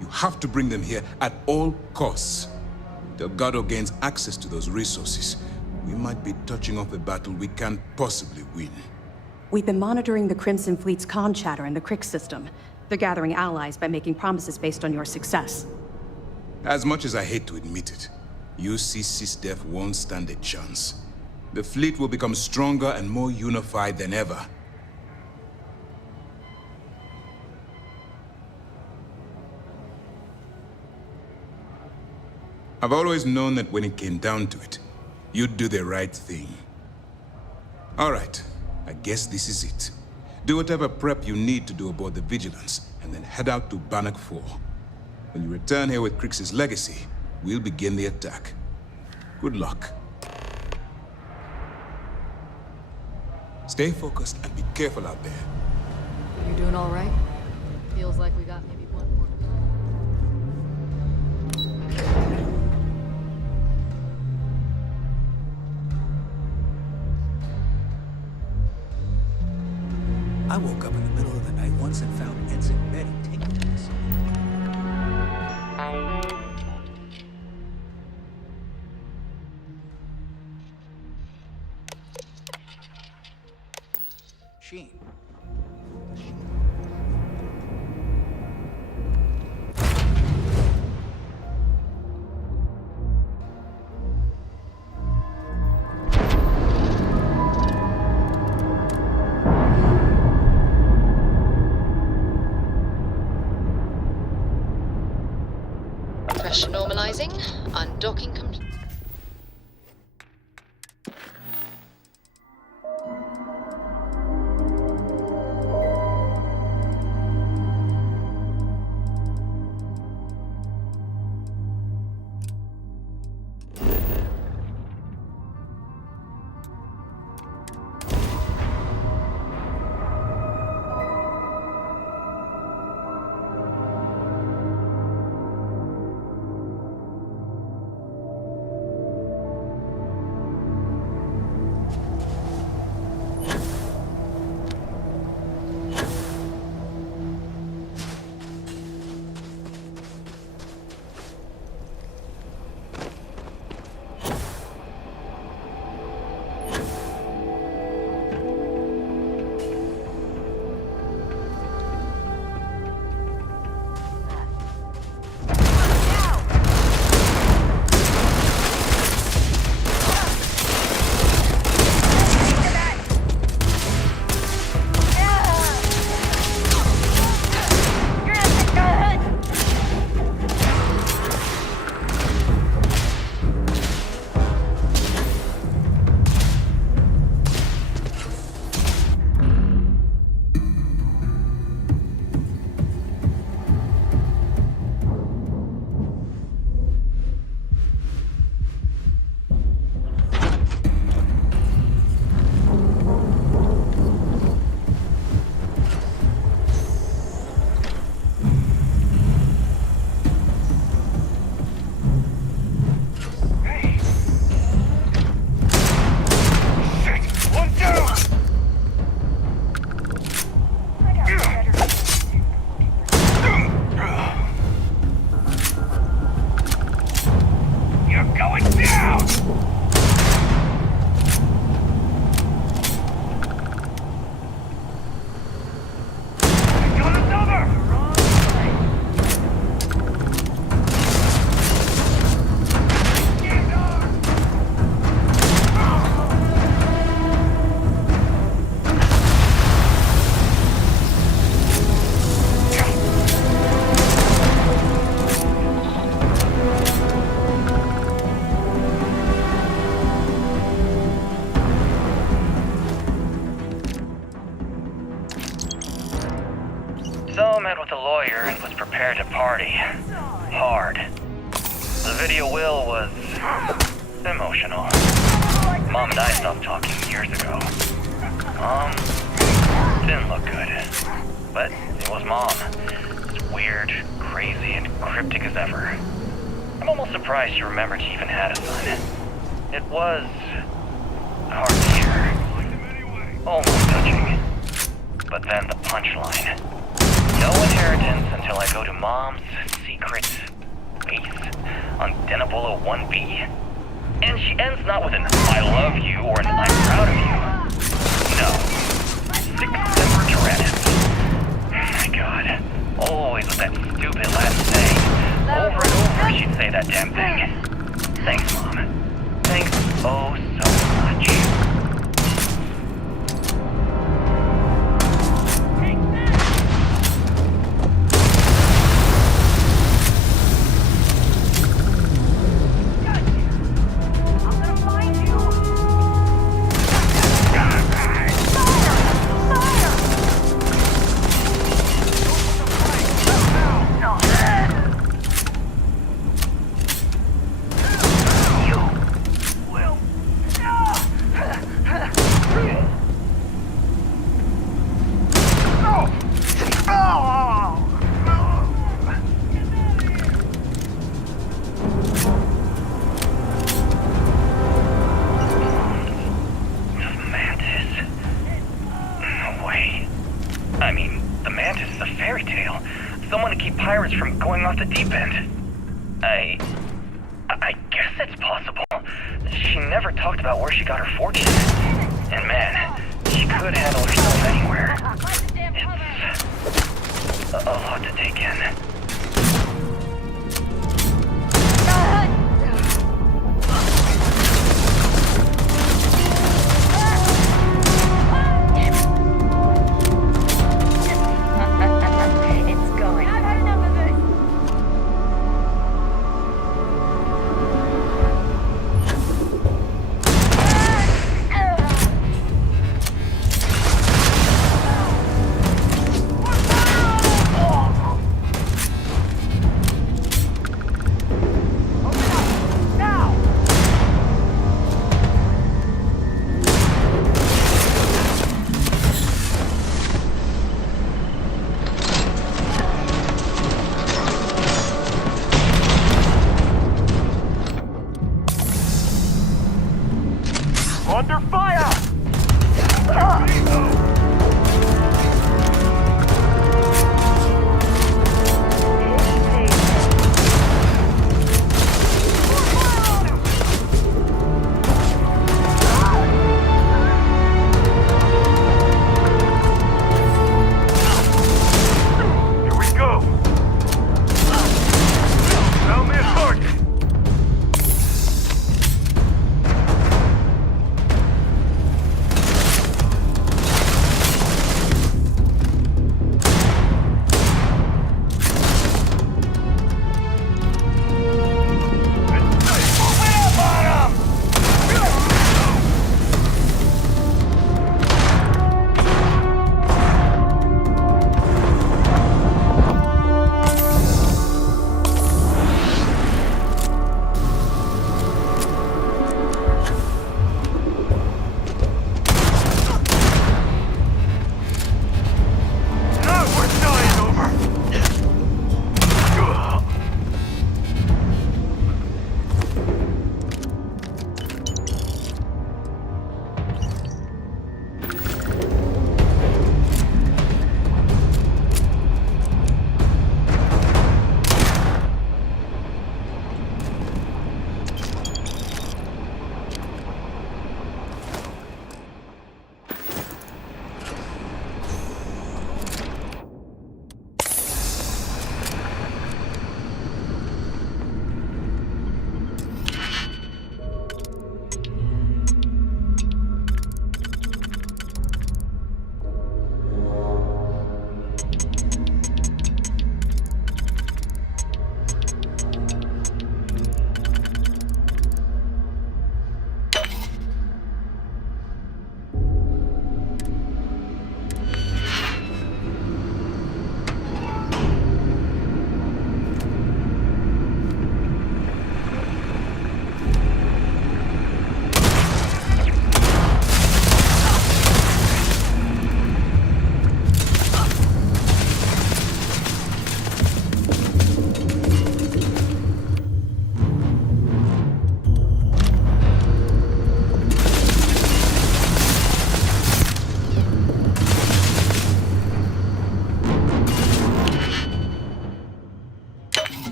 You have to bring them here at all costs. Delgado gains access to those resources. We might be touching off a battle we can't possibly win. We've been monitoring the Crimson Fleet's con chatter in the Crix system. They're gathering allies by making promises based on your success. As much as I hate to admit it, UC SysDef won't stand a chance. The fleet will become stronger and more unified than ever. I've always known that when it came down to it, you'd do the right thing. All right, I guess this is it. Do whatever prep you need to do aboard the Vigilance, and then head out to Bannock 4. When you return here with Crix's legacy, we'll begin the attack. Good luck. Stay focused and be careful out there. You doing all right? Feels like we got maybe one more. I woke up in the middle of the night once and found Ensign Betty taking this. Sheen. Pressure normalizing. Undocking complete. prepare to party. Hard. The video will was emotional. Mom and I stopped talking years ago. Mom didn't look good. But it was Mom. It's weird, crazy, and cryptic as ever. I'm almost surprised she remembered she even had a son. It was hard to hear. Almost touching. But then the punchline. No inheritance until I go to Mom's secret base on Denabolo 1B. And she ends not with an I love you or an I'm proud of you. No. 6 Semper Tyrannis. My God. Always with that stupid Latin saying. Over and over she'd say that damn thing. Thanks, Mom. Thanks oh so much. The deep end. I guess it's possible. She never talked about where she got her fortune. And man, she could handle herself anywhere. It's a lot to take in. Under fire!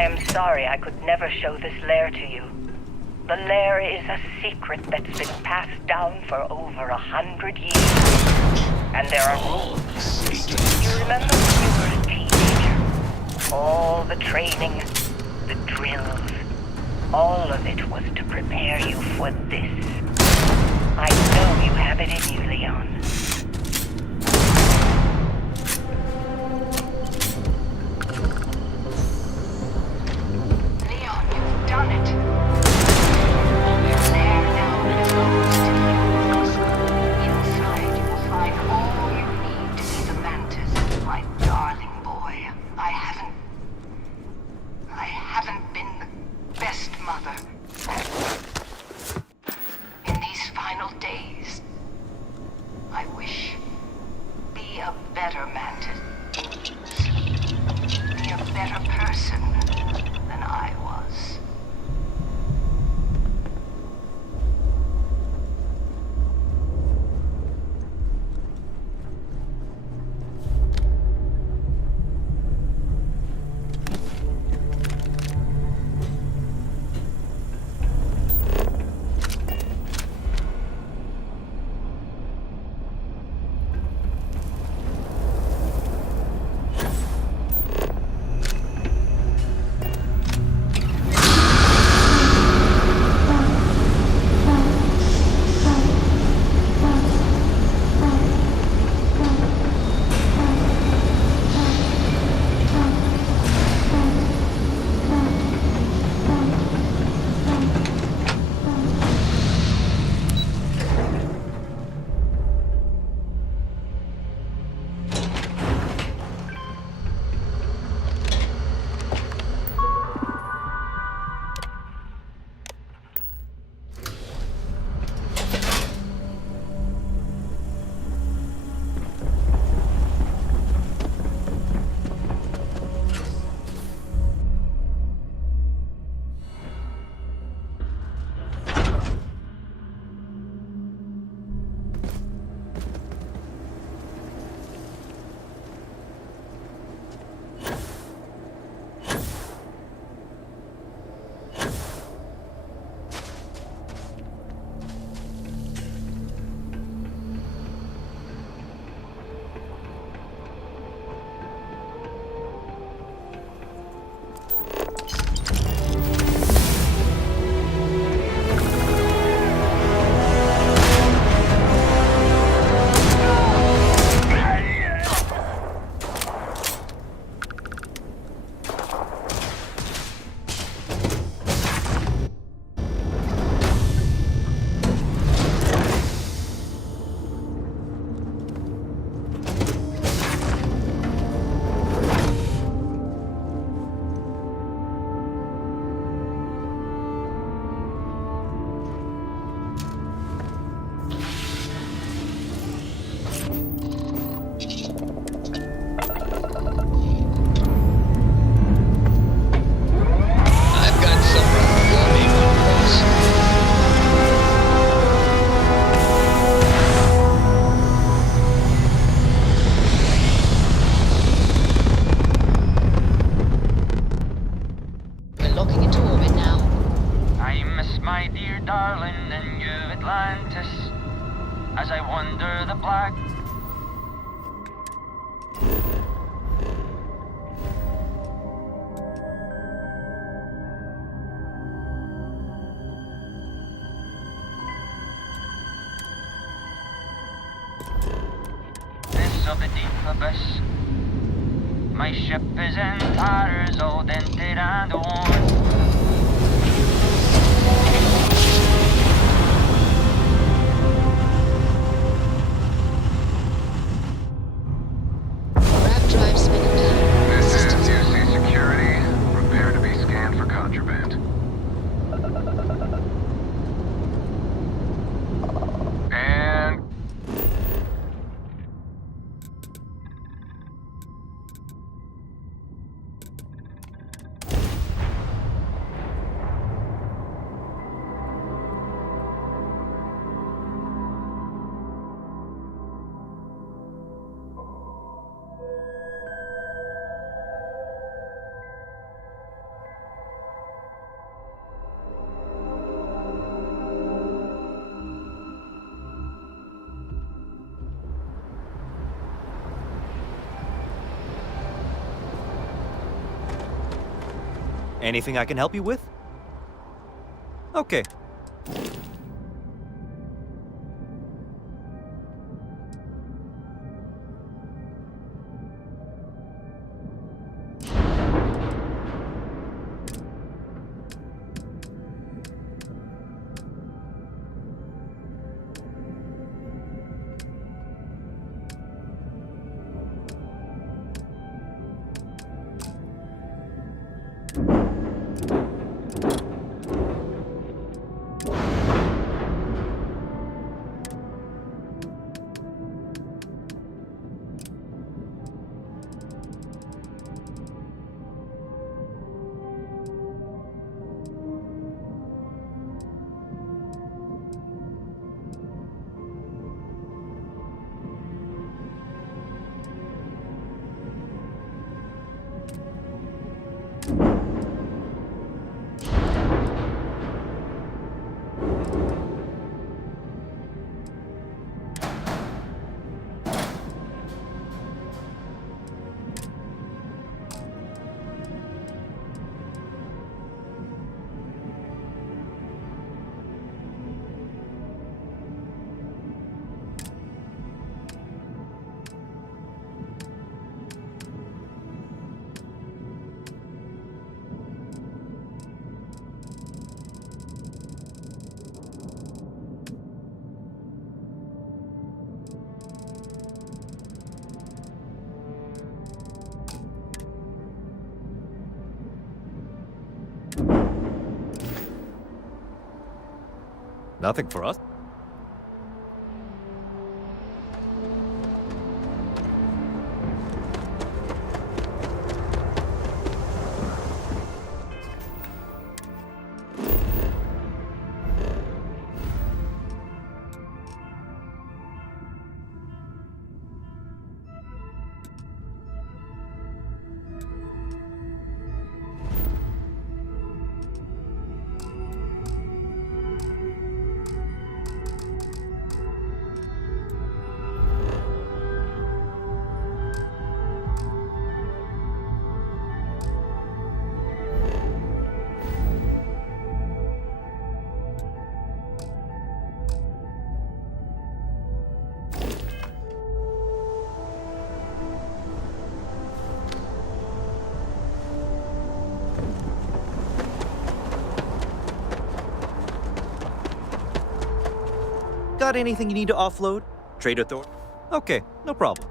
I am sorry I could never show this lair to you. The lair is a secret that's been passed down for over 100 years. And there are rules. You remember when you were a teenager? All the training, the drills, all of it was to prepare you for this. I know you have it in you, Leon. Leon, you've done it. Your lair now belongs to you. Inside, you will find all you need to be the Mantis, my darling boy. I haven't been the best mother. In these final days, I wish, be a better Mantis. Be a better person than I was. as I wander the black. This of the deep abyss. My ship is in tatters, all dented and worn. This is UC Security. Prepare to be scanned for contraband. And... Anything I can help you with? Okay. Nothing for us? Got anything you need to offload? Trade authority? Okay, no problem.